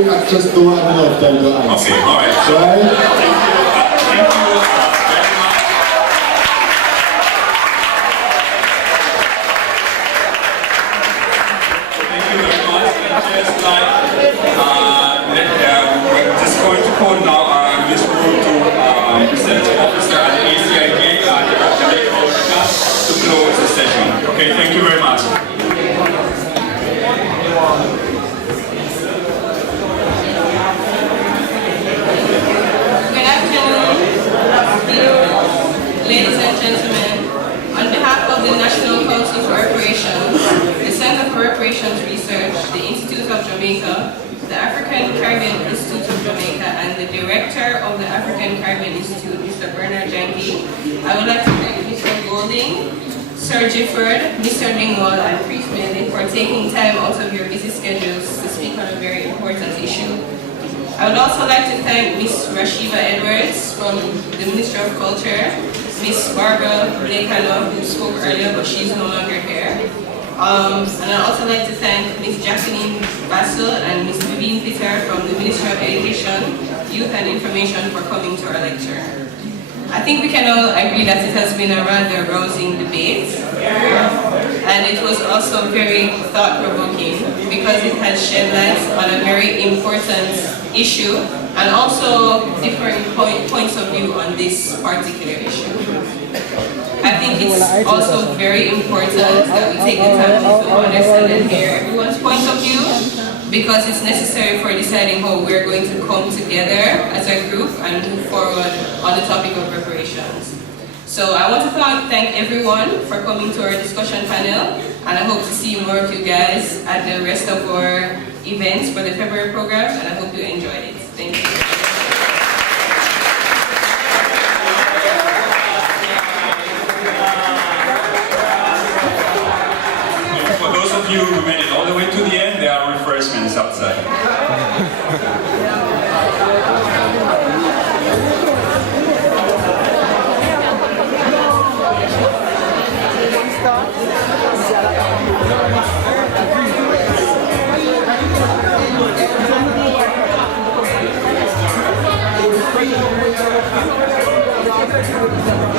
I just don't have enough time to answer. Okay, all right. Right? Thank you very much. Thank you very much. Just like, we're just going to call now this room to Representative Officer at the ACIJ to close the session. Okay, thank you very much. Ladies and gentlemen, on behalf of the National Council for Reparations, the Center for Reparations Research, the Institute of Jamaica, the African Caribbean Institute of Jamaica, and the Director of the African Caribbean Institute, Mr. Bernard Janke, I would like to thank Mr. Golding, Sir Gifford, Mr. Dingwall, and Priest Bailey for taking time out of your busy schedules to speak on a very important issue. I would also like to thank Ms. Rashiva Edwards from the Ministry of Culture, Ms. Barbara Blakano, who spoke earlier, but she's no longer here. And I'd also like to thank Ms. Jacqueline Bassel and Ms. Vivian Peter from the Ministry of Education, Youth and Information for coming to our lecture. I think we can all agree that it has been a rather rousing debate, and it was also very thought-provoking because it has shed light on a very important issue and also different points of view on this particular issue. I think it's also very important that we take the time to understand and hear everyone's point of view, because it's necessary for deciding how we're going to come together as a group and move forward on the topic of reparations. So I want to thank everyone for coming to our discussion panel, and I hope to see more of you guys at the rest of our events for the February program, and I hope you enjoyed it. Thank you. For those of you who made it all the way to the end, there are refreshments outside.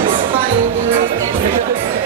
It's fine.